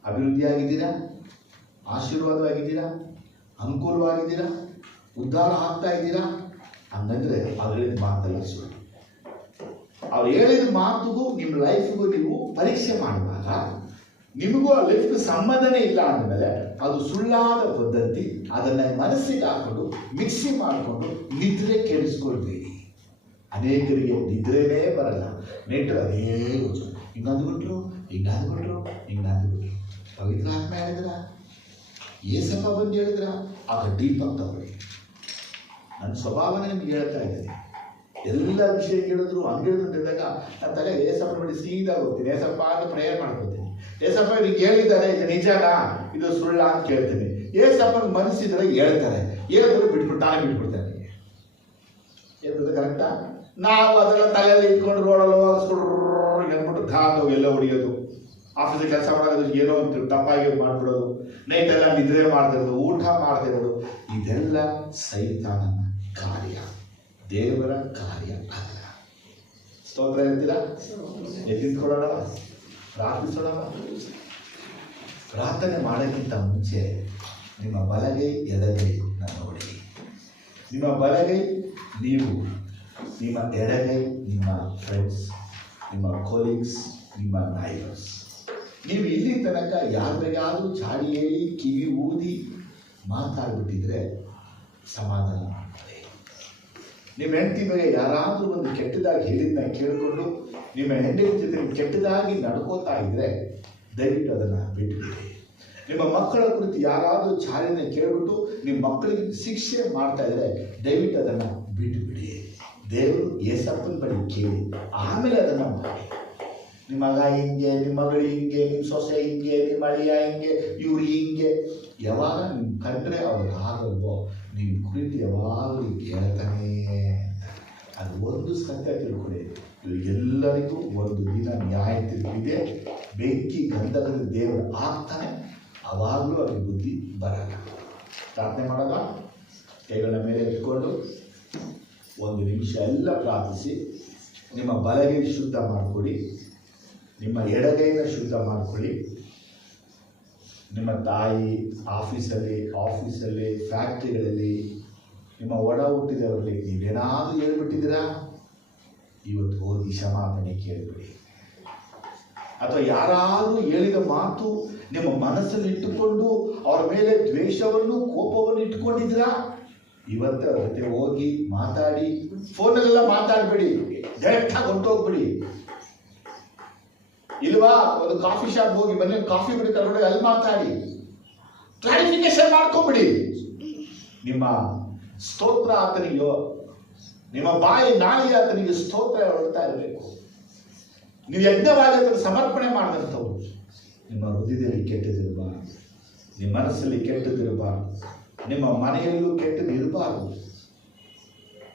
ಅಭಿವೃದ್ಧಿಯಾಗಿದ್ದೀರಾ? ಆಶೀರ್ವಾದವಾಗಿದ್ದೀರಾ? ಅನುಕೂಲವಾಗಿದ್ದೀರಾ? ಉದ್ಧಾರ ಆಗ್ತಾ ಇದ್ದೀರಾ? ಹಂಗಂದ್ರೆ ಅವ್ರು ಹೇಳಿದ ಮಾತಲ್ಲ ಸುಳ್ಳು. ಅವ್ರು ಹೇಳಿದ ಮಾತುಗೂ ನಿಮ್ಮ ಲೈಫ್ಗೂ ನೀವು ಪರೀಕ್ಷೆ ಮಾಡುವಾಗ ನಿಮಗೂ ಆ ಲೈಫ್ಗೆ ಸಂಬಂಧನೇ ಇಲ್ಲ ಅಂದಮೇಲೆ ಅದು ಸುಳ್ಳಾದ ಪದ್ಧತಿ. ಅದನ್ನ ಮನಸ್ಸಿಗೆ ಹಾಕೊಂಡು ಮಿಕ್ಸಿ ಮಾಡಿಕೊಂಡು ನಿದ್ರೆ ಕೆಡಿಸ್ಕೊಳ್ಬೇಡಿ. ಅನೇಕರಿಗೆ ನಿದ್ರೆನೇ ಬರಲ್ಲ. ನೆಂಟರು ಅದೇ ಯೋಚನೆ, ಹಿಂಗಂದ್ಬಿಟ್ರು ಹಿಂಗಂದ್ಬಿಟ್ರು ಹಿಂಗಂದ್ಬಿಟ್ರು. ಪವಿತ್ರ ಆತ್ಮ ಹೇಳಿದ್ರ, ಏಸಪ್ಪ ಬಂದು ಹೇಳಿದ್ರ, ಆಗ ಡೀಪ್ ಆಗಿ ತಗೊಳ್ಳಿ. ನನ್ನ ಸ್ವಭಾವನೇ ನಿಮ್ಗೆ ಹೇಳ್ತಾ ಇದ್ದೀನಿ. ಎಲ್ಲ ವಿಷಯ ಕೇಳಿದ್ರು ಹಂಗಿಳಿದಾಗ ನನ್ನ ತಲೆ ಏಸಪ್ಪ ಬಳಿ ಸೀದಾ ಹೋಗ್ತೀನಿ. ಏಸಪ್ಪ ಅಂತ ಪ್ರೇಯರ್ ಮಾಡ್ಕೊತೀನಿ. ಏಸಪ್ಪ ಇವ್ರಿಗೆ ಹೇಳಿದ್ದಾರೆ, ಇದು ನಿಜನಾ ಇದು ಸುಳ್ಳ ಅಂತ ಕೇಳ್ತೀನಿ. ಏಸಪ್ಪನ ಮನಸ್ಸಿದ್ರೆ ಹೇಳ್ತಾರೆ, ಹೇಳಿದ್ರು ಬಿಟ್ಬಿಟ್ಟು ತಾನೇ ಬಿಟ್ಬಿಡ್ತಾರೆ. ಏನಿದೆ ಕರೆಕ್ಟಾ? ನಾವು ಅದೆಲ್ಲ ತಲೆಯಲ್ಲಿ ಇಟ್ಕೊಂಡು ರೋಡಲ್ಲಿ ಹೋಗಿಸ್ಕೊಂಡ್ರು ಅಂದ್ಬಿಟ್ಟು ಧಾತು ಎಲ್ಲ ಹೊಡಿಯೋದು, ಆಫೀಸಿಗೆ ಕೆಲಸ ಮಾಡೋದು ಏನೋ ಅಂತ ತಪ್ಪಾಗಿ ಮಾಡ್ಬಿಡೋದು, ನೈಟ್ ಎಲ್ಲ ನಿದ್ರೆ ಮಾಡ್ತಿರೋದು, ಊಟ ಮಾಡ್ತಿರೋದು, ಇದೆಲ್ಲ ಸೈತಾನನ ಕಾರ್ಯ, ದೇವರ ಕಾರ್ಯ ಅಲ್ಲ. ಸ್ತೋತ್ರ ಹೇಳ್ತೀರಾ? ಎದ್ದಿಟ್ಕೊಳ್ಳೋಣ, ಪ್ರಾರ್ಥಿಸೋಣ. ಪ್ರಾರ್ಥನೆ ಮಾಡೋಕ್ಕಿಂತ ಮುಂಚೆ ನಿಮ್ಮ ಬಲಗೈ ಎಡಗೈ ನೋಡಿ. ನಿಮ್ಮ ಬಲಗೈ ನೀವು, ನಿಮ್ಮ ಎಡಗೈ ನಿಮ್ಮ ಫ್ರೆಂಡ್ಸ್, ನಿಮ್ಮ ಕೊಲೀಗ್ಸ್, ನಿಮ್ಮ ನೈಬರ್ಸ್. ನೀವು ಇಲ್ಲಿ ತನಕ ಯಾರ ಬೇಕಾದರೂ ಚಾಡಿ ಹೇಳಿ ಕಿವಿ ಊದಿ ಮಾತಾಡ್ಬಿಟ್ಟಿದ್ರೆ ಸಮಾಧಾನ ಮಾಡ್ತಾರೆ. ನಿಮ್ಮ ಹೆಂಡತಿ ಬಗ್ಗೆ ಯಾರಾದರೂ ಒಂದು ಕೆಟ್ಟದಾಗಿ ಹೇಳಿದ್ದನ್ನ ಕೇಳಿಕೊಂಡು ನಿಮ್ಮ ಹೆಂಡತಿ ಜೊತೆ ಕೆಟ್ಟದಾಗಿ ನಡ್ಕೋತಾ ಇದ್ರೆ ದಯವಿಟ್ಟು ಅದನ್ನು ಬಿಟ್ಟುಬಿಡಿ. ನಿಮ್ಮ ಮಕ್ಕಳ ಕುರಿತು ಯಾರಾದರೂ ಚಾಡಿನ ಕೇಳಿಬಿಟ್ಟು ನಿಮ್ಮ ಮಕ್ಕಳಿಗೆ ಶಿಕ್ಷೆ ಮಾಡ್ತಾ ಇದ್ರೆ ದಯವಿಟ್ಟು ಅದನ್ನು ಬಿಟ್ಟುಬಿಡಿ. ದೇವರು ಏಸಪ್ಪನ ಬಳಿ ಕೇಳಿ ಆಮೇಲೆ ಅದನ್ನು ಮಾಡಿ. ನಿಮ್ಮ ಮಗ ಹಿಂಗೆ, ನಿಮ್ಮ ಮಗಳು ಹಿಂಗೆ, ನಿಮ್ಮ ಸೊಸೆ ಹಿಂಗೆ, ನಿಮ್ಮ ಅಳಿಯ ಹಿಂಗೆ, ಇವ್ರು ಹಿಂಗೆ ಯಾವಾಗ ನಿಮ್ಮ ಕಂಡ್ರೆ ಅವ್ರಿಗೆ ಆಗಲ್ವೋ ನಿಮ್ಮ ಕುರಿತು ಯಾವಾಗಲೂ ಹೇಳ್ತಾನೇ. ಅದು ಒಂದು ಸತ್ಯ ತಿಳ್ಕೊಳ್ಳಿ, ಇವರಿಗೆಲ್ಲರಿಗೂ ಒಂದು ದಿನ ನ್ಯಾಯ ತೀರ್ಪಿದೆ. ಬೆಂಕಿ ಗಂಧಕದ ದೇವರು ಆಗ್ತಾನೆ, ಅವಾಗಲೂ ಅವ್ರಿಗೆ ಬುದ್ಧಿ ಬರಲ್ಲ. ಪ್ರಾರ್ಥನೆ ಮಾಡೋದ? ಕೈಗಳ ಮೇಲೆ ಇಟ್ಕೊಂಡು ಒಂದು ನಿಮಿಷ ಎಲ್ಲ ಪ್ರಾರ್ಥಿಸಿ. ನಿಮ್ಮ ಬಲಗೈ ಶುದ್ಧ ಮಾಡಿಕೊಡಿ, ನಿಮ್ಮ ಎಡಗೈನ ಶುದ್ಧ ಮಾಡಿಕೊಳ್ಳಿ. ನಿಮ್ಮ ತಾಯಿ ಆಫೀಸಲ್ಲಿ ಫ್ಯಾಕ್ಟ್ರಿಗಳಲ್ಲಿ ನಿಮ್ಮ ಒಡ ಹುಟ್ಟಿದವರಲ್ಲಿ ನೀವೇನಾದರೂ ಹೇಳ್ಬಿಟ್ಟಿದ್ದೀರಾ, ಇವತ್ತು ಹೋಗಿ ಕ್ಷಮಾಪಣೆ ಕೇಳಿಬಿಡಿ. ಅಥವಾ ಯಾರಾದರೂ ಹೇಳಿದ ಮಾತು ನಿಮ್ಮ ಮನಸ್ಸಲ್ಲಿ ಇಟ್ಟುಕೊಂಡು ಅವರ ಮೇಲೆ ದ್ವೇಷವನ್ನು ಕೋಪವನ್ನು ಇಟ್ಕೊಂಡಿದ್ದೀರಾ, ಇವತ್ತು ಅವ್ರ ಜೊತೆ ಹೋಗಿ ಮಾತಾಡಿ. ಫೋನಲ್ಲೆಲ್ಲ ಮಾತಾಡಬೇಡಿ, ಡೈರೆಕ್ಟಾಗಿ ಹೊಂಟೋಗ್ಬಿಡಿ. ಇಲ್ವಾ, ಒಂದು ಕಾಫಿ ಶಾಪ್ ಹೋಗಿ ಬನ್ನಿ, ಕಾಫಿ ಬಿಡಿ ಕರ್ಕೊಂಡು ಅಲ್ಲಿ ಮಾತಾಡಿ, ಕ್ಲಾರಿಫಿಕೇಶನ್ ಮಾಡ್ಕೊಂಬಿಡಿ. ನಿಮ್ಮ ಸ್ತೋತ್ರ ಆತನಿಗೆ, ನಿಮ್ಮ ಬಾಯಿ ನಾಲಿಗೆ ಆತನಿಗೆ ಸ್ತೋತ್ರ ಹೊರಡ್ತಾ ಇರಬೇಕು. ನೀವು ಯಜ್ಞವಾಗಿ ಅದನ್ನು ಸಮರ್ಪಣೆ ಮಾಡಿದಂಥವ್ರು. ನಿಮ್ಮ ಹೃದಯದಲ್ಲಿ ಕೆಟ್ಟದಿರಬಾರ್ದು, ನಿಮ್ಮ ಮನಸ್ಸಲ್ಲಿ ಕೆಟ್ಟದಿರಬಾರ್ದು, ನಿಮ್ಮ ಮನೆಯಲ್ಲೂ ಕೆಟ್ಟದಿರಬಾರ್ದು.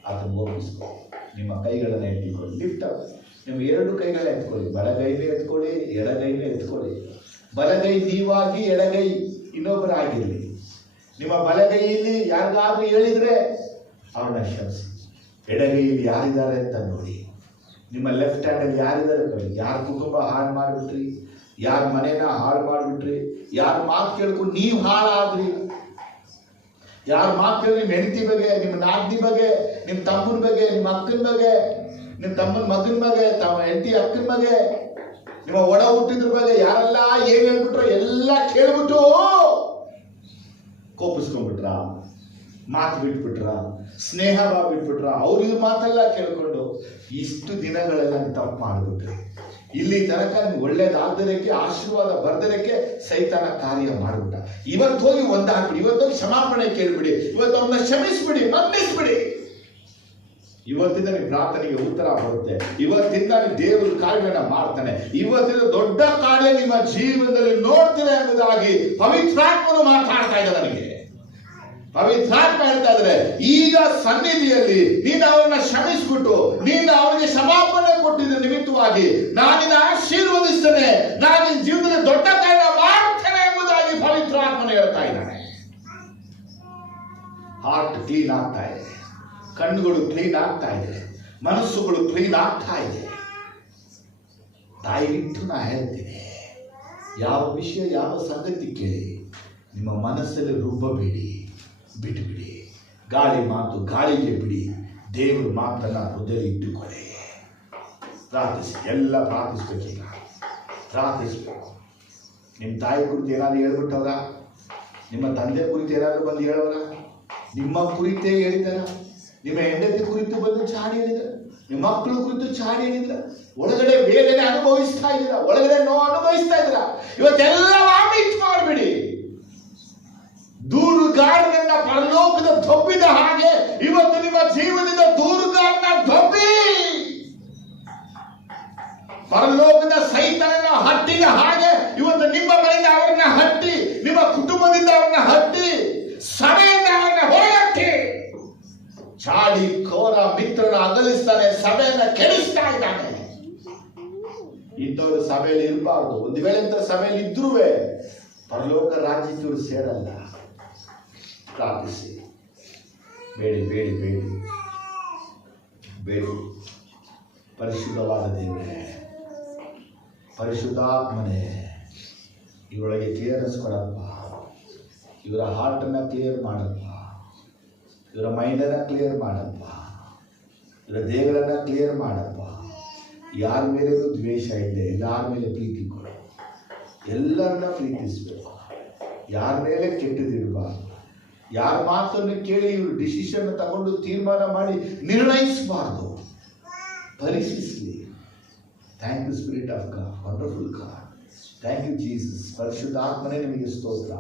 ಅದನ್ನು ಒಪ್ಪಿಸ್ಕೊ. ನಿಮ್ಮ ಕೈಗಳನ್ನು ಎತ್ತಿಕೊಳ್ಳಿ, ಲಿಫ್ಟ್ ಅಪ್. ನಿಮ್ಮ ಎರಡು ಕೈಗಳನ್ನ ಎತ್ಕೊಳ್ಳಿ, ಬಲಗೈನೇ ಎತ್ಕೊಳ್ಳಿ, ಎಡಗೈನೇ ಎತ್ಕೊಳ್ಳಿ. ಬಲಗೈ ನೀವಾಗಿ, ಎಡಗೈ ಇನ್ನೊಬ್ಬರಾಗಿರಲಿ. ನಿಮ್ಮ ಬಲಗೈಯಲ್ಲಿ ಯಾರಿಗಾದ್ರೂ ಹೇಳಿದ್ರೆ ಅವ್ರನ್ನ ಕ್ಷಮಿಸಿ. ಎಡಗೈಯಲ್ಲಿ ಯಾರಿದ್ದಾರೆ ಅಂತ ನೋಡಿ. ನಿಮ್ಮ ಲೆಫ್ಟ್ ಹ್ಯಾಂಡಲ್ಲಿ ಯಾರಿದ್ದಾರೆ ನೋಡಿ. ಯಾರ ಕುಟುಂಬ ಹಾಳು ಮಾಡಿಬಿಟ್ರಿ, ಯಾರ ಮನೇನ ಹಾಳು ಮಾಡಿಬಿಟ್ರಿ, ಯಾರ ಮಾತು ಕೇಳ್ಕೊಂಡು ನೀವು ಹಾಳಾದ್ರಿ, ಯಾರ ಮಾತು ಕೇಳಿ ನಿಮ್ಮ ಹೆಂಡತಿ ಬಗ್ಗೆ, ನಿಮ್ಮ ನಾದಿನಿ ಬಗ್ಗೆ, ನಿಮ್ಮ ತಮ್ಮನ ಬಗ್ಗೆ, ನಿಮ್ಮ ಅಕ್ಕನ ಬಗ್ಗೆ, ನಿಮ್ಮ ತಮ್ಮನ ಮಗನ ಬಗ್ಗೆ, ತಮ್ಮ ಹೆಂಡತಿ ಅಕ್ಕನ ಬಗ್ಗೆ, ನಿಮ್ಮ ಒಡ ಹುಟ್ಟಿದ್ರ ಬಗ್ಗೆ ಯಾರೆಲ್ಲ ಏನ್ ಹೇಳ್ಬಿಟ್ರೋ ಎಲ್ಲ ಕೇಳ್ಬಿಟ್ಟು ಕೋಪಿಸ್ಕೊಂಡ್ಬಿಟ್ರ, ಮಾತು ಬಿಟ್ಬಿಟ್ರ, ಸ್ನೇಹ ಬಿಟ್ಬಿಟ್ರ, ಅವ್ರಿಗೆ ಮಾತೆಲ್ಲ ಕೇಳ್ಕೊಂಡು ಇಷ್ಟು ದಿನಗಳೆಲ್ಲ ತಪ್ಪು ಮಾಡಿಬಿಟ್ರಿ. ಇಲ್ಲಿ ತನಕ ಒಳ್ಳೇದಾಗದಕ್ಕೆ, ಆಶೀರ್ವಾದ ಬರ್ದಕ್ಕೆ ಸೈತಾನ ಕಾರ್ಯ ಮಾಡಿಬಿಟ್ಟ. ಇವತ್ತು ಹೋಗಿ ಒಂದಾಗ್ಬಿಡಿ, ಇವತ್ತೋಗಿ ಕ್ಷಮಾಪಣೆ ಕೇಳ್ಬಿಡಿ, ಇವತ್ತು ಅವ್ರನ್ನ ಕ್ಷಮಿಸ್ಬಿಡಿ, ಮನ್ನಿಸ್ಬಿಡಿ. ಇವತ್ತಿಂದ ನಿಮ್ಮ ಪ್ರಾರ್ಥನೆಗೆ ಉತ್ತರ ಬರುತ್ತೆ. ಇವತ್ತಿಂದ ದೇವರು ಕಾರ್ಯಗಳನ್ನ ಮಾಡ್ತಾನೆ. ಇವತ್ತಿನ ದೊಡ್ಡ ಕಾರ್ಯ ನಿಮ್ಮ ಜೀವನದಲ್ಲಿ ನೋಡ್ತೀರಾ ಎಂಬುದಾಗಿ ಪವಿತ್ರಾತ್ಮನು ಮಾತಾಡ್ತಾ ಇದ್ದ ನನಗೆ. ಪವಿತ್ರಾತ್ಮ ಹೇಳ್ತಾ ಇದ್ರೆ, ಈಗ ಸನ್ನಿಧಿಯಲ್ಲಿ ನೀನು ಅವರನ್ನ ಕ್ಷಮಿಸ್ಬಿಟ್ಟು ನೀನು ಅವರಿಗೆ ಕ್ಷಮಾಪಣೆ ಕೊಟ್ಟಿದ್ದ ನಿಮಿತ್ತವಾಗಿ ನಾನಿನ ಆಶೀರ್ವದಿಸ್ತೇನೆ, ನಾನು ನಿನ್ನ ಜೀವನದಲ್ಲಿ ದೊಡ್ಡ ಕಾರ್ಯ ಮಾಡ್ತೇನೆ ಎಂಬುದಾಗಿ ಪವಿತ್ರಾತ್ಮನು ಹೇಳ್ತಾ ಇದ್ದಾನೆ. ಹಾರ್ಟ್ ಕ್ಲೀನ್ ಆಗ್ತಾ ಇದೆ, ಕಣ್ಣುಗಳು ಕ್ಲೀನ್ ಆಗ್ತಾ ಇದೆ, ಮನಸ್ಸುಗಳು ಕ್ಲೀನ್ ಆಗ್ತಾ ಇದೆ. ದಯವಿಟ್ಟು ನಾ ಹೇಳ್ತೀನಿ, ಯಾವ ವಿಷಯ ಯಾವ ಸಂಗತಿ ಕೇಳಿ ನಿಮ್ಮ ಮನಸ್ಸಲ್ಲಿ ರುಬ್ಬಬೇಡಿ, ಬಿಟ್ಟುಬಿಡಿ. ಗಾಳಿ ಮಾತು ಗಾಳಿಗೆ ಬಿಡಿ, ದೇವರು ಮಾತನ್ನ ಹೃದಯ ಇಟ್ಟುಕೊಳ್ಳಿ. ಪ್ರಾರ್ಥಿಸಿ, ಎಲ್ಲ ಪ್ರಾರ್ಥಿಸ್ಬೇಕೀಗ, ಪ್ರಾರ್ಥಿಸ್ಬೇಕು. ನಿಮ್ಮ ತಾಯಿ ಕುರಿತು ಏನಾದ್ರು ಹೇಳ್ಬಿಟ್ಟವ್ರ? ನಿಮ್ಮ ತಂದೆ ಕುರಿತು ಏನಾದ್ರು ಬಂದು ಹೇಳೋರ? ನಿಮ್ಮ ಕುರಿತೇ ಹೇಳಿದಾರ? ನಿಮ್ಮ ಹೆಂಡತಿ ಕುರಿತು ಬಂದು ಚಾಡಿ ಹೇಳಿದಾರ? ನಿಮ್ಮ ಮಕ್ಕಳ ಕುರಿತು ಚಾಡಿ ಹೇಳಿದ್ರ? ಒಳಗಡೆ ವೇದನೆ ಅನುಭವಿಸ್ತಾ ಇದ್ದೀರಾ, ಒಳಗಡೆ ನೋವು ಅನುಭವಿಸ್ತಾ ಇದ್ದೀರಾ. ಇವತ್ತೆಲ್ಲ ವಾಮಿಟ್ ಮಾಡಿಬಿಡಿ. ದೂರುಗಾರನನ್ನ ಪರಲೋಕದ ದೊಬ್ಬಿದ ಹಾಗೆ ಇವತ್ತು ನಿಮ್ಮ ಜೀವನದ ದೂರುಗಾರನ ದೊಬ್ಬಿ, ಪರಲೋಕದ ಸೈತಾನನ ಹಟ್ಟಿದ ಹಾಗೆ ಇವತ್ತು ನಿಮ್ಮ ಮನೆಯಿಂದ ಅವರನ್ನ ಹಟ್ಟಿ, ನಿಮ್ಮ ಕುಟುಂಬದಿಂದ ಅವರನ್ನ ಹಟ್ಟಿ, ಸಭೆಯಿಂದ ಅವರನ್ನ ಹೊರಗಟ್ಟಿ, ಚಾಡಿ ಕೋರ ಮಿತ್ರನ ಅಗಲಿಸ್ತಾನೆ, ಸಭೆಯನ್ನ ಕೆಡಿಸ್ತಾ ಇದ್ದಾನೆ. ಇಂಥವ್ರು ಸಭೆಯಲ್ಲಿ ಇರಬಾರ್ದು. ಒಂದು ವೇಳೆ ಇಂಥ ಸಭೆಯಲ್ಲಿ ಇದ್ರೂ ಪರಲೋಕ ರಾಜ್ಯಕ್ಕೆ ಇವರು ಸೇರಲ್ಲ. ಪ್ರಾರ್ಥಿಸಿ, ಬೇಡಿ ಬೇಡಿ ಬೇಡಿ ಬೇಡಿ. ಪರಿಶುದ್ಧವಾದ ದೇವರೇ, ಪರಿಶುದ್ಧಾತ್ಮನೇ, ಇವರೊಳಗೆ ಕ್ಲಿಯರೆನ್ಸ್ ಕೊಡಪ್ಪ. ಇವರ ಹಾರ್ಟನ್ನು ಕ್ಲಿಯರ್ ಮಾಡಪ್ಪ, ಇವರ ಮೈಂಡನ್ನು ಕ್ಲಿಯರ್ ಮಾಡಪ್ಪ, ಇವರ ದೇಹಗಳನ್ನು ಕ್ಲಿಯರ್ ಮಾಡಪ್ಪ. ಯಾರ ಮೇಲೇನೂ ದ್ವೇಷ ಇದೆ, ಎಲ್ಲರ ಮೇಲೆ ಪ್ರೀತಿ ಕೊಡು. ಎಲ್ಲರನ್ನ ಪ್ರೀತಿಸಬೇಕು, ಯಾರ ಮೇಲೆ ಕೆಟ್ಟದಿರಬಾರ್ದು. ಯಾರ ಮಾತನ್ನು ಕೇಳಿ ಇವರು ಡಿಸಿಷನ್ ತಗೊಂಡು ತೀರ್ಮಾನ ಮಾಡಿ ನಿರ್ಣಯಿಸಬಾರ್ದು, ಪರಿಶೀಲಿಸಲಿ. Thank you spirit of God, wonderful God. Thank you Jesus. ಪರಿಶುದ್ಧಾತ್ಮನೇ ನಿಮಗೆ ಸ್ತೋತ್ರ.